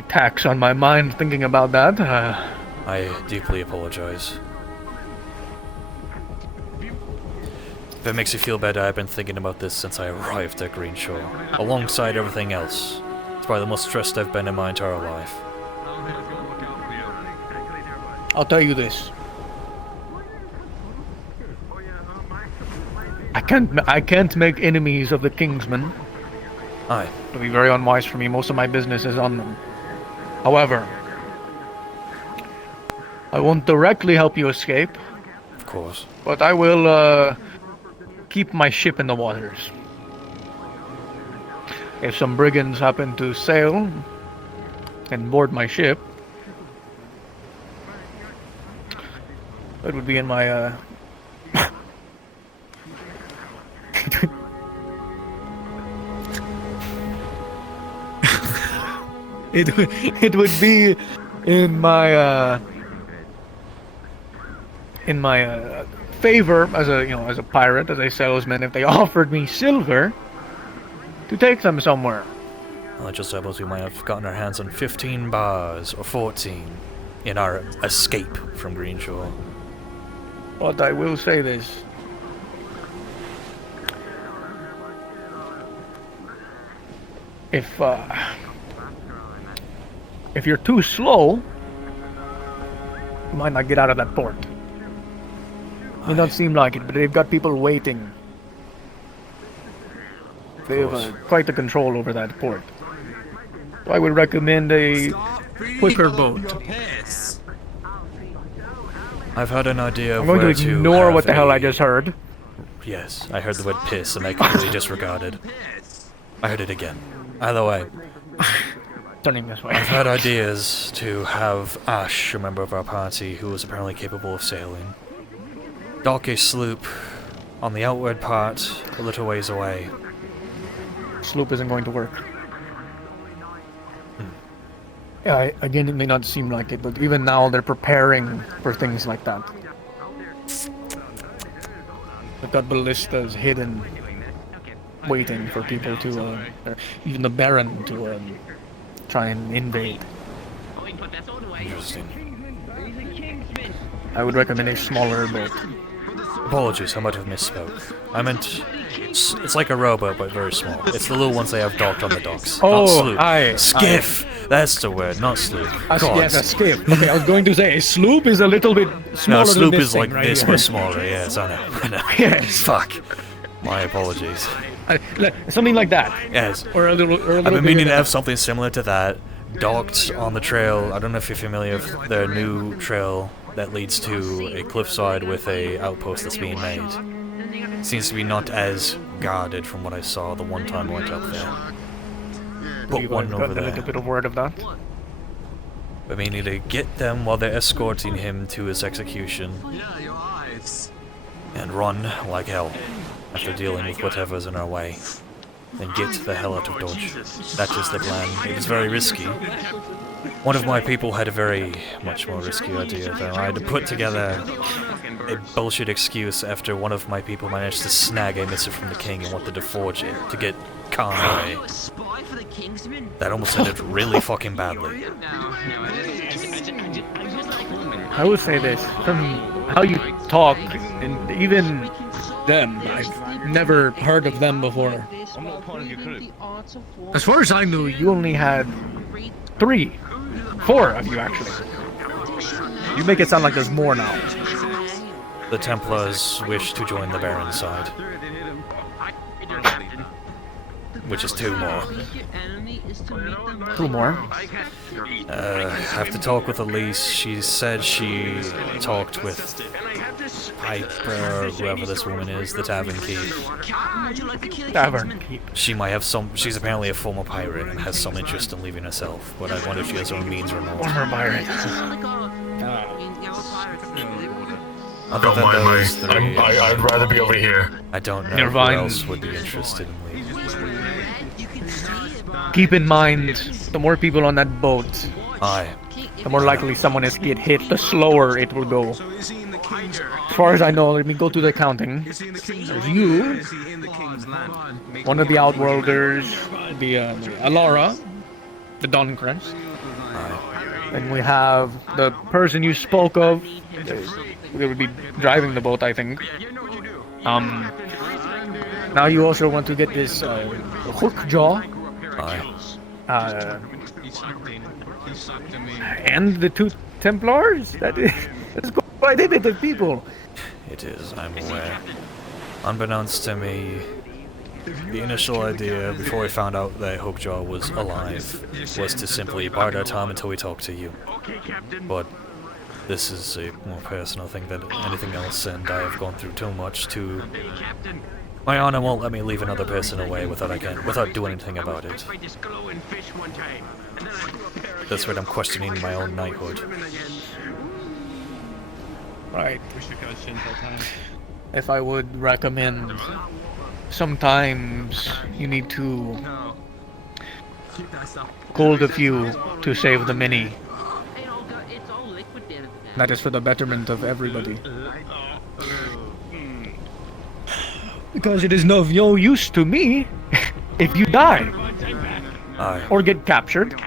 tax on my mind thinking about that. I deeply apologize. If it makes you feel better, I've been thinking about this since I arrived at Greenshore, alongside everything else. It's probably the most stressed I've been in my entire life. I'll tell you this. I can't make enemies of the Kingsmen. Aye. It'll be very unwise for me. Most of my business is on them. However, I won't directly help you escape. Of course. But I will keep my ship in the waters. If some brigands happen to sail and board my ship, it would be in my it would be in my favor as a pirate, as a salesman, if they offered me silver to take them somewhere. Well, it just happens we might have gotten our hands on 15 bars or 14 in our escape from Greenshore. But I will say this. If you're too slow, you might not get out of that port. May not seem like it, but they've got people waiting. They have quite the control over that port. So I would recommend a quicker boat. I've had an idea of I'm going where to ignore have what the hell a- I just heard. Yes, I heard the word piss and I completely disregarded. I heard it again. Either way, Turning this way. I've had ideas to have Ash, a member of our party who is apparently capable of sailing, dock a sloop on the outward part a little ways away. Sloop isn't going to work. Yeah, again, it may not seem like it, but even now they're preparing for things like that. They've got ballistas hidden, waiting for people to, even the Baron to try and invade. Interesting. I would recommend a smaller boat. Apologies, I might have misspoke. I meant, it's like a rowboat, but very small. It's the little ones they have docked on the docks. Oh, not sloop. aye, Skiff! That's the word, not sloop. Yes, a skiff. Okay, I was going to say a sloop is a little bit smaller No, sloop than this is like thing right this, here. but smaller, yes, I know. I know. Yes. Fuck. My apologies. Something like that. Yes. Or a little I've been bigger meaning than to have that. something similar to that, docked on the trail. I don't know if you're familiar with their new trail that leads to a cliffside with a outpost that's being made. Seems to be not as guarded from what I saw the one time I went up there. Put one over there. A little bit of word of that. But we need to get them while they're escorting him to his execution. And run like hell after dealing with whatever's in our way. Then get the hell out of Dodge. That is the plan. It is very risky. One of my people had a very much more risky idea though. I had to put together a bullshit excuse after one of my people managed to snag a missive from the king and wanted to forge it to get Khan away. That almost ended really fucking badly. I would say this, from how you talk, and even them, I've never heard of them before. As far as I knew, you only had 4 of you actually. You make it sound like there's more now. The Templars wish to join the Baron's side. Which is 2 more. 2 more? Have to talk with Elise. She said she talked with Piper, whoever this woman is, the Tavern Keep. Tavern Keep. She might have some. She's apparently a former pirate and has some interest in leaving herself, but I wonder if she has her own means or not. Former pirate. Other than those 3, I'd rather be over here. I don't know who else would be interested in leaving. Keep in mind, the more people on that boat, Aye. the more likely someone is to get hit, the slower it will go. As far as I know, let me go to the counting. There's you, one of the Outworlders, the Alara, the Dawn-Crest. And we have the person you spoke of. They would be driving the boat, I think. Now you also want to get this Hookjaw. And the 2 Templars? That's quite a bit of people. It is, I'm aware. Unbeknownst to me, the initial idea, before we found out that Hookjaw was alive, was to simply bide our time until we talk to you. But this is a more personal thing than anything else, and I have gone through too much to... My honor won't let me leave another person away without doing anything about it. That's right, I'm questioning my own knighthood. Right. If I would recommend, sometimes you need to hold a few to save the many. That is for the betterment of everybody. Because it is of no use to me if you die. Aye. Or get captured.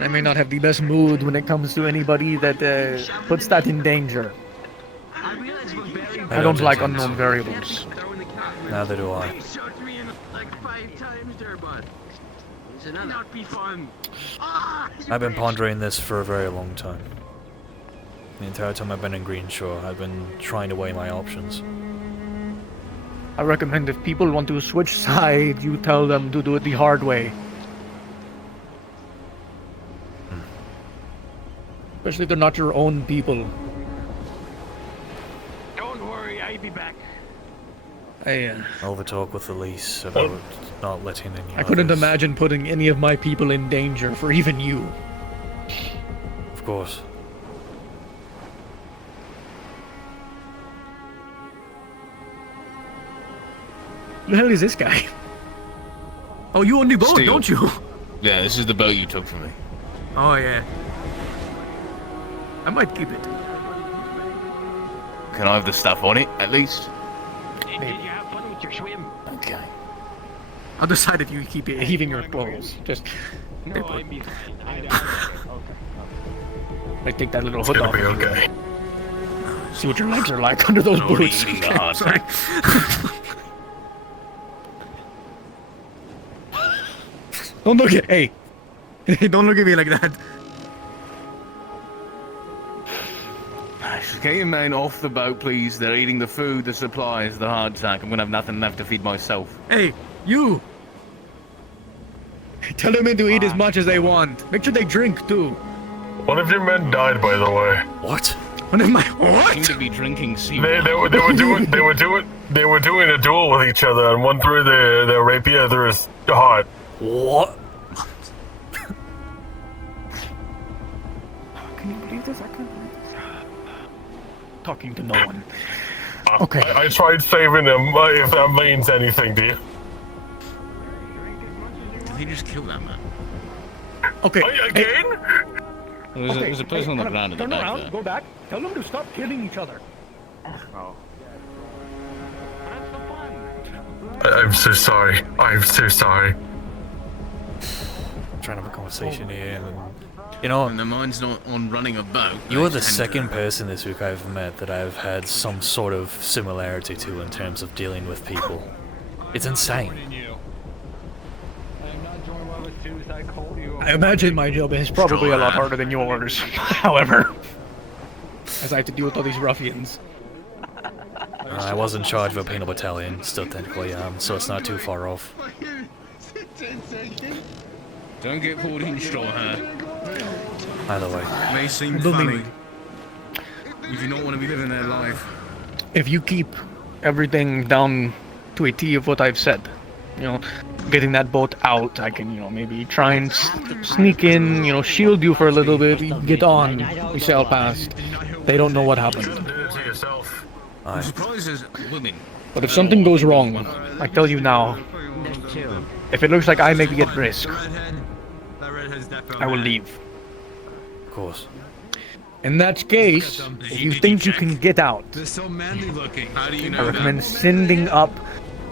I may not have the best mood when it comes to anybody that puts that in danger. I don't like unknown variables. Neither do I. I've been pondering this for a very long time. The entire time I've been in Greenshore, I've been trying to weigh my options. I recommend if people want to switch sides, you tell them to do it the hard way. Especially if they're not your own people. Don't worry, I'll be back. I'll have a talk with Elise about not letting any I couldn't others. imagine putting any of my people in danger for even you. Of course. Who the hell is this guy? Oh, you own the boat, Steel. don't you? Yeah, this is the boat you took from me. Oh, yeah. I might keep it. Can I have the stuff on it, at least? Did you have fun with your swim? Okay. I'll decide if you keep heaving your clothes. Just... No, I'll be fine. I take that little hood off. It'll be okay. See what your legs are like under those boots. Okay, sorry. Don't look at... Hey. Don't look at me like that. Nice. Get your men off the boat, please. They're eating the food, the supplies, the hardtack. I'm gonna have nothing left to feed myself. Hey, you! Tell them to eat as much as they want. Make sure they drink too. One of your men died, by the way. What? One of my Seem to be drinking sea. They were doing a duel with each other, and one threw the rapier through his heart. What? Can you believe this? I can't believe this. Talking to no one. Okay. I tried saving him, if that means anything to you. Did he just kill that man? Okay. Again? There's a person on the ground in the Turn back around, there. go back. Tell them to stop killing each other. I'm so sorry. I'm so sorry. I'm trying to have a conversation here, and you know, And the mind's not on running a boat. you're the second person this week I've met that I've had some sort of similarity to in terms of dealing with people. It's insane. I imagine my job is probably a lot harder than yours. However, as I have to deal with all these ruffians. I was in charge of a penal battalion, still technically am, so it's not too far off. Don't get pulled in straw hat. Either way. May seem Believe funny. You do not want to be living their life. If you keep everything down to a T of what I've said, you know, getting that boat out, I can, you know, maybe try and sneak in, you know, shield you for a little bit, we get on, we sail past. They don't know what happened. I'm surprised there's women. But if something goes wrong, I tell you now, if it looks like I may be at risk, I will leave. Of course. In that case, if you think you can get out, They're so manly looking. How do you know I recommend sending up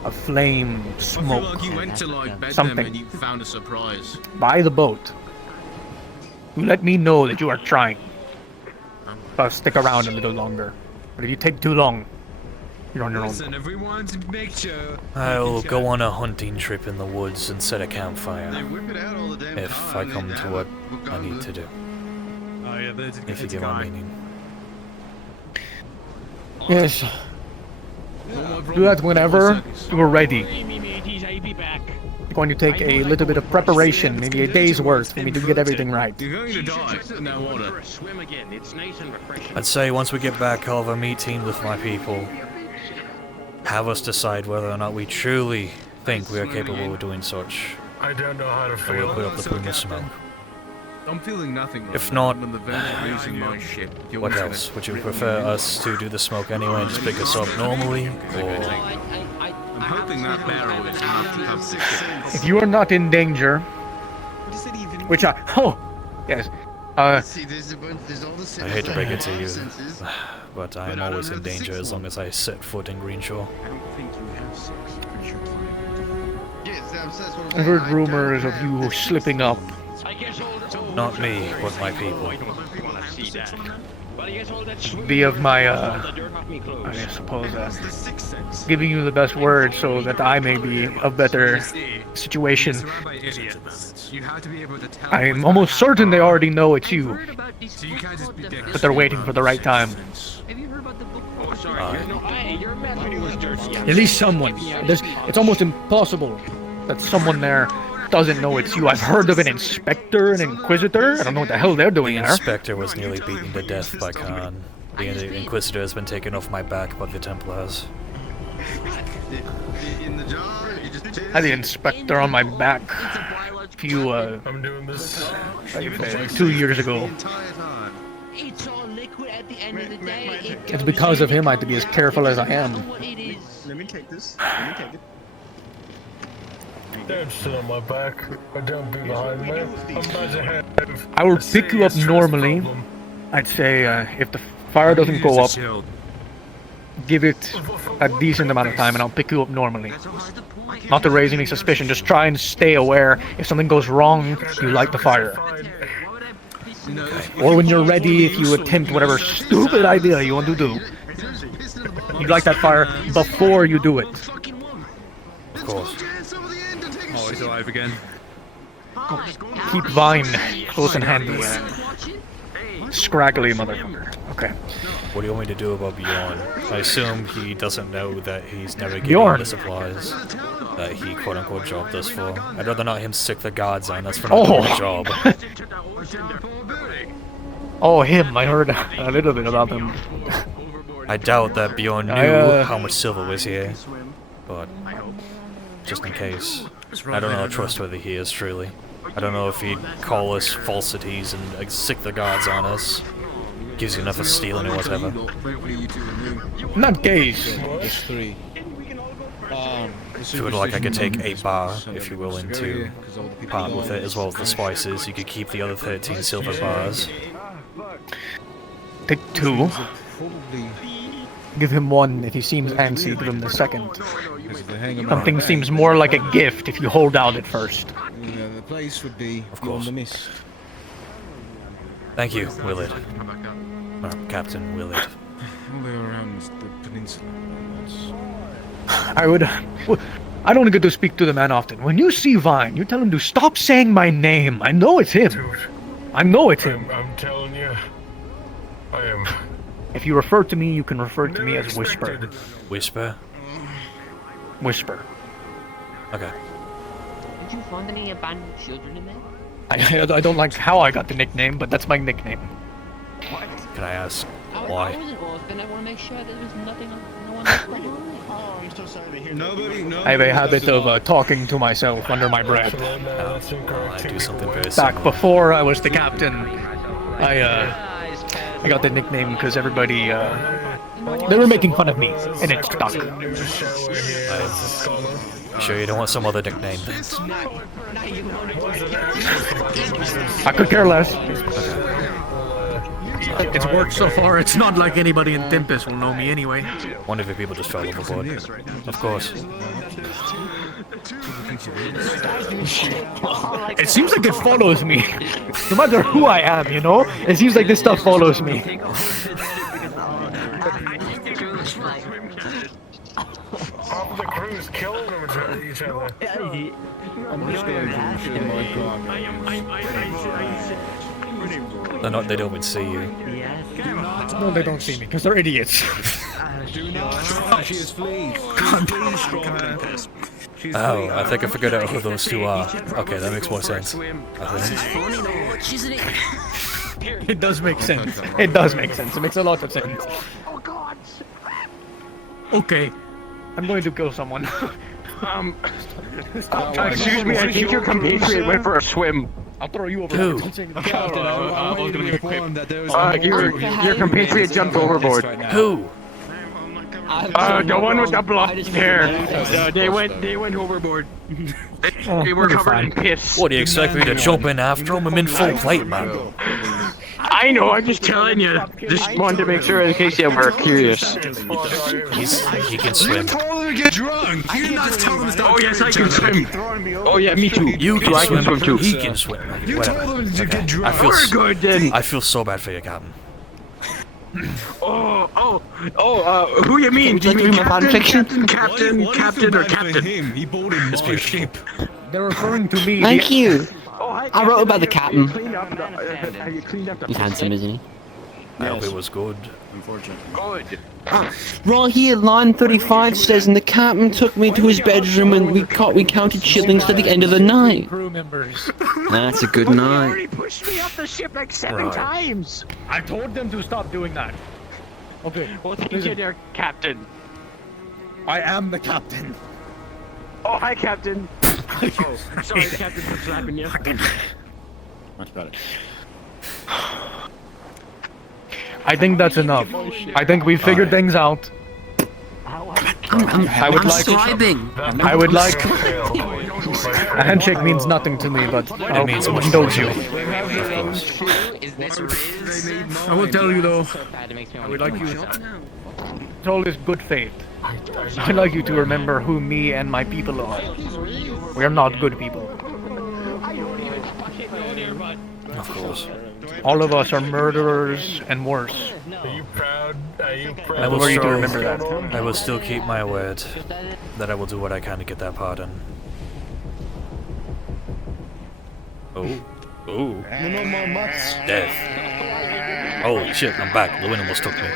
a flame, I feel smoke, like you went to like bed them something and you found a surprise. by the boat. You let me know that you are trying. I'll stick around a little longer. But if you take too long, you're on your own. Listen, everyone, make sure. I'll go on a hunting trip in the woods and set a campfire. whip it out all the damn If I come to what I need to do. Oh yeah, but If you get my meaning. Yes. Do that whenever you're ready. Going to take a little bit of preparation, maybe a day's worth, for me to get everything right. You're going to die in that water. I'd say once we get back, I'll have a meeting with my people. Have us decide whether or not we truly think we are capable of doing such. I don't know how to Or feel. we'll put up the plume of smoke. I'm feeling nothing. If not, on the verge of losing my shit. You're what gonna- else? Would you prefer us to do the smoke anyway and just pick us up normally? Or I'm hoping that barrel is enough to cover the ship. If you are not in danger, which I... Oh! Yes. I hate to break it to you, but I am always in danger as long as I set foot in Greenshaw. I don't think you have sex. Pretty sure I heard rumors of you slipping up. Not me, but my people. Be of my, I suppose, giving you the best word so that I may be a better situation. I'm almost certain they already know it's you, but they're waiting for the right time. At least someone. It's almost impossible that someone there doesn't know it's you. I've heard of an inspector, an inquisitor. I don't know what the hell they're doing The there. inspector was nearly beaten to death by Khan. The Inquisitor has been taken off my back, but the Templars. I had the inspector on my back a few, I'm doing this. 2 years ago. It's all liquid at the end of the day. It's because of him I have to be as careful as I am. Let me take this. Let me take it. Don't sit on my back, or don't be behind me. I'm about to have I will a pick you up serious normally. problem. I'd say if the fire doesn't go up, give it a decent amount of time and I'll pick you up normally. Not to raise any suspicion, just try and stay aware. If something goes wrong, you light the fire. Or when you're ready, if you attempt whatever stupid idea you want to do, you light that fire before you do it. Of course. Oh, he's alive again. Keep Vine close and handy. Scraggly motherfucker. Okay. What do you want me to do about Bjorn? I assume he doesn't know that he's never getting Bjorn. the supplies that he quote-unquote jobbed us for. I'd rather not him sick the guards on us for not doing the job. Oh, him. I heard a little bit about him. I doubt that Bjorn knew how much silver was here, but just in case. I don't know how trustworthy he is, truly. I don't know if he'd call us falsities and like, sick the guards on us. Gives you enough of stealing or whatever. In that case. If you would like, I could take 8 bar, if you're willing to part with it, as well as the spices. You could keep the other 13 silver bars. Take 2. Give him 1 if he seems antsy, give him the second. Something seems more like a gift if you hold out at first. The place would be of course. the mist. Thank you, Willard. Or Captain Willard. All the way around the peninsula. I don't get to speak to the man often. When you see Vine, you tell him to stop saying my name. I know it's him. Dude, I know it's him. I'm telling you, I am. If you refer to me, you can refer to me as Whisper. Whisper? Whisper. Okay. Did you find any abandoned children in there? I don't like how I got the nickname, but that's my nickname. Can I ask I why? was an orphan. I want to make sure there was nothing, no one left behind. Oh, I'm so sorry to hear Nobody. I have a habit of talking to myself under my breath. I do something very Back similar. before I was the captain, I got the nickname because everybody they were making fun of me, and it stuck. I'm sure you don't want some other nickname. I could care less. It's worked so far. It's not like anybody in Tempest will know me anyway. One of your people just fell overboard. Of course. It seems like it follows me. No matter who I am, you know? It seems like this stuff follows me. Half of the crews killed each other. I'm just going through my They don't even see you. No, they don't see me because they're idiots. She is fleas. Oh, I think I figured out who those two are. Okay, that makes more sense. It does make sense. It does make sense. It makes a lot of sense. Okay, I'm going to kill someone. Excuse me, I think your compatriot went for a swim. I'll throw you over. Who? Captain, I was going to inform that there is Your compatriot jumped overboard. Who? The one with the blonde hair. They went overboard. They were covered in piss. What, do you expect me to jump in after him? I'm in full plate, man. I know, I'm just telling you. Just wanted to make sure in case you were curious. He can swim. get drunk. I did not tell them to stop. Oh yes, I can swim. Oh yeah, me too. You can I can swim too. He can swim. You told them to get drunk. We're good then. I feel so bad for you, Captain. Who you mean? Do you mean captain, or captain? He bought him my ship. They're referring to me. Thank you. Hi, I wrote about the captain. Have you cleaned up the He's handsome, isn't he? I hope it was good. Unfortunately. Good. Right here, line 35 says, and the captain took me to his bedroom and we counted shillings to the end of the night. Crew members. That's a good You night. already pushed me off the ship like 7 times. I told them to stop doing that. Okay. Well, thank you there, Captain. I am the captain. Oh, hi, Captain. Sorry, Captain, for slapping you. Much better. I think that's enough. I think we figured things out. I would like. I would like. A handshake means nothing to me, but I'll indulge you. I will tell you though. I would like you. It's all this good faith. I'd like you to remember who me and my people are. We are not good people. Of course. All of us are murderers and worse. Are you proud? Are you proud? I will For you to still remember that. I will still keep my word that I will do what I can to get that pardon. Oh. Ooh. No more mutts. Death. Holy shit, I'm back. The wind almost took me.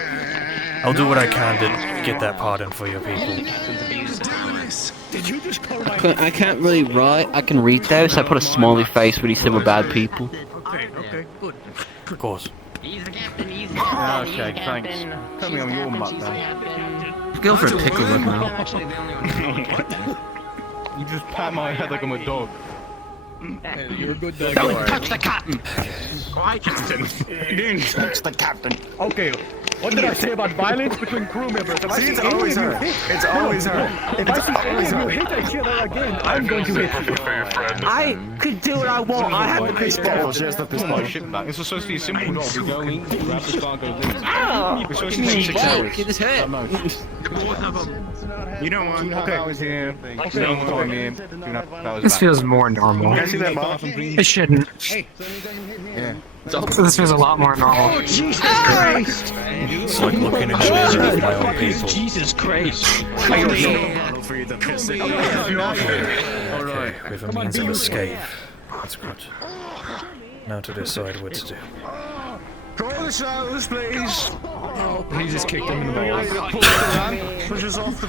I'll do what I can to get that pardon for your people. I can't really write. I can read though, so I put a smiley face when he said we're bad people. Okay, good. Of course. Okay, thanks. Tell me I'm your mutt now. Go for a pickle look now. You just pat my head like I'm a dog. You're a good dog. Don't touch the captain! Why, captain? You didn't touch the captain. Okay, what did I say about violence between crew members? See, it's always her. It's always her. If I see any of you hit each other again, I'm going to hit you. I could do what I want. I have the pistol. This my ship back. It's supposed to be a simple job. We go in, grab the cargo, leave. We're supposed to take 6 hours. Get his head. You don't want 2.5 hours here. Okay. No time in. 2.5 hours This back. feels more normal. Can I see that bar? It shouldn't. Yeah. This feels a lot more normal. Oh, Jesus Christ! It's like looking in the mirror of my own people. Jesus Christ! Okay, we have a means of escape. That's good. Now to decide what to do. Call the showers, please. He just kicked him in the balls. Push us off the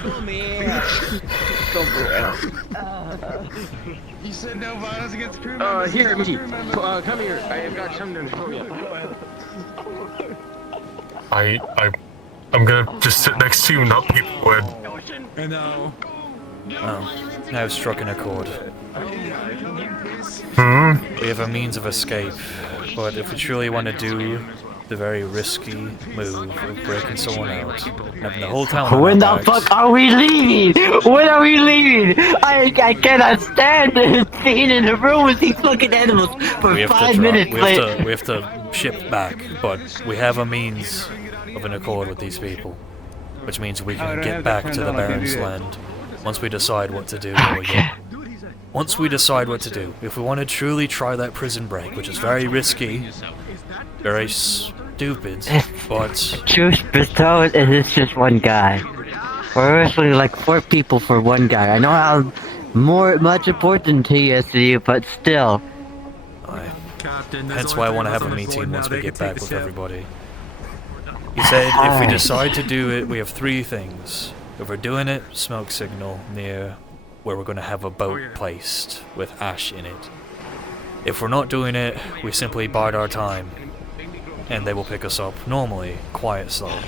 You said no violence against crew members. Here, Mickey. Come here. I have got something to show you. I'm gonna just sit next to you, not people would. I know. Oh, now I've struck an accord. We have a means of escape, but if we truly want to do the very risky move of breaking someone out, having the whole town on When our the backs, fuck are we leaving? When are we leaving? I cannot stand being in a room with these fucking animals for we have 5 to minutes. we have to ship back, but we have a means of an accord with these people, which means we can get back to the Baron's land once we decide what to do. Once we decide what to do, if we want to truly try that prison break, which is very risky, very stupid, but Truth be told, it is just one guy. We're wrestling like 4 people for one guy. I know how much important he is to you, but still. hence why I want to have a meeting once we get back with everybody. He said if we decide to do it, we have 3 things. If we're doing it, smoke signal near where we're going to have a boat placed with ash in it. If we're not doing it, we simply bide our time, and they will pick us up normally, quiet slow.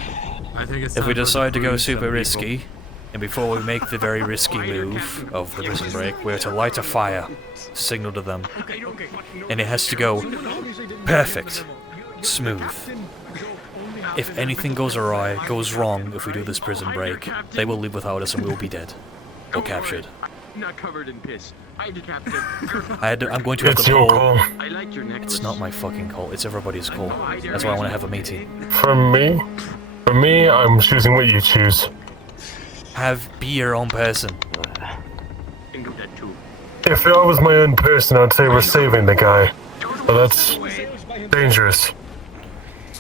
If we decide to go super risky, and before we make the very risky move of the prison break, we're to light a fire, signal to them, and it has to go perfect, smooth. If anything goes awry, goes wrong if we do this prison break, they will leave without us and we will be dead. Or captured. Not covered in piss. I decapitated. I'm going to have It's to your pull. call. I like your necklace. It's not my fucking call. It's everybody's call. That's why I want to have a meeting. For me, I'm choosing what you choose. Be your own person. If I was my own person, I'd say we're saving the guy. But that's dangerous.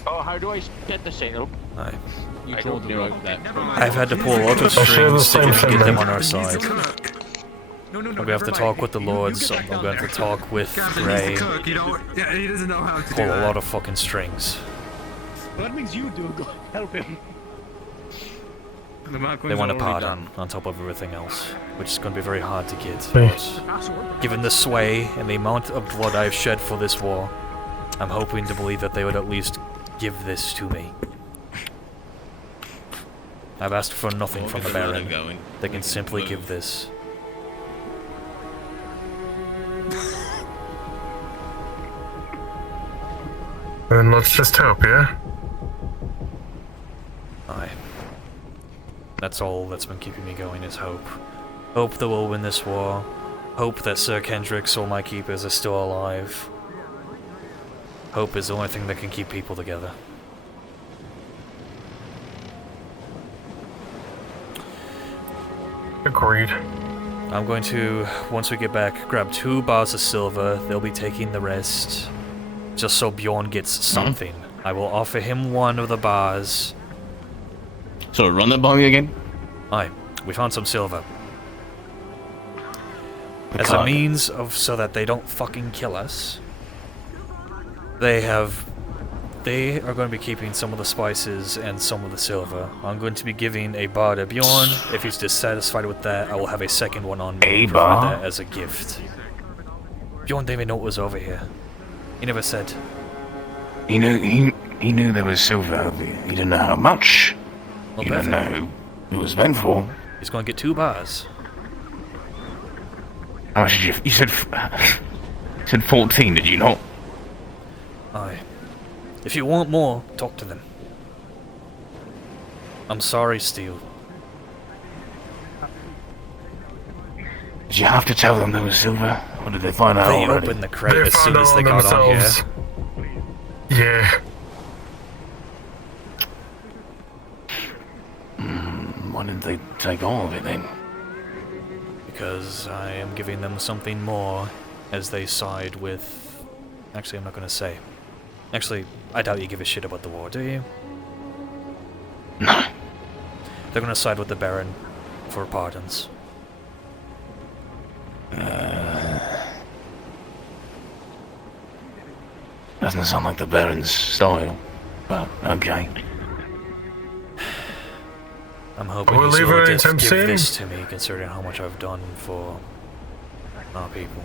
Oh, how do I get the sail? You told the rope that. I've had to pull a lot of strings to get them on our side. I'm going to have to talk with the lords, I'm going to have to talk with Gray. Yeah, he doesn't know how to Pull a lot of fucking strings. That means you do. Go help him. They want a pardon on top of everything else, which is going to be very hard to get. But given the sway and the amount of blood I've shed for this war, I'm hoping to believe that they would at least give this to me. I've asked for nothing from the Baron. They can simply give this. Then let's just hope, yeah? Aye. That's all that's been keeping me going is hope. Hope that we'll win this war. Hope that Sir Kendrick's or my keepers are still alive. Hope is the only thing that can keep people together. Agreed. I'm going to, once we get back, grab 2 bars of silver. They'll be taking the rest. Just so Bjorn gets something. I will offer him 1 of the bars. So run that by me again? Aye, we found some silver. As a means of, so that they don't fucking kill us. They have They are going to be keeping some of the spices and some of the silver. I'm going to be giving a bar to Bjorn. If he's dissatisfied with that, I will have a second one on me. Provide that as a gift. Bjorn didn't even know it was over here. He never said. He knew there was silver over here. He didn't know how much. Well, He didn't know who it was meant for. He's going to get 2 bars. How much did you... You said 14, did you not? Aye. If you want more, talk to them. I'm sorry, Steel. Did you have to tell them there was silver? Or did they find out They already? opened the crate as soon as they got on here. Yeah. Why didn't they take all of it then? Because I am giving them something more as they side with... Actually, I'm not going to say. Actually, I doubt you give a shit about the war, do you? No. They're going to side with the Baron for pardons. Doesn't sound like the Baron's style, but okay. I'm hoping We'll he's leave willing her to anytime give soon. this to me, considering how much I've done for our people.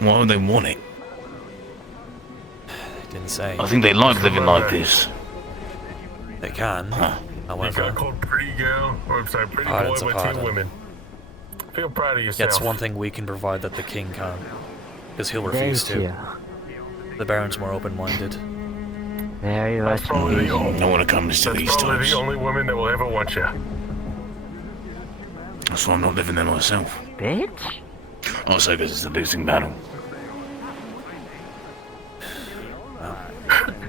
Why would they want it? They didn't say. I think they like living like this. They can. You However, got called pretty girl, or I'm sorry, pretty boy Pardon's a with 2 pardon. women. Feel proud of yourself. that's one thing we can provide that the king can't. Because he'll refuse Thank to. you. The Baron's more open-minded. Very That's much probably the needed. only, No one comes to that's these probably times. the only woman that will ever want you. That's why I'm not living there myself. Bitch? Also because it's a losing battle.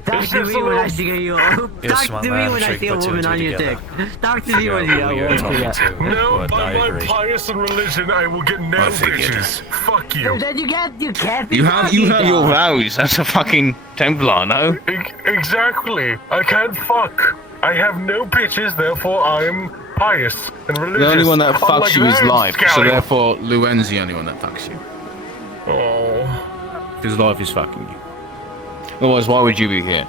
Talk to me when I see you. Yes, Talk my to me man, when sure I you see a can put 2 woman and on 2 your dick. together. Talk to me when Figure you out who you're see talking that. to, No, but by I my agree. pious and religion, I will get no bitches. Fuck you. Then you can't be You have talking your about. vows. That's a fucking Templar, no? Exactly. I can't fuck. I have no bitches, therefore I am pious and religious. The only one that Unlike fucks you is Lance life, so Scouting. therefore Luen's the only one that fucks you. Oh. Because life is fucking you. Otherwise, why would you be here?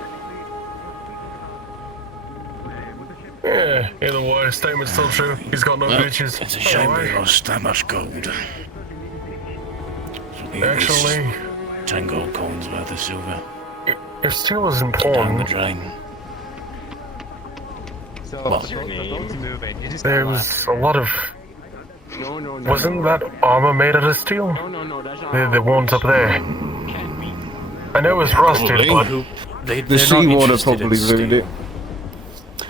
Yeah, either way, statement's still true. He's got no bitches. It's a shame Alright. we lost that much gold. Actually, 10 gold coins worth of silver. if steel was Down the important, drain. there was a lot of... Wasn't that armor made out of steel? The ones up there. I know it's rusted, but... The seawater probably ruined it.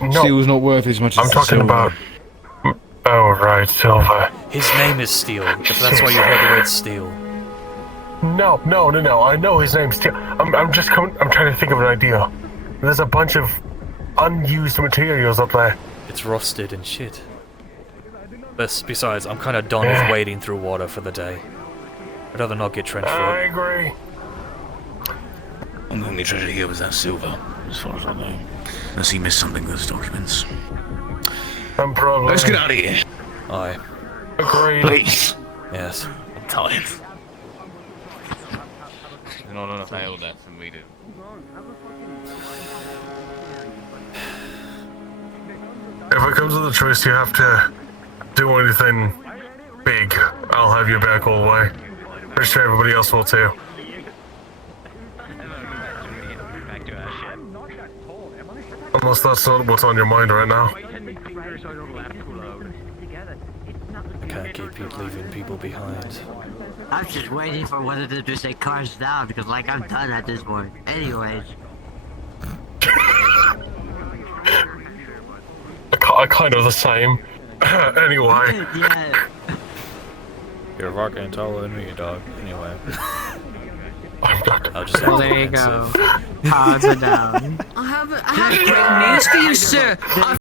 No, Steel's not worth as much as I'm the talking silver. about... Oh, right, silver. His name is Steel, if that's why you heard the word Steel. No, I know his name's Steel. I'm trying to think of an idea. There's a bunch of unused materials up there. It's rusted and shit. Besides, I'm kind of done with wading through water for the day. I'd rather not get trench I foot. agree. And the only treasure here was that silver, as far as I know. Unless he missed something in those documents. I'm probably... Let's get out of here. Aye. Agreed. Please. Yes. I'm tired. Not enough ale there for me to... If it comes to the choice you have to do anything big, I'll have your back all the way. Pretty sure everybody else will too. Unless that's not what's on your mind right now. I can't keep leaving people behind. I'm just waiting for one of them to say cars down because like I'm done at this point. Anyways. Kind of the same. Anyway. Yeah. You're fucking taller than me, dog. Anyway. I'll just Well, there you go. Cars are down. I have great news for you, sir.